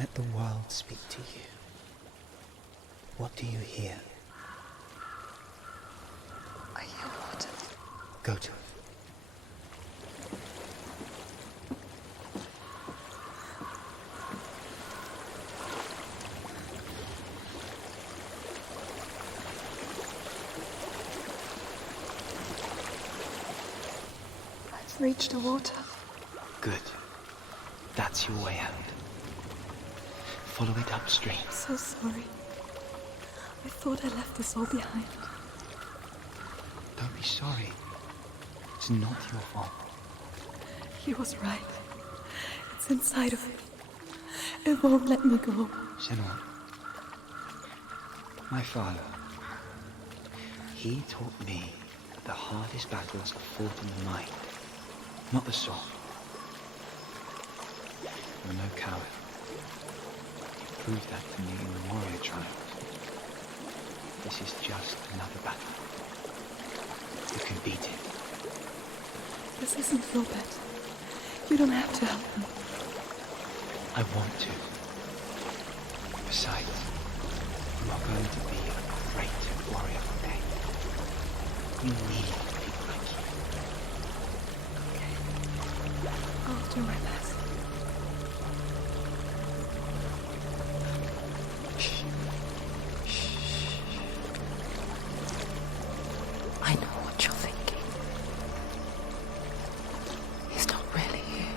Let the world speak to you. What do you hear? I hear water. Go to it. Reach the water. Good. That's your way out. Follow it upstream. I'm so sorry. I thought I left this all behind. Don't be sorry. It's not your fault. He was right. It's inside of me. It won't let me go. Senua, my father, he taught me that the hardest battles are fought in the mind, not the sword. You're no coward. You proved that to me in the warrior trials. This is just another battle. You can beat it. This isn't your bet. You don't have to help me. I want to. Besides, you are going to be a great warrior one day. We need people like you. Okay. I'll do my best. I know what you're thinking. He's not really here.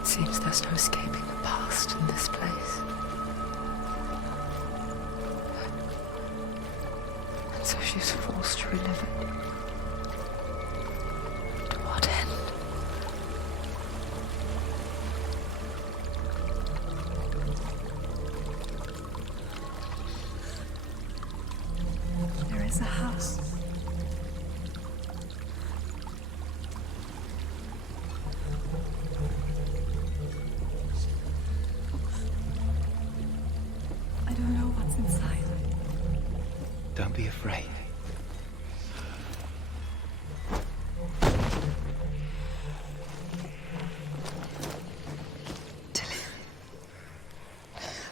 It seems there's no escaping the past in this place. And so she's forced to relive it. To what end? There is a house. I don't know what's inside. Don't be afraid.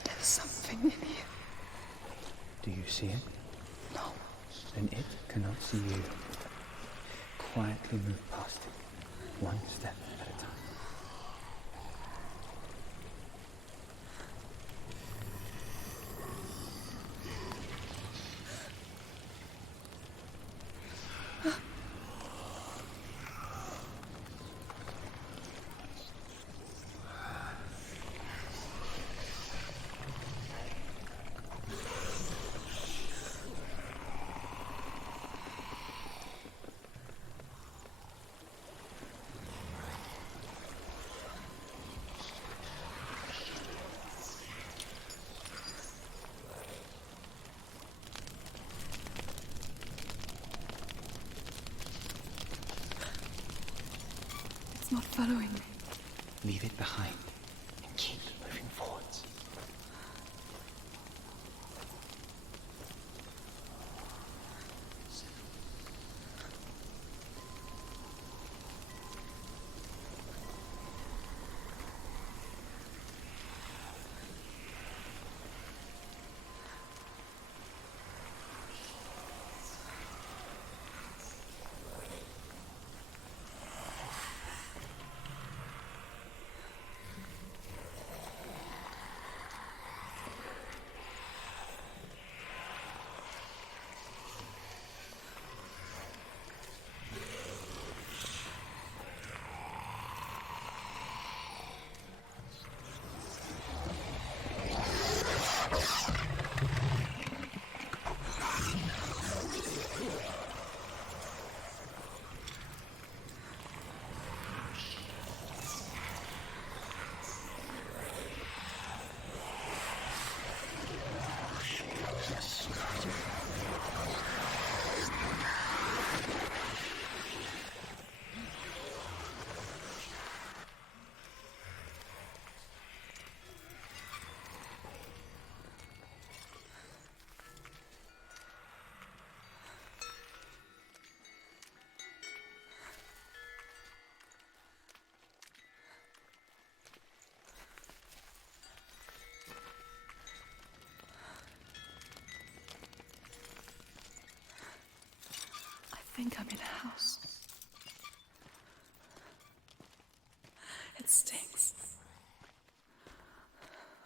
There's something in here. Do you see it? No. Then it cannot see you. Quietly move past it, one step at a time. It's not following me. Leave it behind and keep moving forwards. I think I'm in a house. It stinks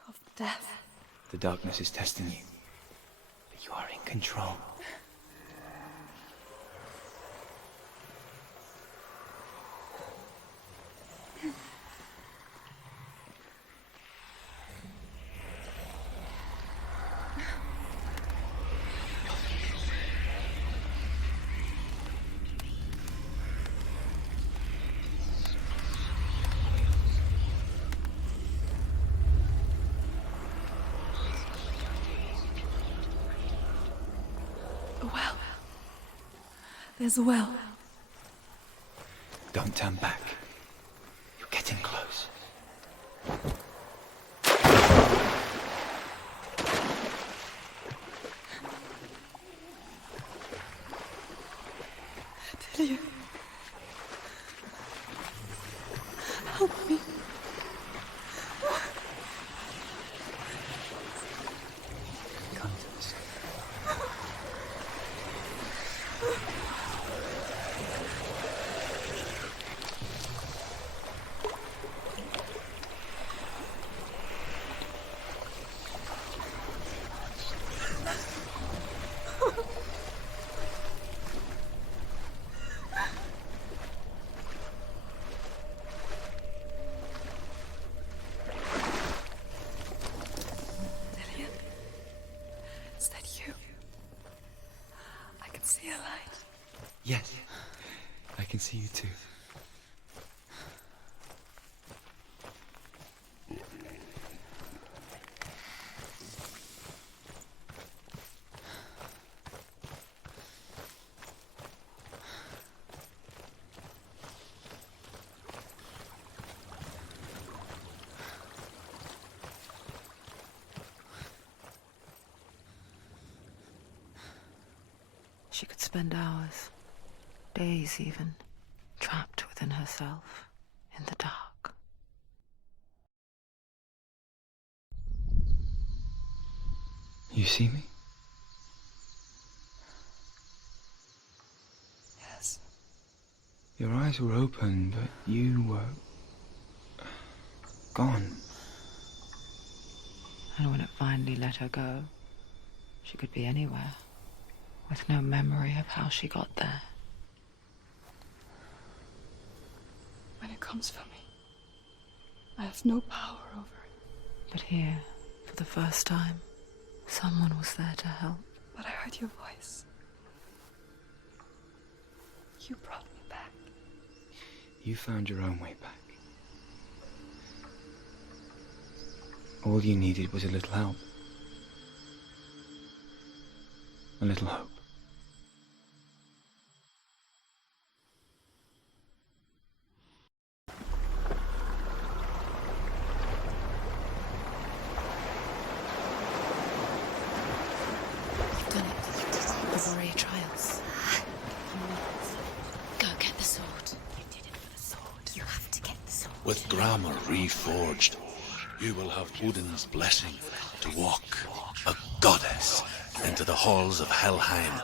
of death. The darkness is testing you, but you are in control. There's a well. Don't turn back. You're getting close. Delia. Help me. Come to this. Is that you? I can see a light. Yes, I can see you too. She could spend hours, days even, trapped within herself, in the dark. You see me? Yes. Your eyes were open, but you were gone. And when it finally let her go, she could be anywhere, with no memory of how she got there. When it comes for me, I have no power over it. But here, for the first time, someone was there to help. But I heard your voice. You brought me back. You found your own way back. All you needed was a little help. A little hope. You've done it. The warrior trials. Go get the sword. You did it for the sword. You have to get the sword. With grammar reforged, you will have Odin's blessing to walk, a goddess, into the halls of Helheim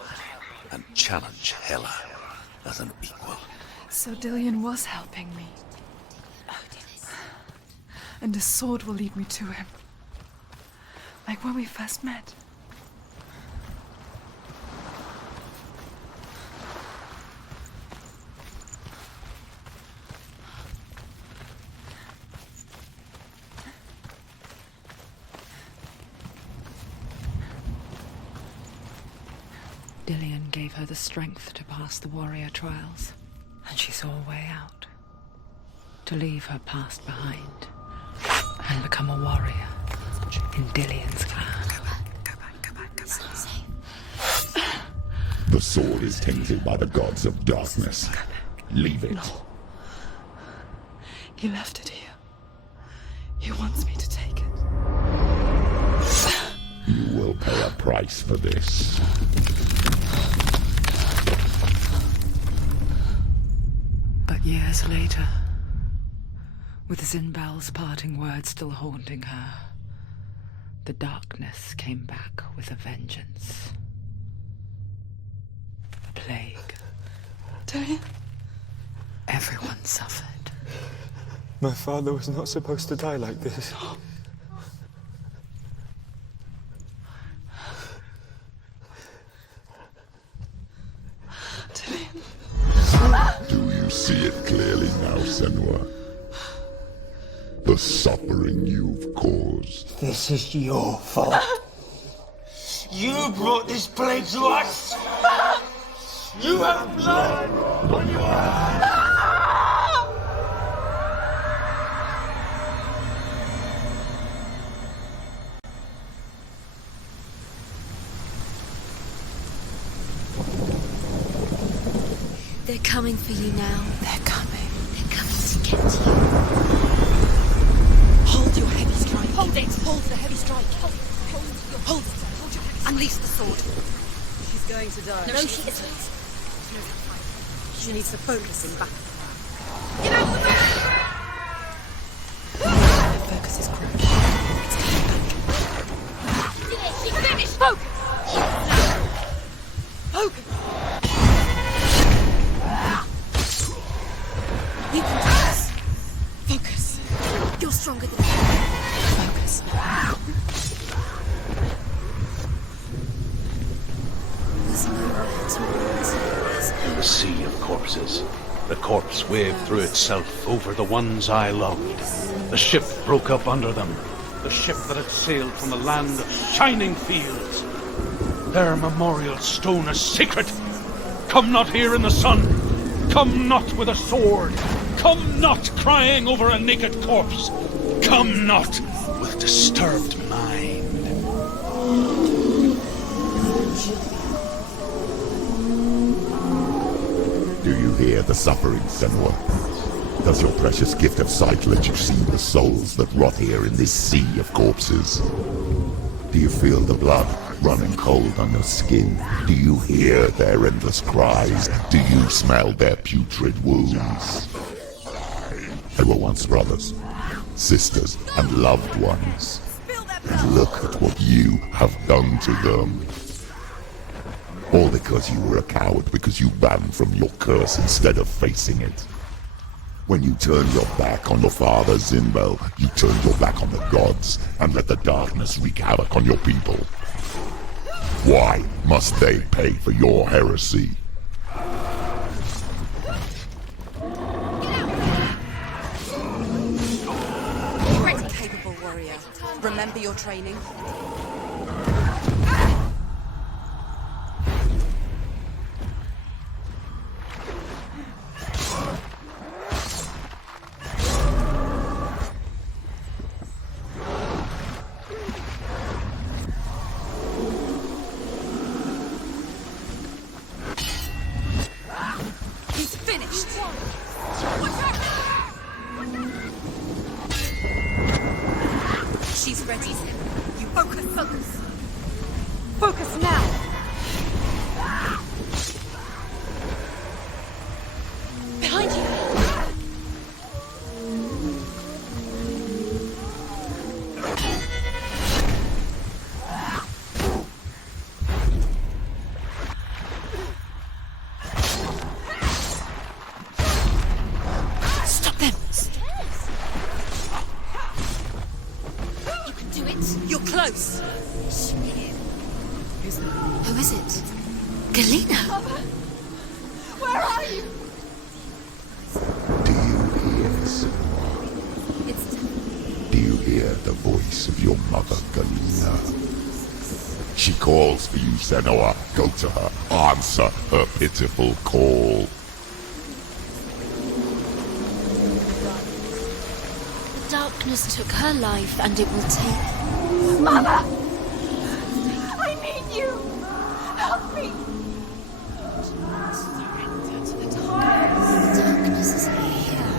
and challenge Hela as an equal. So Dillion was helping me. And the sword will lead me to him. Like when we first met. Dillion gave her the strength to pass the warrior trials, and she saw a way out. To leave her past behind and become a warrior in Dillion's clan. Go back. It's not safe. The sword is tainted by the gods of darkness. Leave it. No. He left it here. He wants me to take it. You will pay a price for this. But years later, with Zinbal's parting words still haunting her, the darkness came back with a vengeance. A plague. Dillion? Everyone suffered. My father was not supposed to die like this. Do you see it clearly now, Senua? The suffering you've caused. This is your fault. You brought this plague to us! You have blood on your hands! get you. Hold your heavy strike. Hold it. Hold the heavy strike. Hold it. Hold it. Hold your heavy strike. Unleash the sword. She's going to die. No, she isn't. She needs to focus in battle. Get out the way! The focus is cracked. It's coming back. Finish! Focus! Focus! You can do this. Focus. You're stronger than me. Focus. There's nowhere to run. The sea of corpses. The corpse waved through itself over the ones I loved. The ship broke up under them. The ship that had sailed from a land of shining fields. Their memorial stone is sacred. Come not here in the sun. Come not with a sword. Come not crying over a naked corpse. Come not with disturbed mind. Do you hear the suffering, Senua? Does your precious gift of sight let you see the souls that rot here in this sea of corpses? Do you feel the blood running cold on your skin? Do you hear their endless cries? Do you smell their putrid wounds? They were once brothers, sisters, and loved ones. And look at what you have done to them. All because you were a coward, because you ran from your curse instead of facing it. When you turned your back on your father, Zinbel, you turned your back on the gods and let the darkness wreak havoc on your people. Why must they pay for your heresy? Great and capable warrior. Remember your training. She's ready. You focus. Focus now. Behind you. Stop them. You can do it. You're close. Who is it? Galena. Where are you? Do you hear, Senua? Do you hear the voice of your mother, Galena? She calls for you, Senua. Go to her. Answer her pitiful call. The darkness took her life, and it will take... Mother! I need you! Help me! Darkness is here.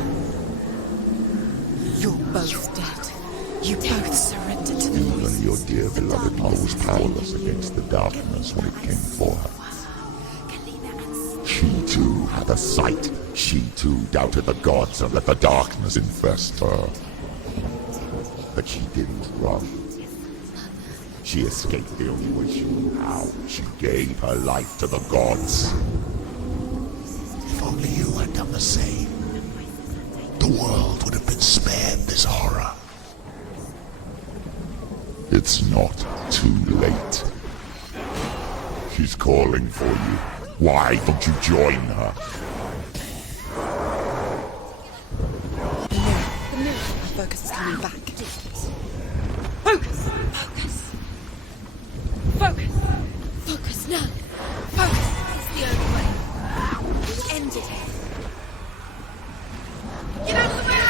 You're both dead. You both surrendered to the Even voices. your dear beloved mother was powerless against the darkness when it came for her. She too had a sight. She too doubted the gods and let the darkness infest her. But she didn't run. She escaped the only way she knew how. She gave her life to the gods. If only you had done the same, the world would have been spared this horror. It's not too late. She's calling for you. Why don't you join her? The mirror. Our focus is coming back. Focus! Focus now. Focus! It's the only way. End it. Get out of the way!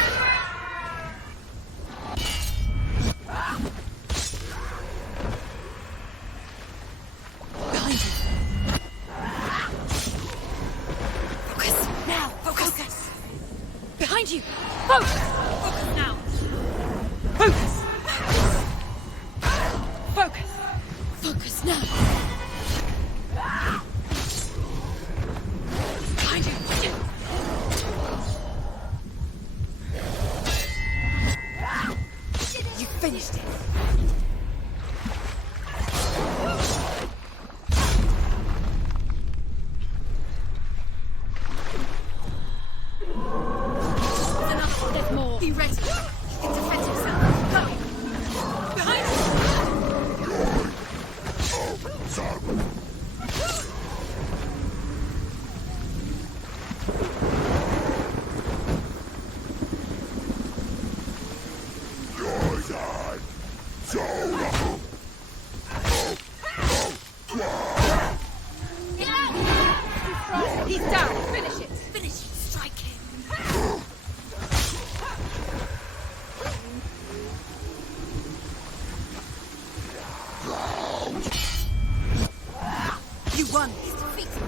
Behind you. Focus! Now! Focus! Behind Behind you! Focus! Focus now! Focus! Focus! Focus now! Behind you! You finished it! There's more. Be ready. You can defend yourself. Go. Behind He's down. Finish it. Finish it. Strike him. You won. He's defeated.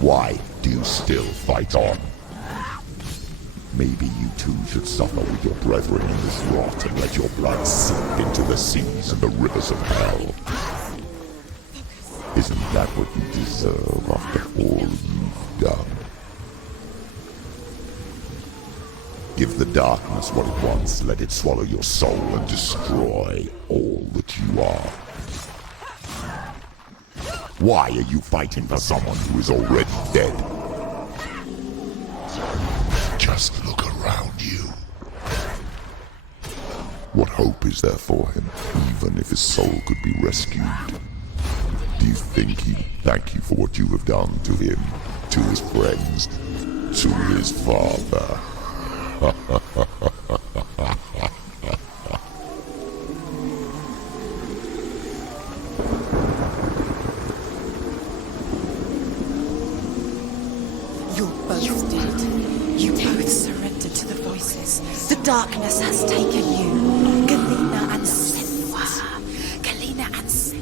Why do you still fight on? Maybe you too should suffer with your brethren in this rot and let your blood sink into the seas and the rivers of hell. Isn't that what you deserve after all you've done? Give the darkness what it wants, let it swallow your soul and destroy all that you are. Why are you fighting for someone who is already dead? Just look around you. What hope is there for him, even if his soul could be rescued? Do you think he'd thank you for what you have done to him, to his friends, to his father? Darkness has taken you. Galina and Senua. Galina and Senua.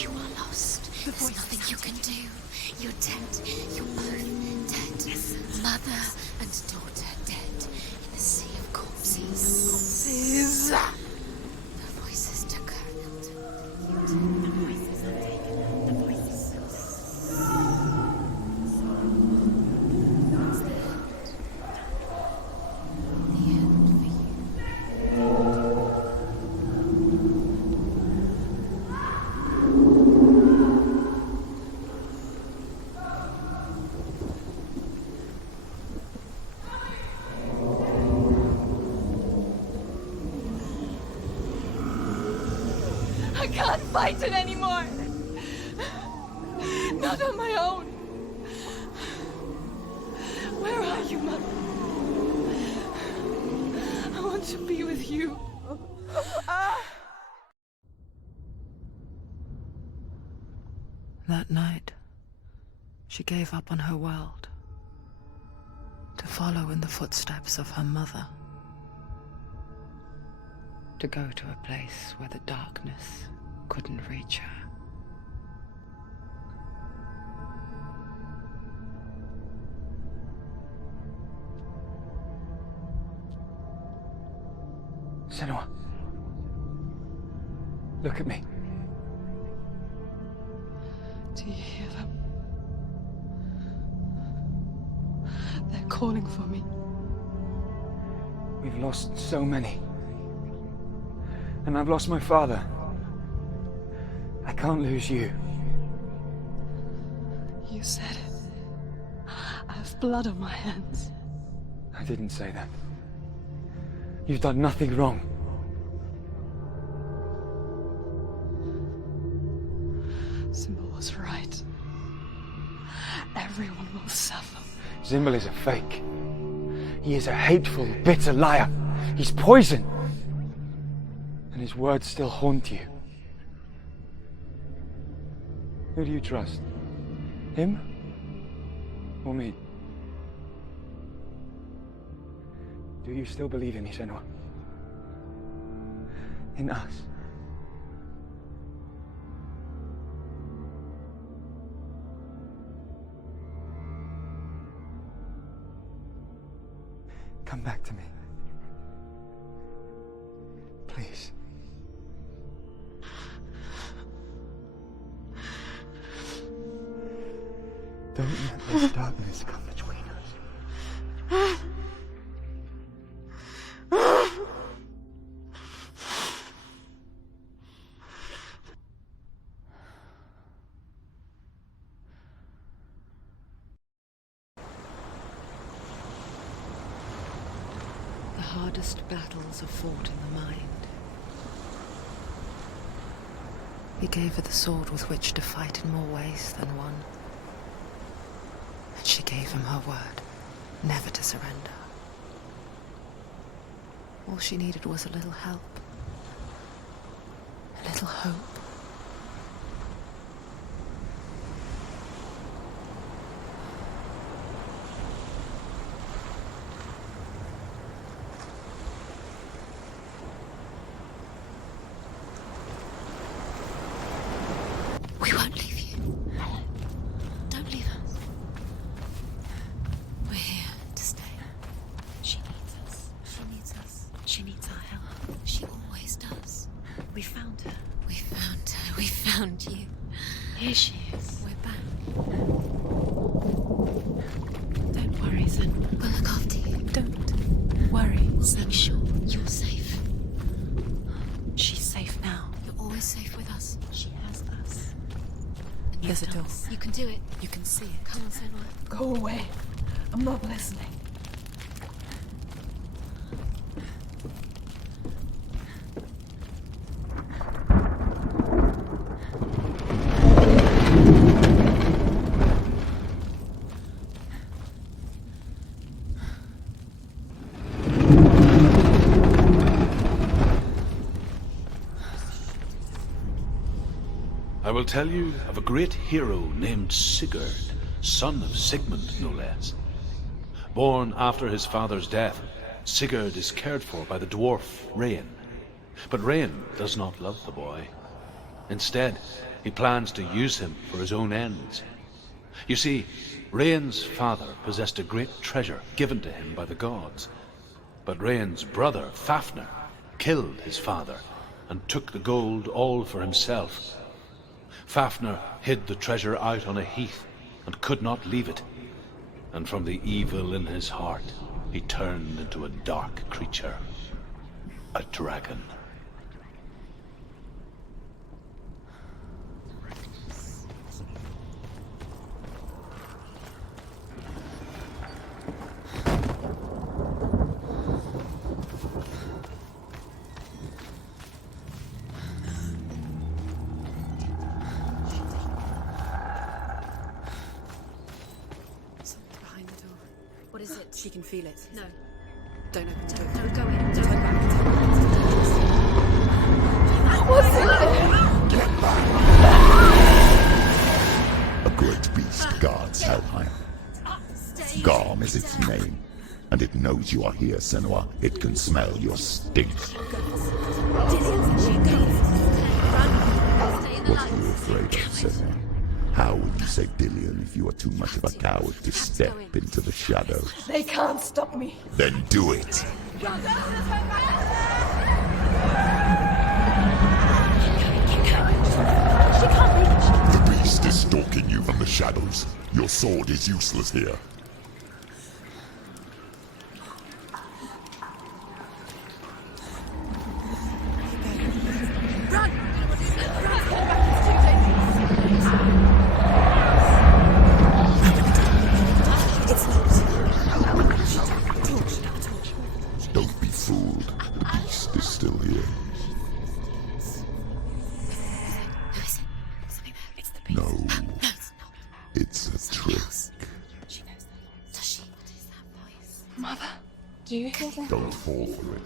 You are lost. There's nothing you can do. You're dead. You're both dead. Mother and daughter dead in a sea of corpses. The voices took her. The voices are taken. The voices. I can't fight it anymore. Not on my own. Where are you, Mother? I want to be with you. That night, she gave up on her world to follow in the footsteps of her mother, to go to a place where the darkness couldn't reach her. Senua, look at me. Do you hear them? They're calling for me. We've lost so many. And I've lost my father. I can't lose you. You said it. I have blood on my hands. I didn't say that. You've done nothing wrong. Simba was right. Everyone will suffer. Zimbel is a fake. He is a hateful, bitter liar. He's poison. And his words still haunt you. Who do you trust? Him? Or me? Do you still believe in me, Senua? In us? Come back to me. Please. Don't let this darkness come between us. The hardest battles are fought in the mind. He gave her the sword with which to fight in more ways than one. And she gave him her word, never to surrender. All she needed was a little help, a little hope. We won't leave you. Don't leave us. We're here to stay. She needs us. She needs us. She needs our help. She always does. We found her. We found her. We found you. Here she is. We're back. Don't worry, Zen. We'll look after you. Don't worry. We'll make sure you're safe. She's safe now. You're always safe with us. She has us. There's a door. You can do it. You can see it. Come on, Senua. Go away. I'm not listening. I will tell you of a great hero named Sigurd, son of Sigmund, no less. Born after his father's death, Sigurd is cared for by the dwarf Rain. But Rain does not love the boy. Instead, he plans to use him for his own ends. You see, Rain's father possessed a great treasure given to him by the gods. But Rain's brother, Fafnir, killed his father and took the gold all for himself. Fafnir hid the treasure out on a heath and could not leave it. And from the evil in his heart, he turned into a dark creature, a dragon. What is it? She can feel it. No. Don't open the door. Don't go in. Don't Turn back. What's in there? Get back! A great beast guards Helheim. Garm is its name, and it knows you are here, Senua. It can smell your stink. What are you afraid of, Senua? How would you save Dillion if you are too much of a coward to step into the shadows? They can't stop me. Then do it! The beast is stalking you from the shadows. Your sword is useless here. Don't be fooled. The beast is still here. Who is it? Something there. It's the No, it's a trick. She knows that. Does she? What is that voice? Mother, do you hear that? Don't fall for it.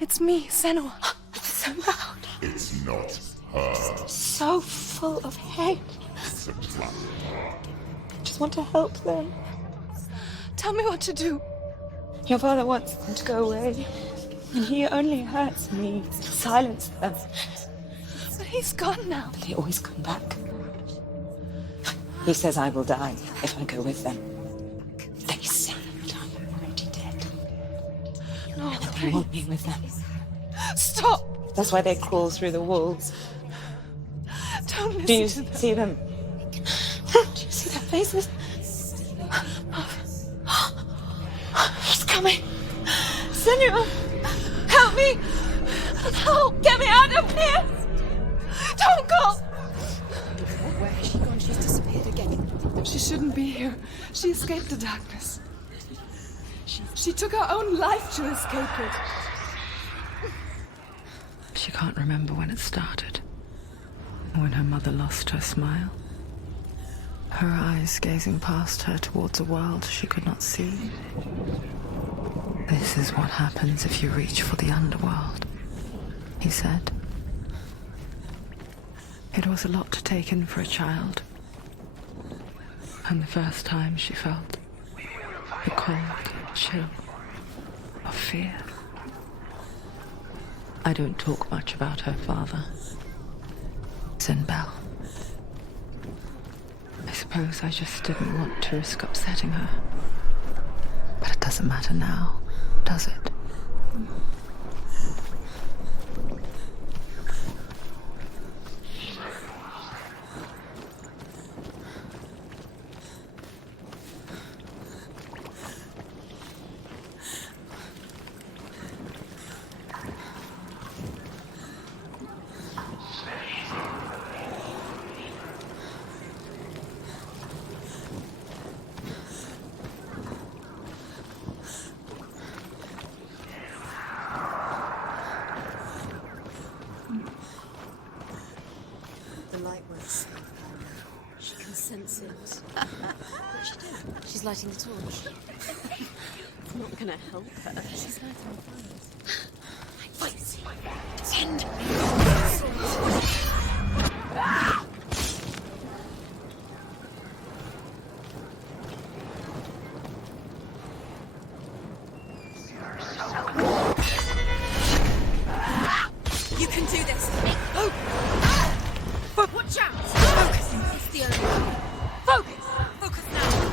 It's me, Senua. It's so loud. It's not her. So full of hate. It's a trap. I just want to help them. Tell me what to do. Your father wants them to go away. And he only hurts me. Silence them. But he's gone now. But they always come back. He says I will die if I go with them. They say I'm already dead. No, They want me with them. Stop! That's why they crawl through the walls. Don't listen Do you to them. see them? Do you see their faces? He's coming. Senua, help me. Help, get me out of here. Don't go. Where has she gone? She's disappeared again. She shouldn't be here. She escaped the darkness. She took her own life to escape it. She can't remember when it started, or when her mother lost her smile. Her eyes gazing past her towards a world she could not see. This is what happens if you reach for the underworld, he said. It was a lot to take in for a child, and the first time she felt the cold chill of fear. I don't talk much about her father, Sinbel. I suppose I just didn't want to risk upsetting her. But it doesn't matter now, does it? The light won't save her now. She can sense it. What's she doing? She's lighting the torch. It's not gonna help her. She's lighting the fires. Fight! Send! You can do this. Oh. Watch out! Focus. It's the only way. Focus. Focus now.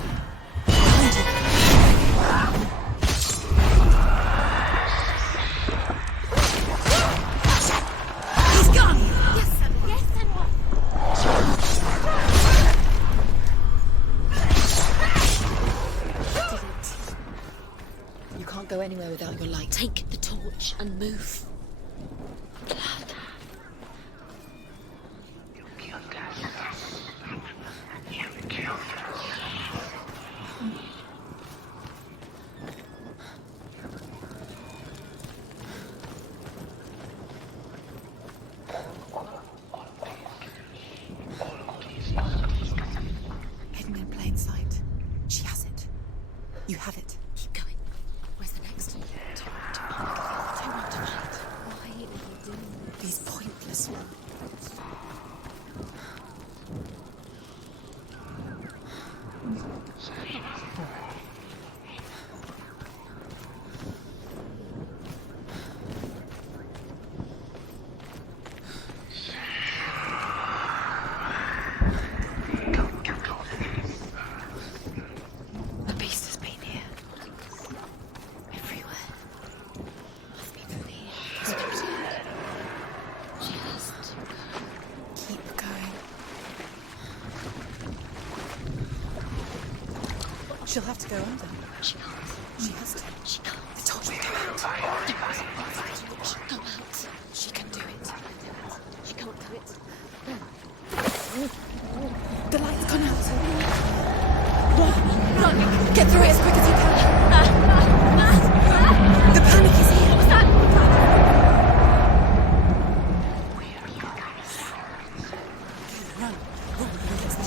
He's gone. Yes, Senua. Yes, Senua. You can't go anywhere without your light. Take the torch and move. Hidden in plain sight. She has it. You have it. Keep going. Where's the next? Too much to fight. Too much to fight. Why are you doing These pointless ones. The beast has been here. everywhere? Must be the lead. She has to Keep going. She'll have to go under. She can't. She has to. She can't. The torch will go out. Go out. She can do it. She can't do it. The light's gone out. Run! Get through it as quick as you can. The panic is here. What's that? Run. Run.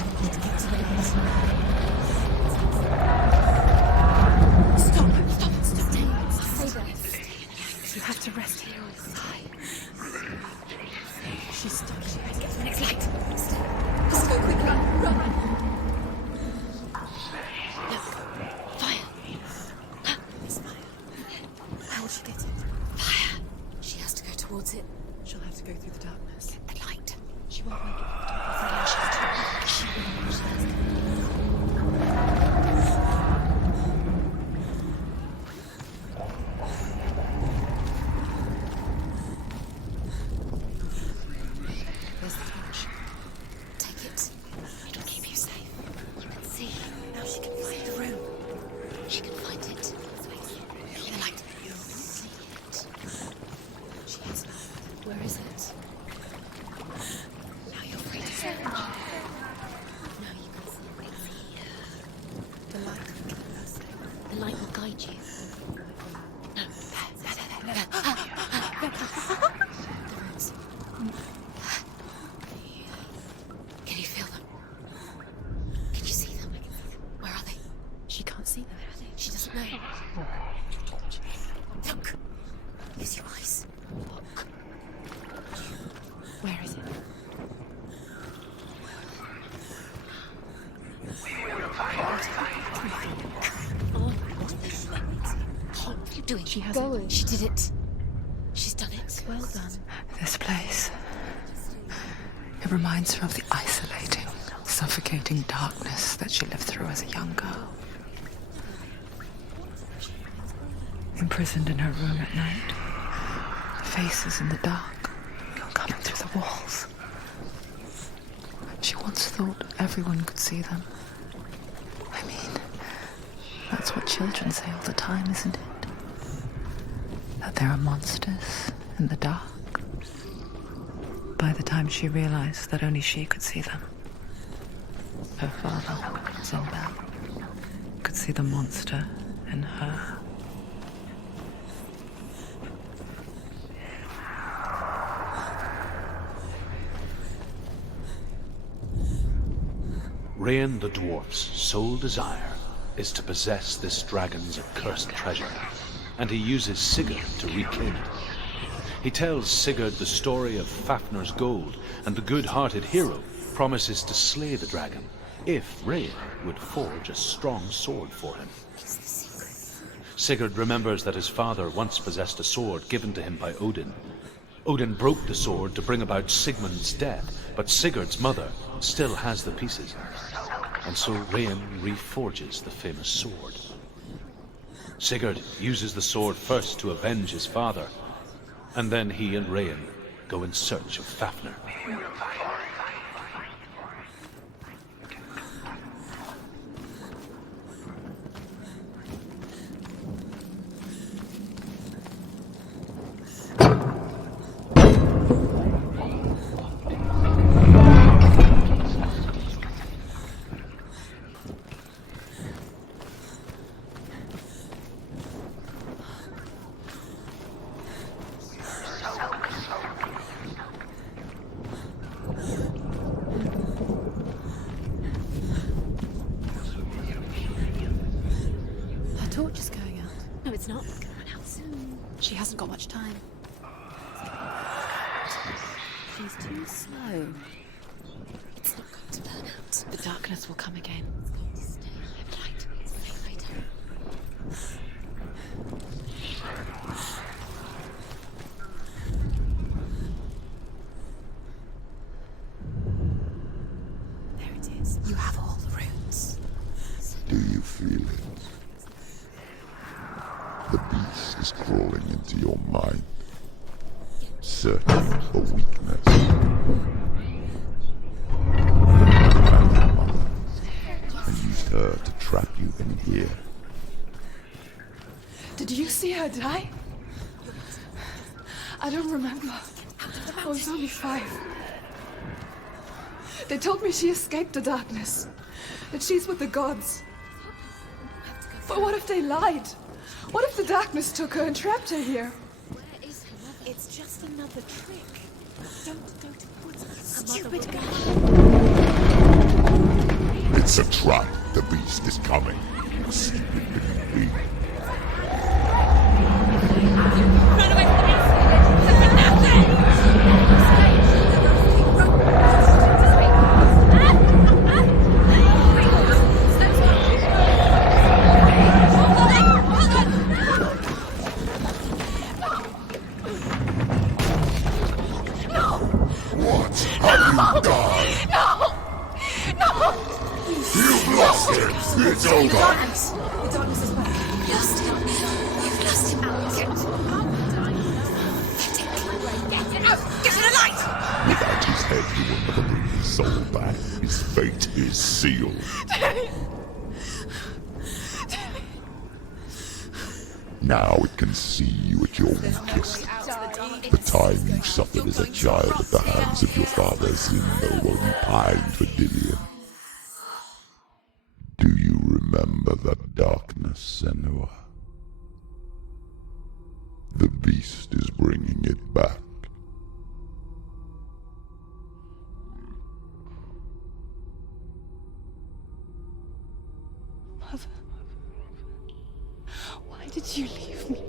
you. No. Can you feel them? Can you see them? Where are they? She can't see them. Where are they? She doesn't know. Look. Use your eyes. Look. Where is it? What are you doing? She has it. She did it. She's done it. Well done. This place. It reminds her of the isolating, suffocating darkness that she lived through as a young girl. Imprisoned in her room at night. Faces in the dark, coming through the walls. She once thought everyone could see them. I mean, that's what children say all the time, isn't it? That there are monsters in the dark. By the time she realized that only she could see them, her father, Sahla, could see the monster in her. Rain the dwarf's sole desire is to possess this dragon's accursed treasure, and he uses Sigurd to reclaim it. He tells Sigurd the story of Fafnir's gold, and the good-hearted hero promises to slay the dragon if Rain would forge a strong sword for him. Sigurd remembers that his father once possessed a sword given to him by Odin. Odin broke the sword to bring about Sigmund's death, but Sigurd's mother still has the pieces. And so Rain reforges the famous sword. Sigurd uses the sword first to avenge his father, and then he and Rain go in search of Fafnir. Torch is going out. No, it's not. It's going to run out soon. She hasn't got much time. She's too slow. It's not going to burn out. The darkness will come again. It's going to stay. I'm right. Stay right. There it is. You have all the runes. Do you feel it? The beast is crawling into your mind, searching for weakness. I used her to trap you in here. Did you see her die? I don't remember. I was only 5. They told me she escaped the darkness, that she's with the gods. But what if they lied? What if the darkness took her and trapped her here? Where is her mother? It's just another trick. Don't go to the woods. Stupid girl. It's a trap. The beast is coming. Stupid little thing. Run away from the beast! For nothing! It's over! The darkness is back. You lost him. You've lost him. Get it out! Get to the light! Without his head, he will never bring his soul back. His fate is sealed. Now it can see you at your weakest. The time you suffered as a child at the hands of your father Zimbo while you pined for Dillian. Do you remember that darkness, Senua? Father, why did you leave me?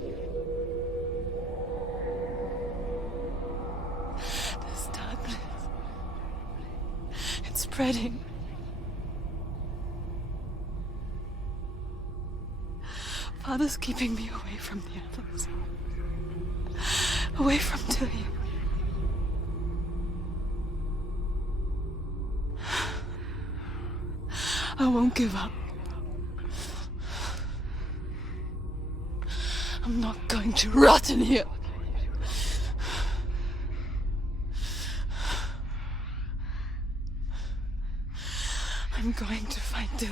There's darkness. It's spreading. Father's keeping me away from the others. Away from Tilly. I won't give up. I'm not going to rot in here. I'm going to find Tilly.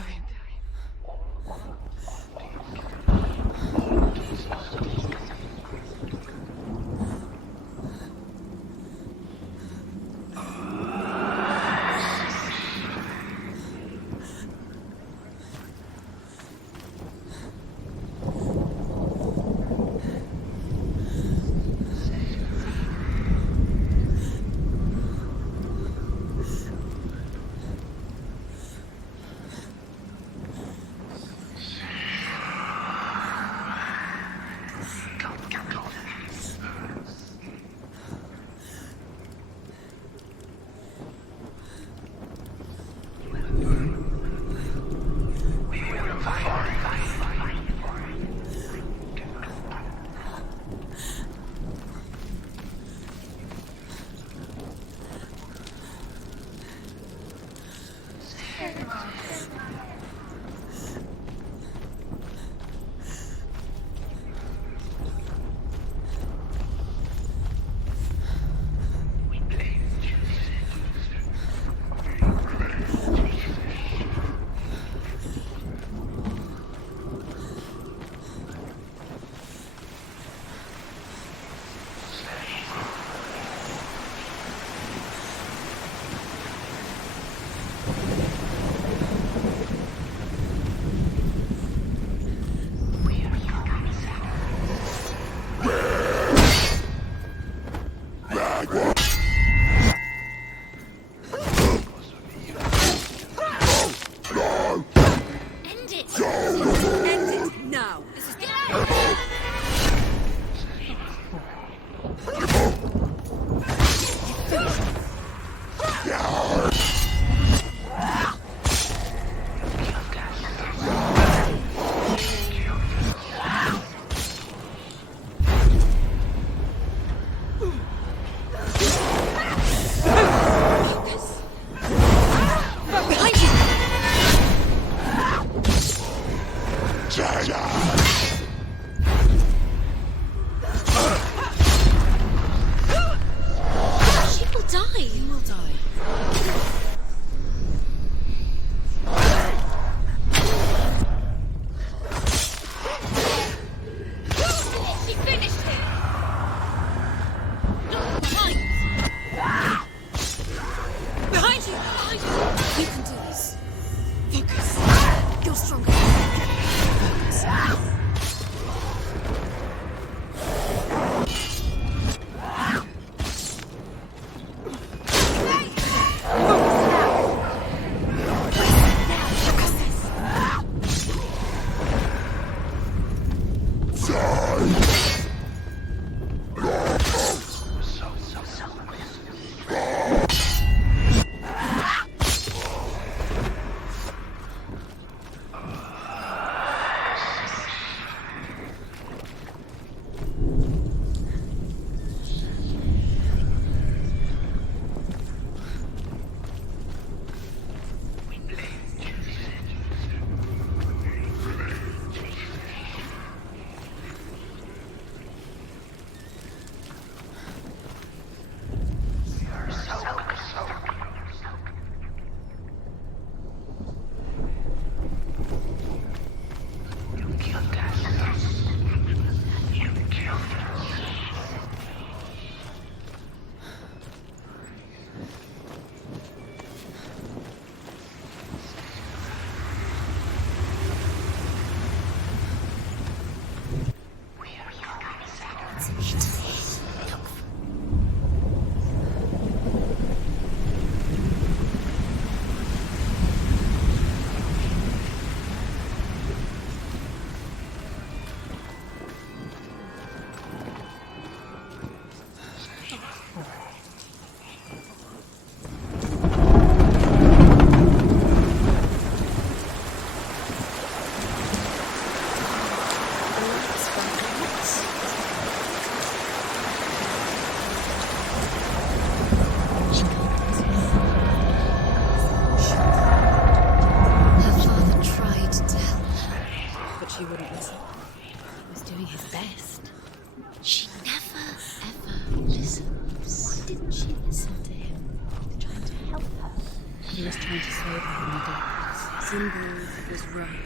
was trying to save her from the darkness. Zinbao was right.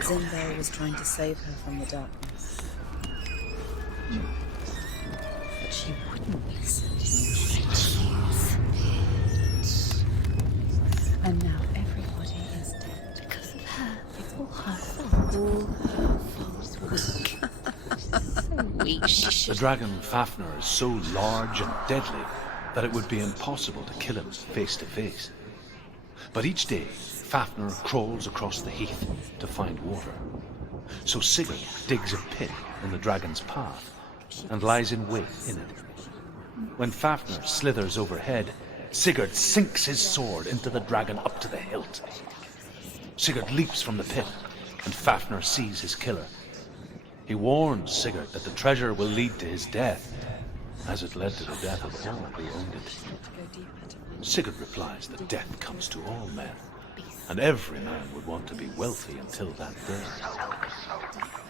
Zinbao was trying to save her from the darkness. But she wouldn't listen. And now everybody is dead. Because of her. It's all her fault. All her fault. So weak. The dragon Fafnir is so large and deadly that it would be impossible to kill him face to face. But each day, Fafnir crawls across the heath to find water. So Sigurd digs a pit in the dragon's path and lies in wait in it. When Fafnir slithers overhead, Sigurd sinks his sword into the dragon up to the hilt. Sigurd leaps from the pit, and Fafnir sees his killer. He warns Sigurd that the treasure will lead to his death, as it led to the death of all who owned it. Sigurd replies that death comes to all men, and every man would want to be wealthy until that day.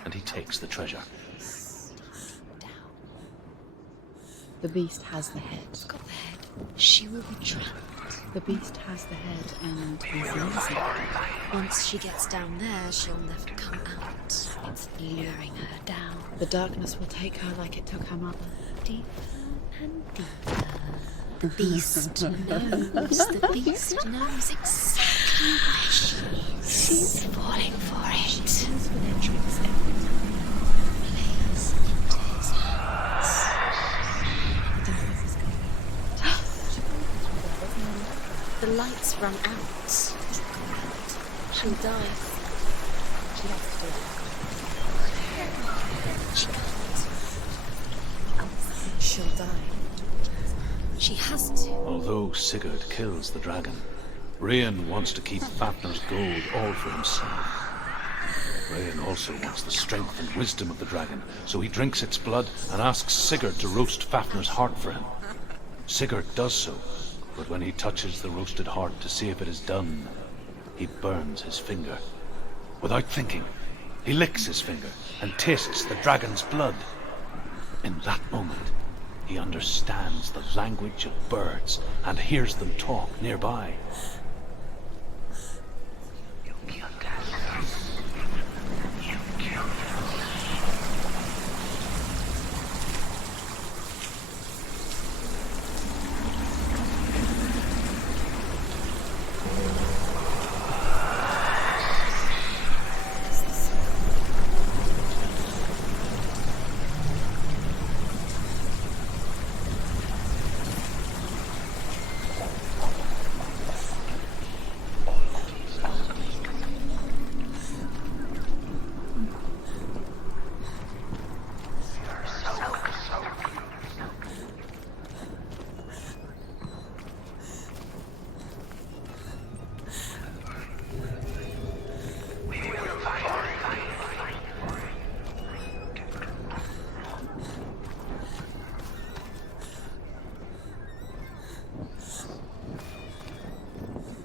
And he takes the treasure. The beast has the head. It's got the head. She will be trapped. The beast has the head and he's easy. Once she gets down there, she'll never come out. It's luring her down. The darkness will take her like it took her mother. Deeper and deeper. The beast knows. The beast knows exactly where she is. She's falling for it. She knows with her tricks every time. Plays into his hands. The lights run out. She'll die. She has to do it. She can't. She'll die. She has to. Although Sigurd kills the dragon, Rayan wants to keep Fafnir's gold all for himself. Rayan also wants the strength and wisdom of the dragon, so he drinks its blood and asks Sigurd to roast Fafnir's heart for him. Sigurd does so, but when he touches the roasted heart to see if it is done, he burns his finger. Without thinking, he licks his finger and tastes the dragon's blood. In that moment, he understands the language of birds and hears them talk nearby.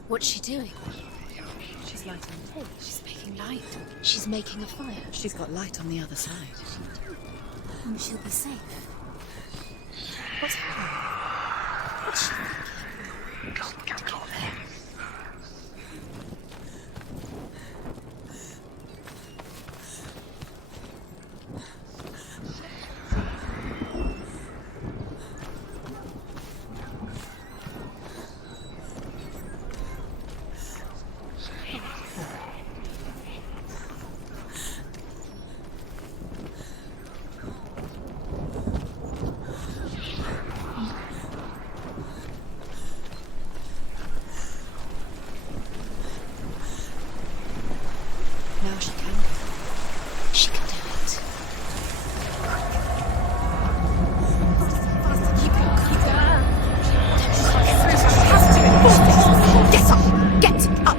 What's she doing? She's lighting the torch. She's making light. She's making a fire. She's got light on the other side. She'll be safe. What's happening? What's she thinking? Get there. Now she can go. She can do it. Keep going. Get up! Get up!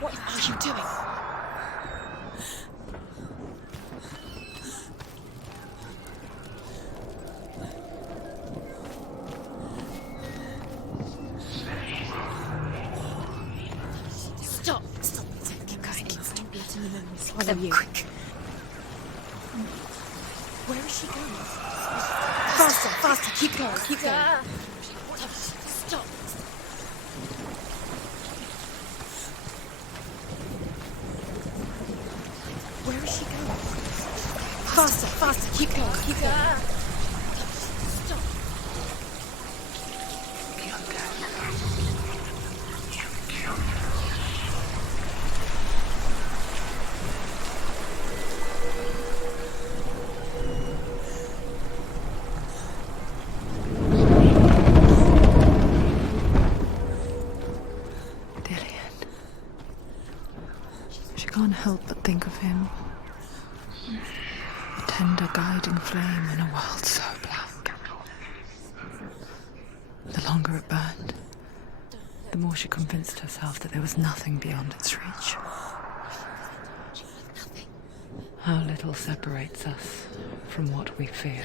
What are you doing? Stop! Stop! Keep going. Don't let in the memories follow Then you. quick. Where is she going? Faster, faster. Keep going. Stop! Faster, faster. Keep going, keep going. Can't help but think of him. A tender guiding flame in a world so black. The longer it burned, the more she convinced herself that there was nothing beyond its reach. How little separates us from what we fear.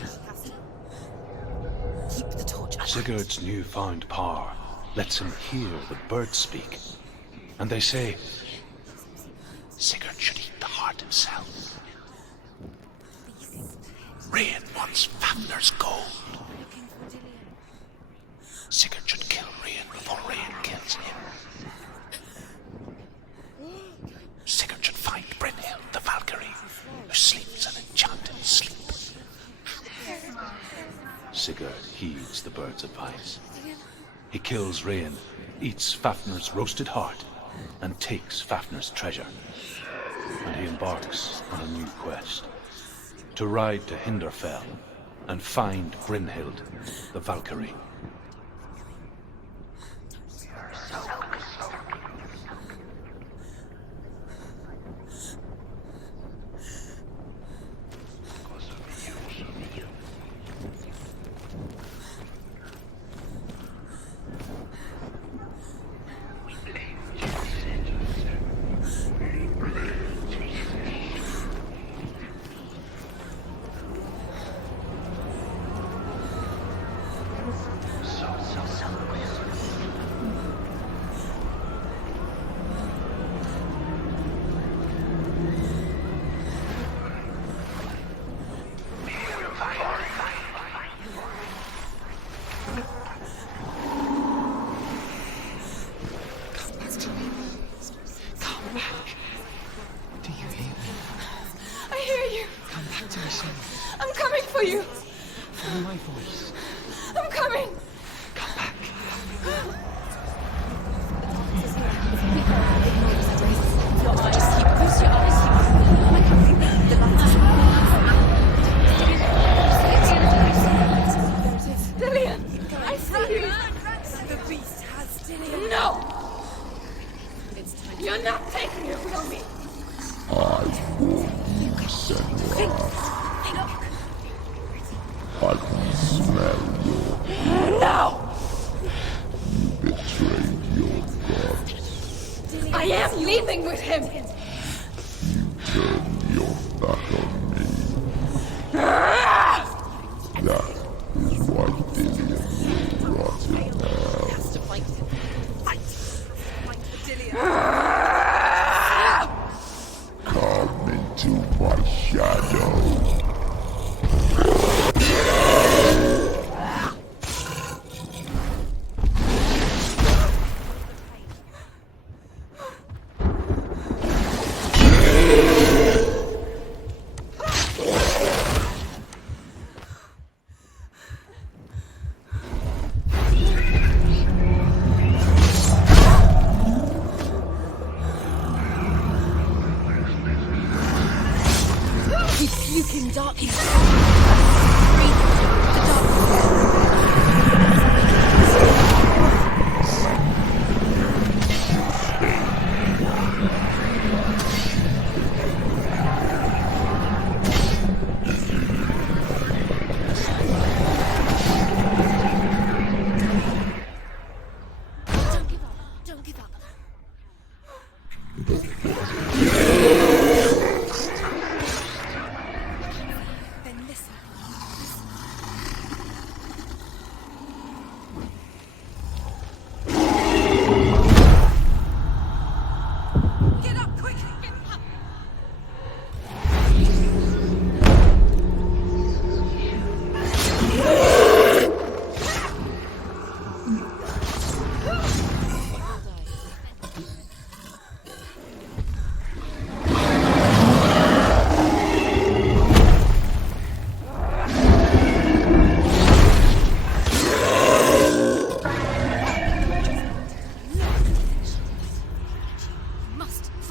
Keep the torch alive. Sigurd's newfound power lets him hear the birds speak. And they say, Sigurd should eat the heart himself. Rain wants Fafnir's gold. Sigurd should kill Rain before Rain kills him. Sigurd should find Brynhild, the Valkyrie, who sleeps an enchanted sleep. Sigurd heeds the bird's advice. He kills Rain, eats Fafnir's roasted heart, and takes Fafnir's treasure. And he embarks on a new quest, to ride to Hinderfell and find Brynhild, the Valkyrie.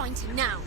find him now.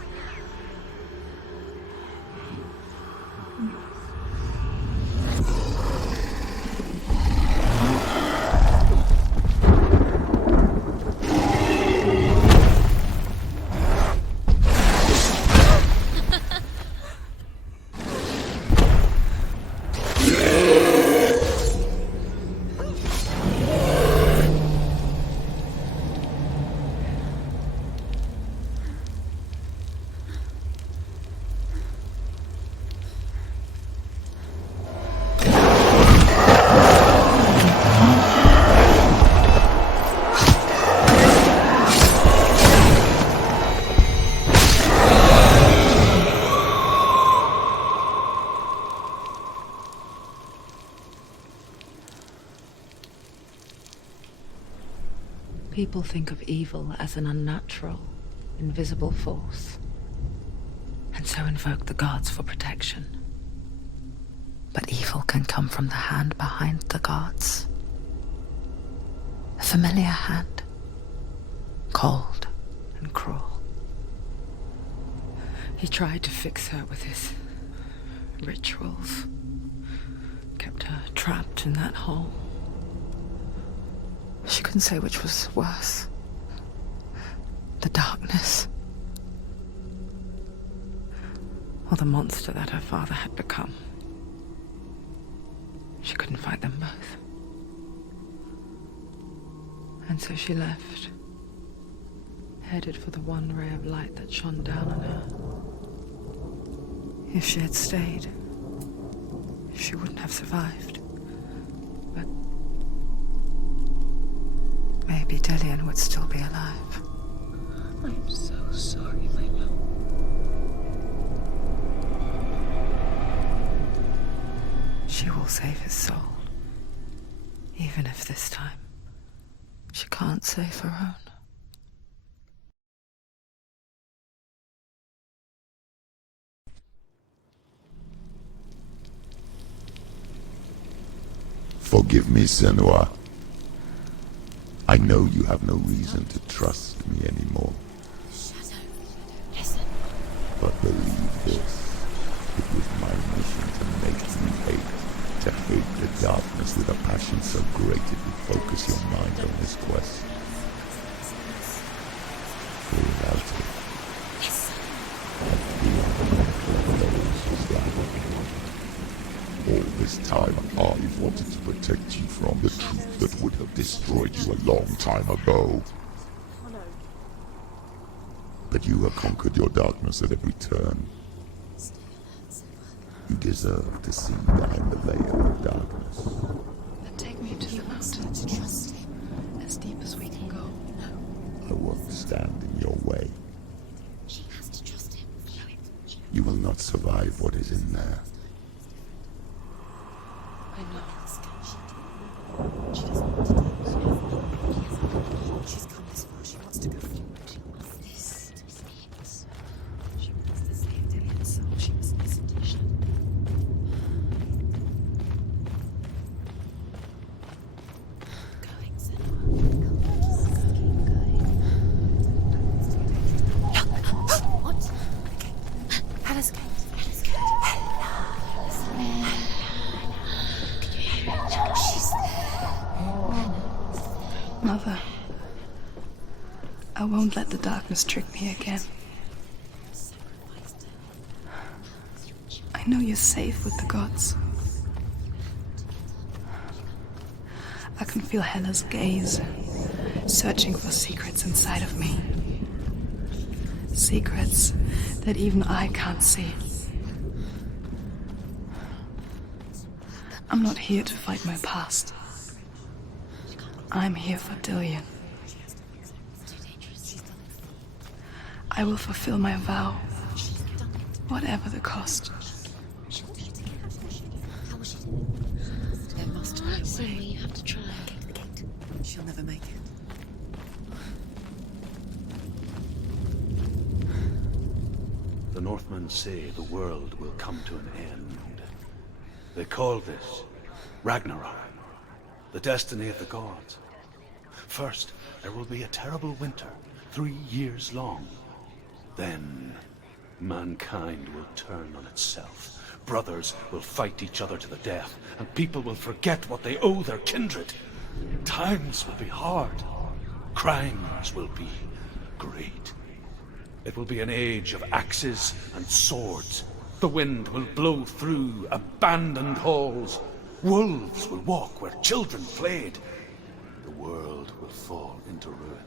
People think of evil as an unnatural, invisible force, and so invoke the gods for protection. But evil can come from the hand behind the gods. A familiar hand, cold and cruel. He tried to fix her with his rituals, kept her trapped in that hole. She couldn't say which was worse. The darkness. Or the monster that her father had become. She couldn't fight them both. And so she left, headed for the one ray of light that shone down on her. If she had stayed, she wouldn't have survived. But maybe Dillian would still be alive. I'm so sorry, my love. She will save his soul. Even if this time she can't save her own. Forgive me, Senua. I know you have no reason to trust me anymore. Listen. But believe this, it was my mission to make you hate the darkness with a passion so great it would focus your mind on this quest. Without it, all this time I've wanted to protect you from the truth that would have destroyed you a long time ago. But you have conquered your darkness at every turn. You deserve to see behind the veil of darkness. Then take me to the mountains, trust him, as deep as we can go. I won't stand in your way. She has to trust him. You will not survive what is in there. I know. She doesn't want to die. She's come this far. She wants to go forward. She wants this to be it. She wants to save Dillian's soul. She must listen to Hellblade. Going, Senua. Just keep going. What? Hella's gate. Mother, I won't let the darkness trick me again. I know you're safe with the gods. I can feel Hella's gaze, searching for secrets inside of me. Secrets that even I can't see. I'm not here to fight my past. I'm here for Dillian. I will fulfill my vow, whatever the cost. There must be a way. You have to try. She'll never make it. The Northmen say the world will come to an end. They call this Ragnarok, the destiny of the gods. First, there will be a terrible winter, 3 years long. Then mankind will turn on itself. Brothers will fight each other to the death, and people will forget what they owe their kindred. Times will be hard. Crimes will be great. It will be an age of axes and swords. The wind will blow through abandoned halls. Wolves will walk where children played. The world will fall into ruin.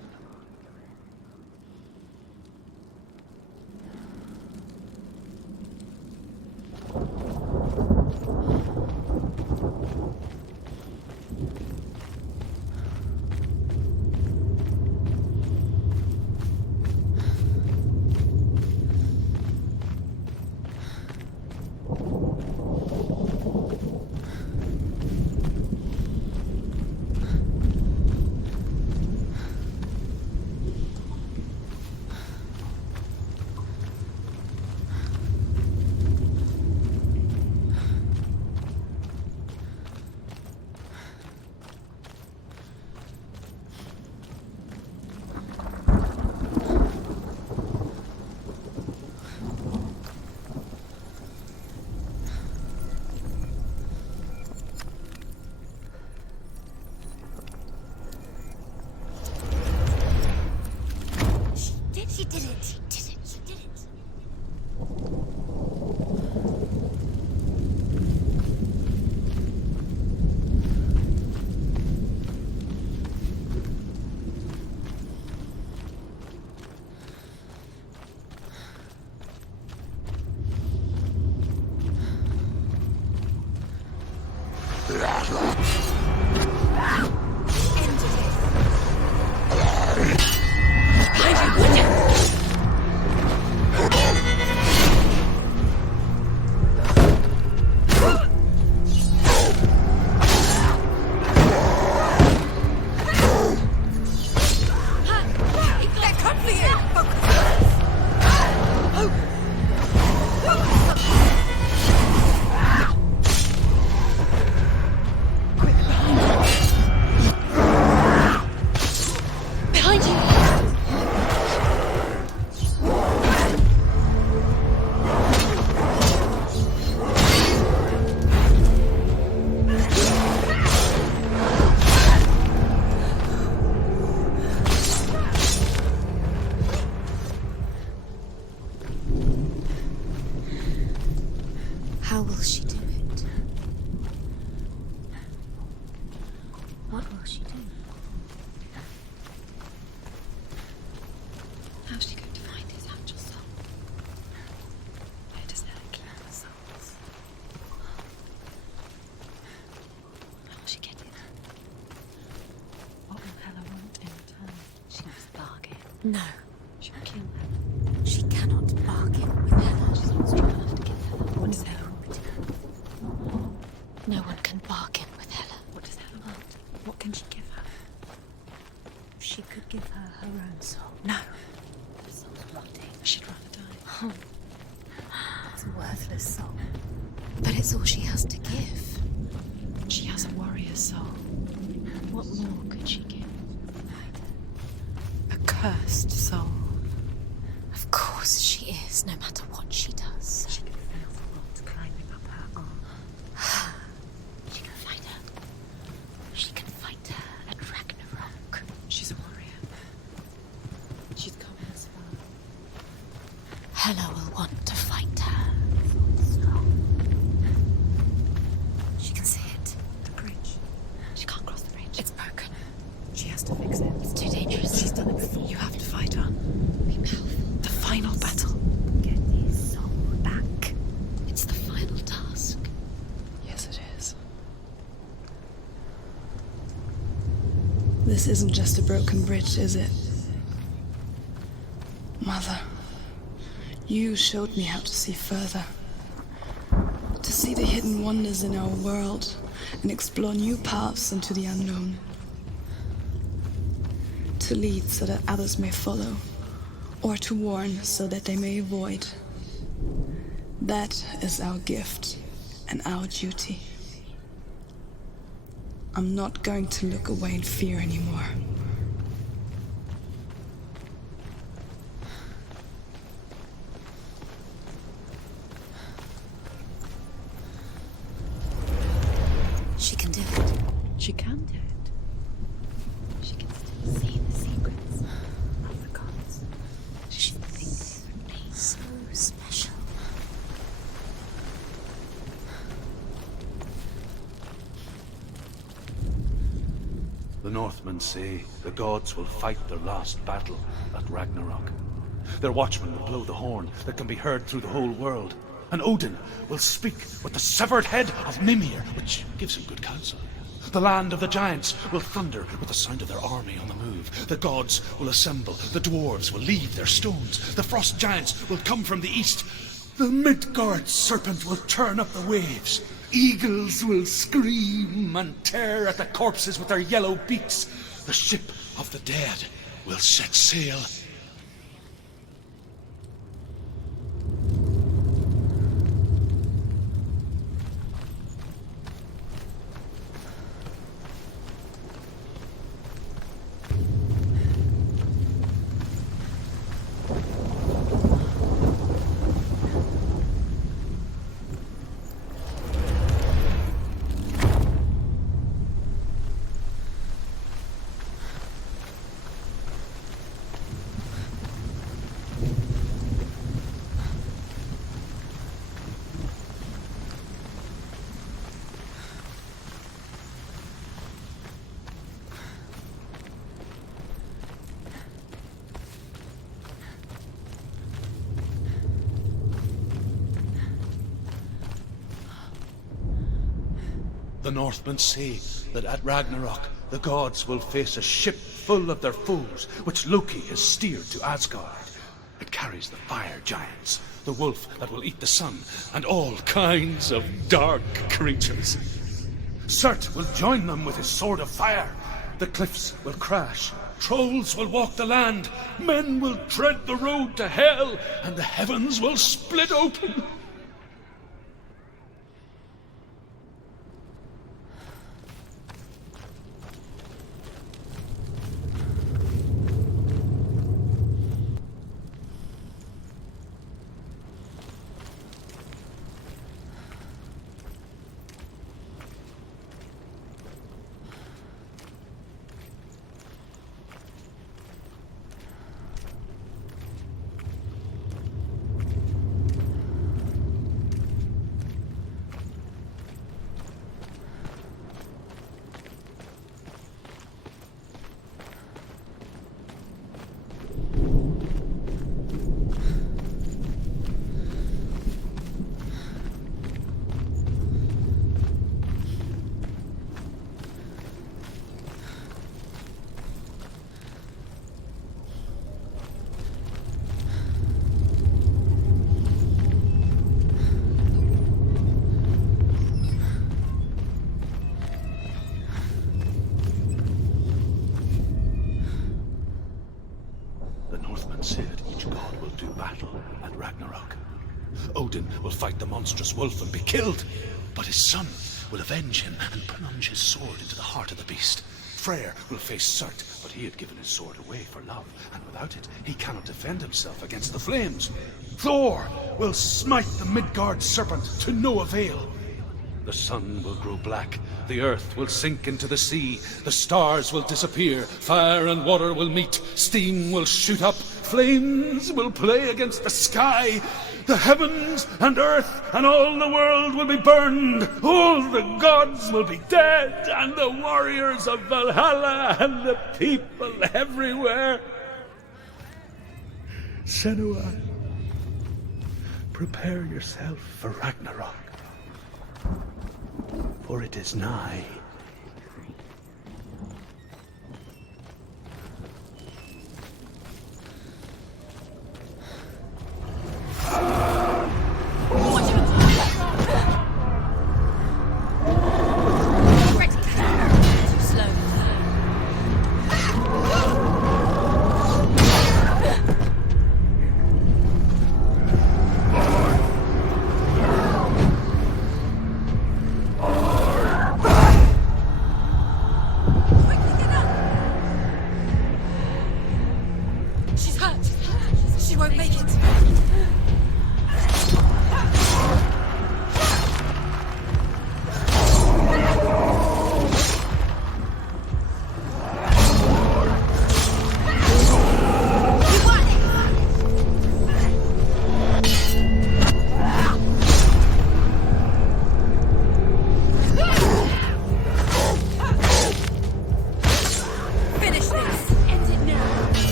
She did it. She did it. She did it. How will she do it? What will she do? How's she going to find his actual soul? Where does Hella keep her souls? How will she get it? What will Hella want in return? She must bargain. No. She'll kill Hella. She cannot bargain with Hella. She's not strong enough to kill Hella. What does Hella want? No one can bargain with Hella. What does Hella want? What can she give her? She could give her her own soul. No. The soul's rotting. She'd rather die. Oh. It's a worthless soul. But it's all she has to give. She has a warrior's soul. What more could she give? A cursed soul. Of course she is, no matter what she does. She can feel the rot climbing up her arm. She can fight her. She can fight her at Ragnarok. She's a warrior. She's come this far. Hella will want to fight her. She can see it. The bridge. She can't cross the bridge. It's broken. She has to fix it. It's too dangerous. She's done it before. You have to fight her. Be powerful. The final battle. Get his soul back. It's the final task. Yes, it is. This isn't just a broken bridge, is it? Mother, you showed me how to see further. To see the hidden wonders in our world and explore new paths into the unknown. To lead so that others may follow, or to warn so that they may avoid. That is our gift and our duty. I'm not going to look away in fear anymore. She can do it. She can still see the secrets of the gods. She thinks differently. So special. The Northmen say the gods will fight their last battle at Ragnarok. Their watchmen will blow the horn that can be heard through the whole world. And Odin will speak with the severed head of Mimir, which gives him good counsel. The land of the giants will thunder with the sound of their army on the move. The gods will assemble. The dwarves will leave their stones. The frost giants will come from the east. The Midgard serpent will turn up the waves. Eagles will scream and tear at the corpses with their yellow beaks. The ship of the dead will set sail. The Northmen say that at Ragnarok, the gods will face a ship full of their foes, which Loki has steered to Asgard. It carries the fire giants, the wolf that will eat the sun, and all kinds of dark creatures. Surt will join them with his sword of fire. The cliffs will crash. Trolls will walk the land. Men will tread the road to hell, and the heavens will split open. Odin will fight the monstrous wolf and be killed, but his son will avenge him and plunge his sword into the heart of the beast. Freyr will face Surt, but he had given his sword away for love, and without it he cannot defend himself against the flames. Thor will smite the Midgard serpent to no avail. The sun will grow black, the earth will sink into the sea, the stars will disappear, fire and water will meet, steam will shoot up, flames will play against the sky, the heavens and earth and all the world will be burned, all the gods will be dead, and the warriors of Valhalla and the people everywhere. Senua, prepare yourself for Ragnarok, for it is nigh.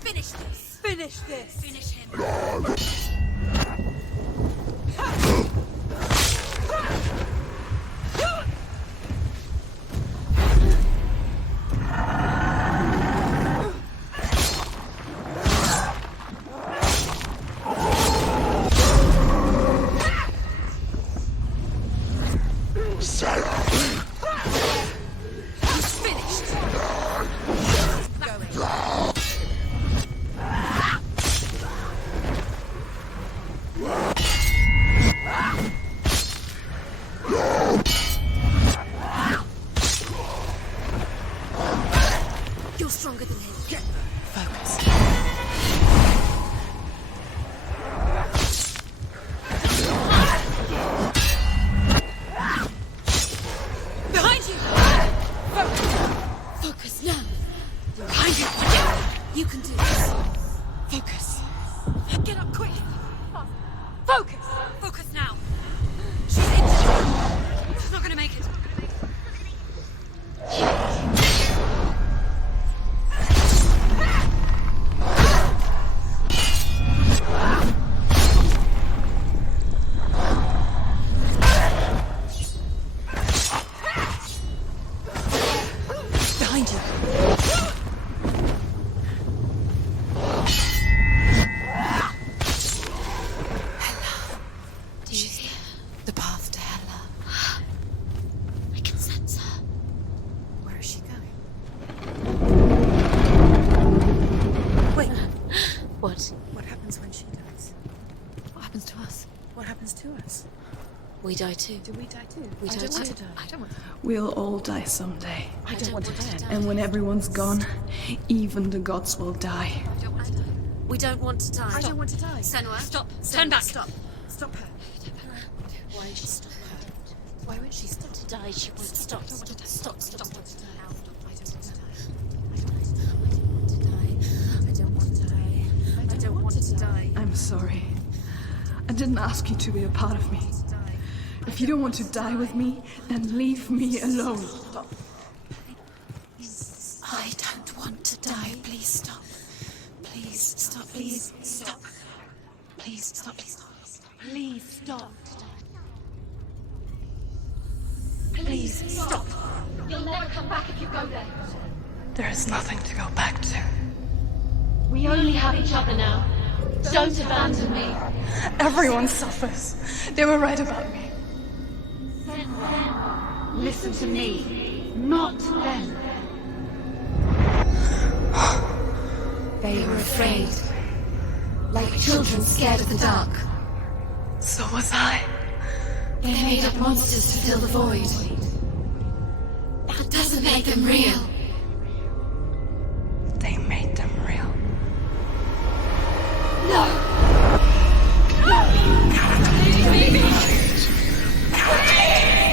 Finish this! Finish this! Finish him! You're stronger than him. Focus. Behind you! Focus now. Behind you! You can do this. Focus. Get up quick. Focus. Focus now. She's injured. She's not going to make it. Behind you. Do you hear the path to Hella? I can sense her. Where is she going? Wait. What? What happens when she dies? What happens to us? What happens to us? We die too. Do we die too? We die too. I don't want to die. We'll all die someday. I don't want to die. And when everyone's gone, even the gods will die. I don't want to die. We don't want to die. I don't want to die. Senua, stop. Turn back. Stop. Stop her. Why is she stop her? Why won't she stop to die? She won't stop. Stop. Stop. Stop. I don't want to die. I don't want to die. I'm sorry. I didn't ask you to be a part of me. If you don't want to die with me, then leave me alone. I don't want to die. Please stop. Please stop. Please stop. Please stop. Please stop. Please stop. Please stop. You'll never come back if you go there. There is nothing to go back to. We only have each other now. Don't abandon me. Everyone suffers. They were right about me. Listen to me, not them. They were afraid. Like children scared of the dark. So was I. They made up monsters to fill the void. That doesn't make them real. They made them real. No!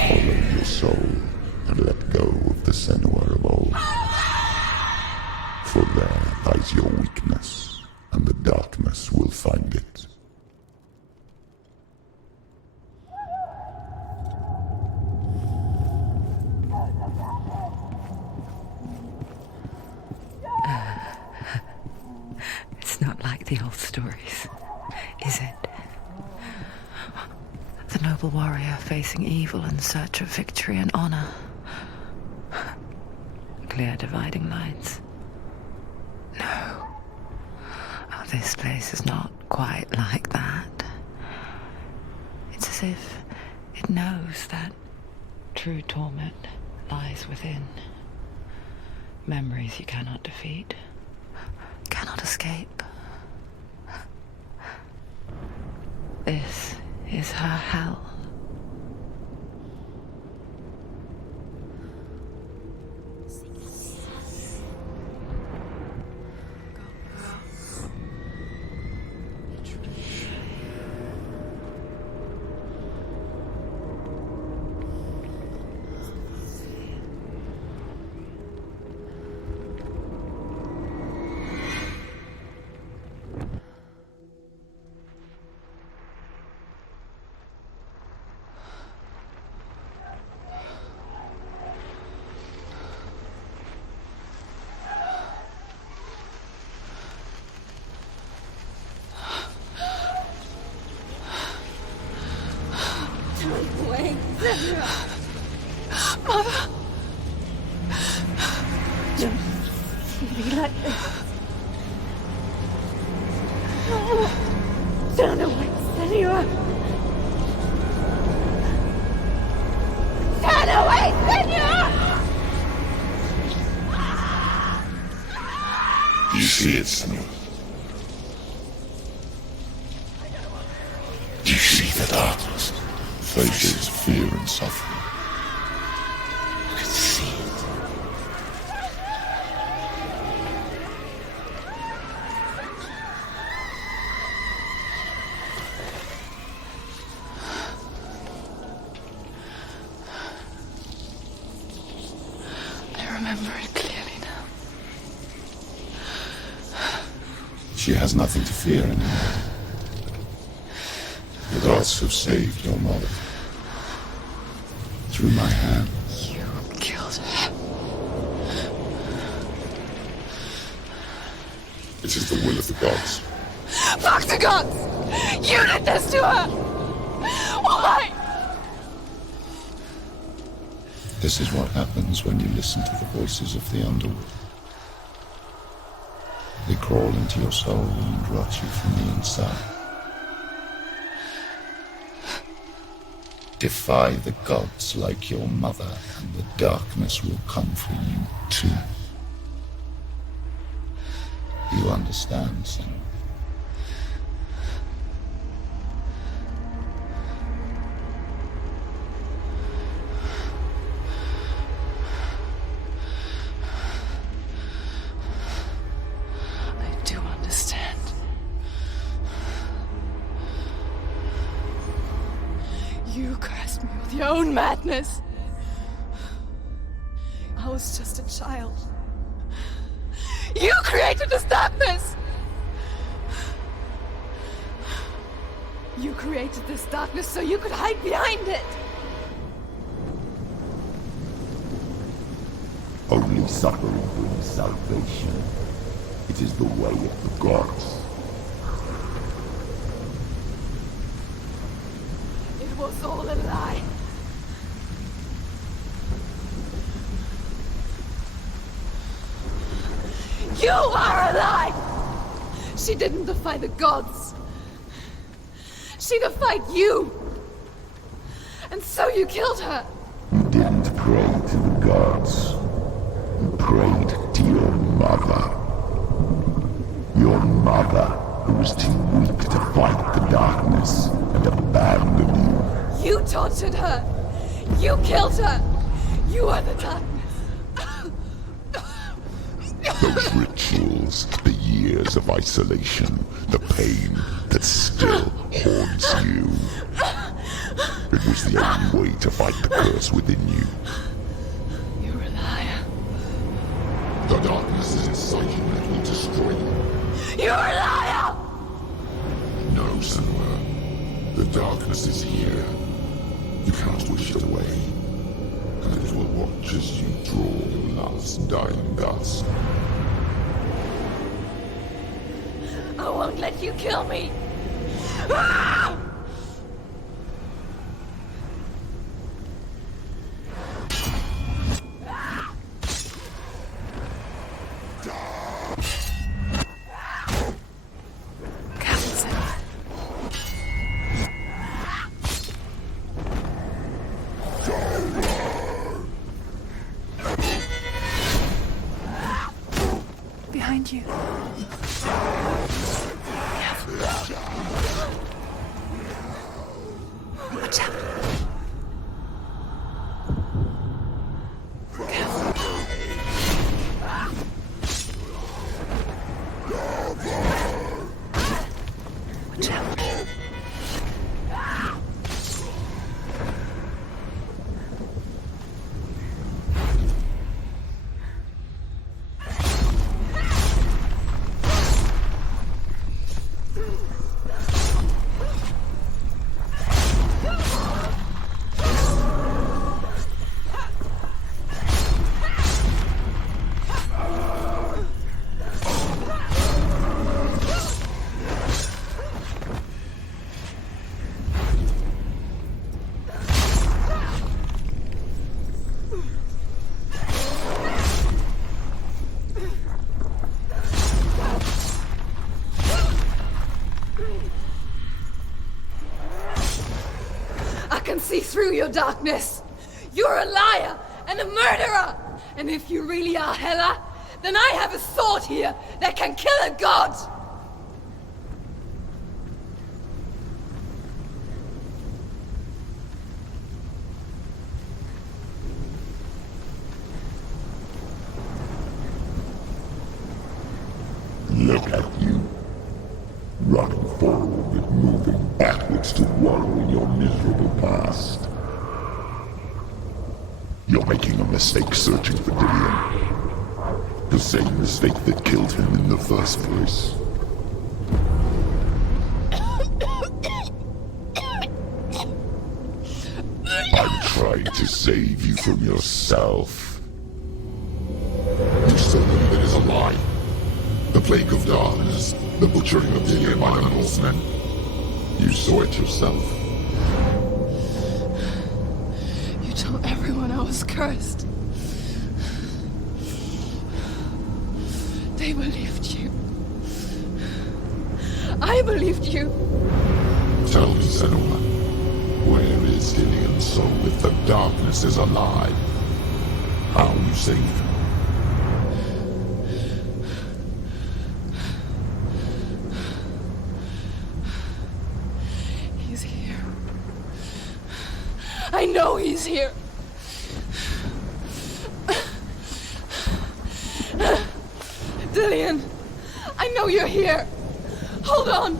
Follow your soul and let go of the Senua of old. For there lies your weakness, and the darkness will find it. It's not like the old stories, is it? The noble warrior facing evil in search of victory and honor. Clear dividing lines. No. Oh, this place is not quite like that. It's as if it knows that true torment lies within. Memories you cannot defeat, cannot escape. This is her hell. Mother! Don't be like this. Don't wait, Senua! Turn away, Senua! You see it, Senua? You see the darkness, faces fear and suffering. You can see it. I remember it clearly now. She has nothing to fear anymore. The gods have saved your mother. Through my hand. You killed her. It is the will of the gods. Fuck the gods! You did this to her! Why? This is what happens when you listen to the voices of the underworld. They crawl into your soul and rot you from the inside. Defy the gods like your mother, and the darkness will come for you too. You understand, Senua? I do understand. You cursed me with your own madness. I was just a child. You created this darkness! You created this darkness so you could hide behind it! Only suffering brings salvation. It is the way of the gods. It was all a lie. You are a lie! She didn't defy the gods. She defied you. And so you killed her. You didn't pray to the gods. You prayed to your mother. Your mother, who was too weak to fight the darkness and abandoned you. You tortured her. You killed her. You are the darkness. Those rituals, the years of isolation, the pain that still haunts you. It was the only way to fight the curse within you. You're a liar. The darkness is inside you and it will destroy you. You're a liar! No, Senua. The darkness is here. You cannot wish it away. And it will watch as you draw your last dying gasp. I won't let you kill me! Ah! Behind you. I can see through your darkness. You're a liar and a murderer. And if you really are Hela, then I have a sword here that can kill a god. Look at you. Running forward, moving backwards to wallow in your miserable past. You're making a mistake searching for Dillion. The same mistake that killed him in the first place. I'm trying to save you from yourself. You still believe it is a lie. The plague of darkness, the butchering of Dillion by the Northmen. You saw it yourself. You told everyone I was cursed. They believed you. I believed you. Tell me, Senua, where is Dillion's soul if the darkness is alive? How you saved him? I know he's here. Dillion, I know you're here. Hold on.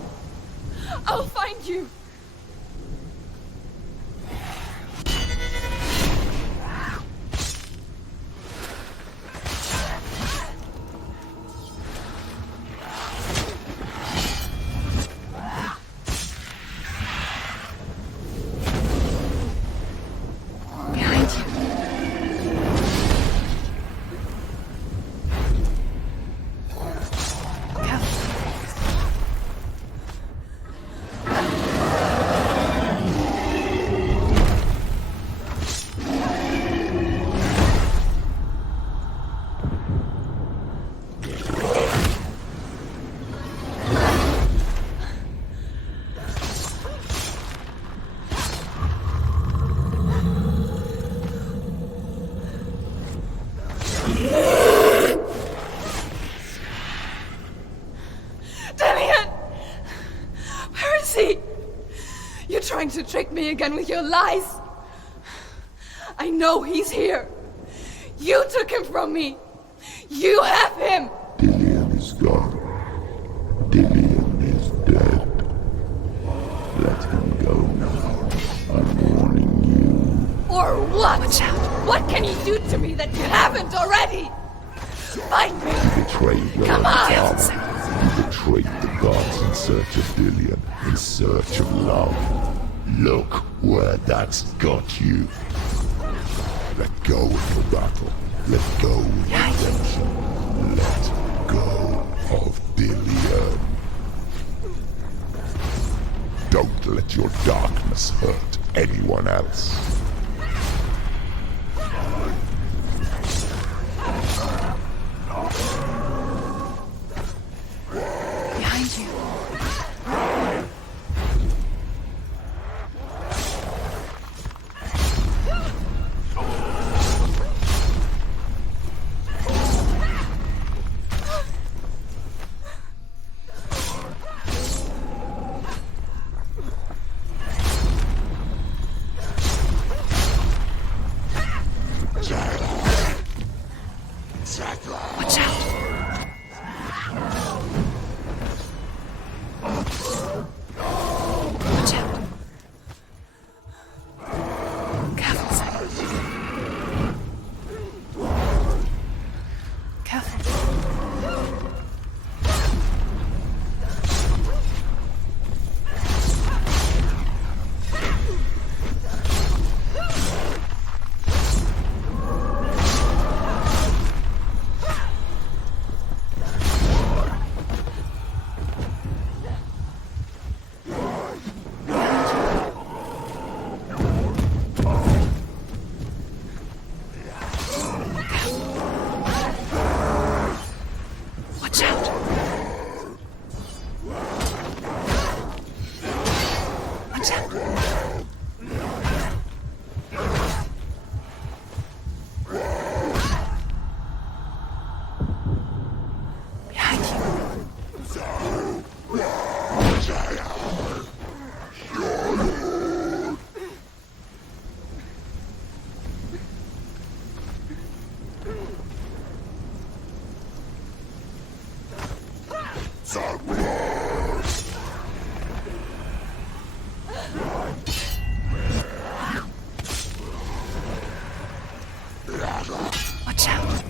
I'll find you. To trick me again with your lies. I know he's here. You took him from me. You have him. Dillion is gone. Dillion is dead. Let him go now. I'm warning you. Or what? Watch out. What can you do to me that you haven't already? Find me. You betrayed your Come own on. father. You betrayed the gods in search of Dillion, in search of love. Look where that's got you. Let go of the battle. Let go of redemption. Let go of Dillion. Don't let your darkness hurt anyone else. Behind you. Watch out.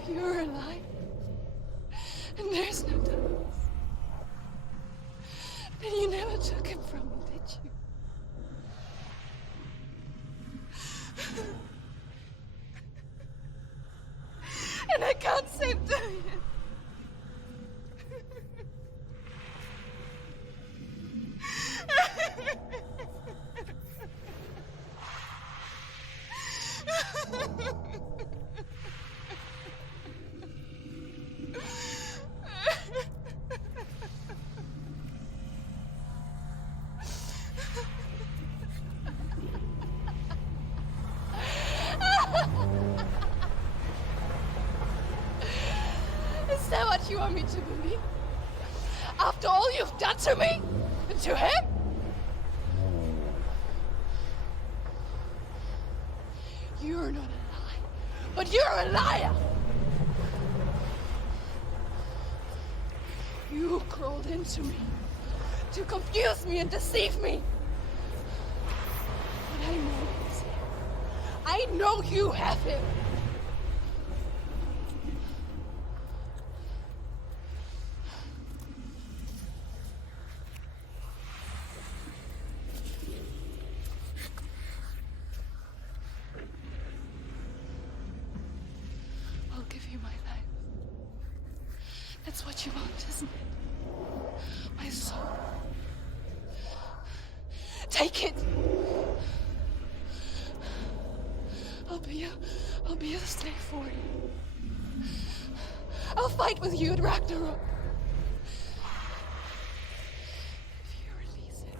If you're alive, and there's no darkness, then you never took him from me, did you? And I can't seem to him. Is that what you want me to believe? After all you've done to me? And to him? You're not a lie, but you're a liar! You crawled into me to confuse me and deceive me. But I know he's here. I know you have him. I'll give you my life. That's what you want, isn't it? My soul. Take it. I'll be a slave for you. I'll fight with you at Ragnarok. If you release it.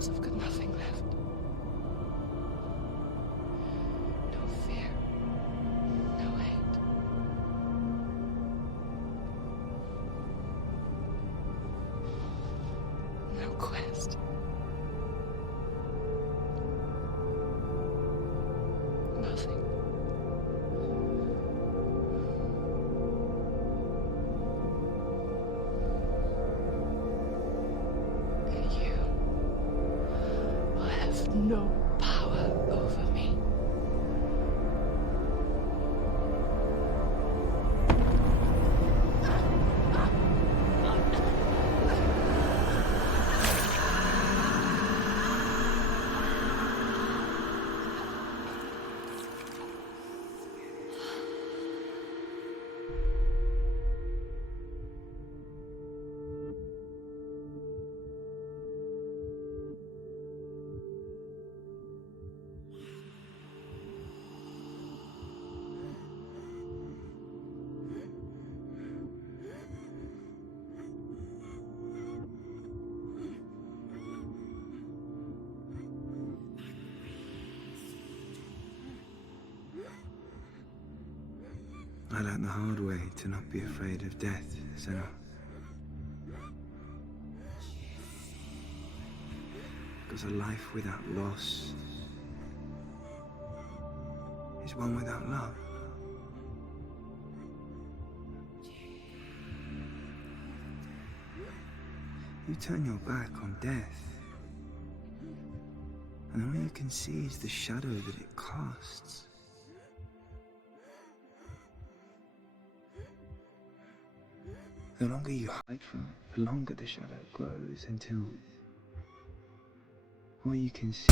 because I've got nothing left. No fear. No hate. No quest. Nothing. And you will have no power over me. I learned the hard way to not be afraid of death, Senua. Because a life without loss is one without love. You turn your back on death, and all you can see is the shadow that it casts. The longer you hide from it, the longer the shadow grows until all you can see.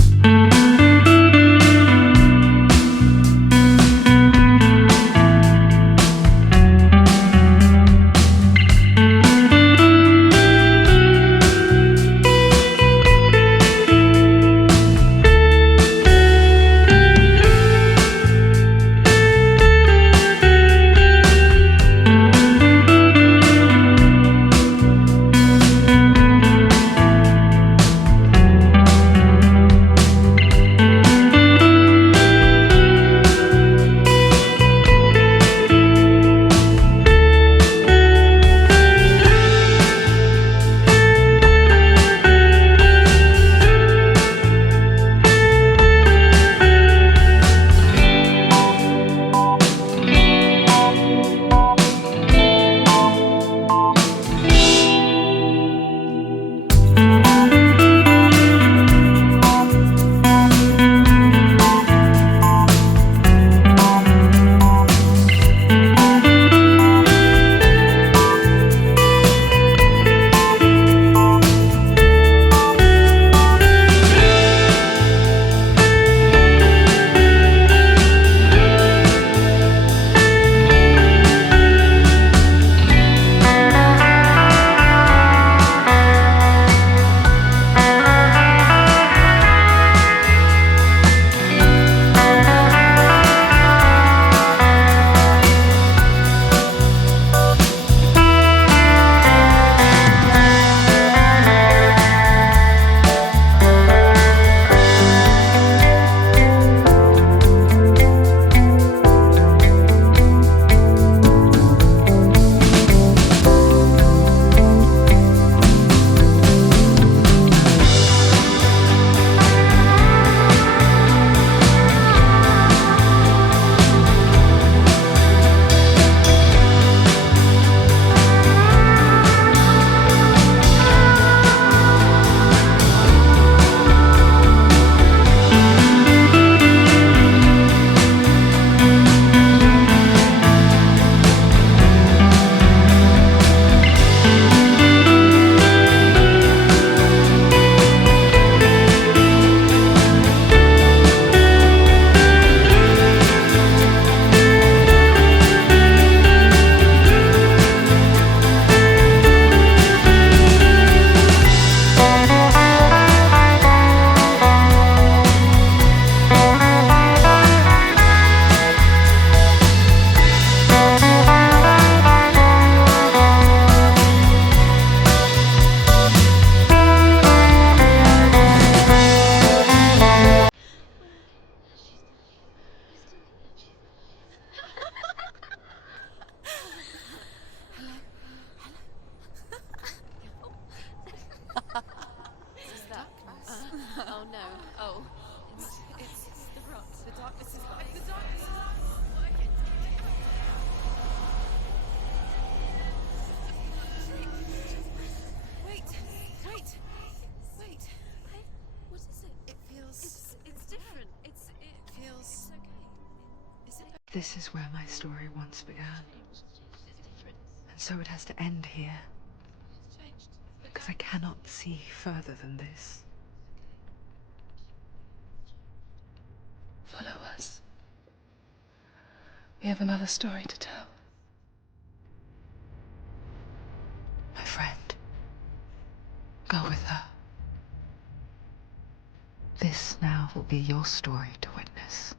Oh no. Oh. It's the rot. The darkness is like the darkness is working. Wait. What is it? It feels it's different. It feels okay. Is it? This is where my story once began. And so it has to end here. Because I cannot see further than this. Follow us. We have another story to tell. My friend, go with her. This now will be your story to witness.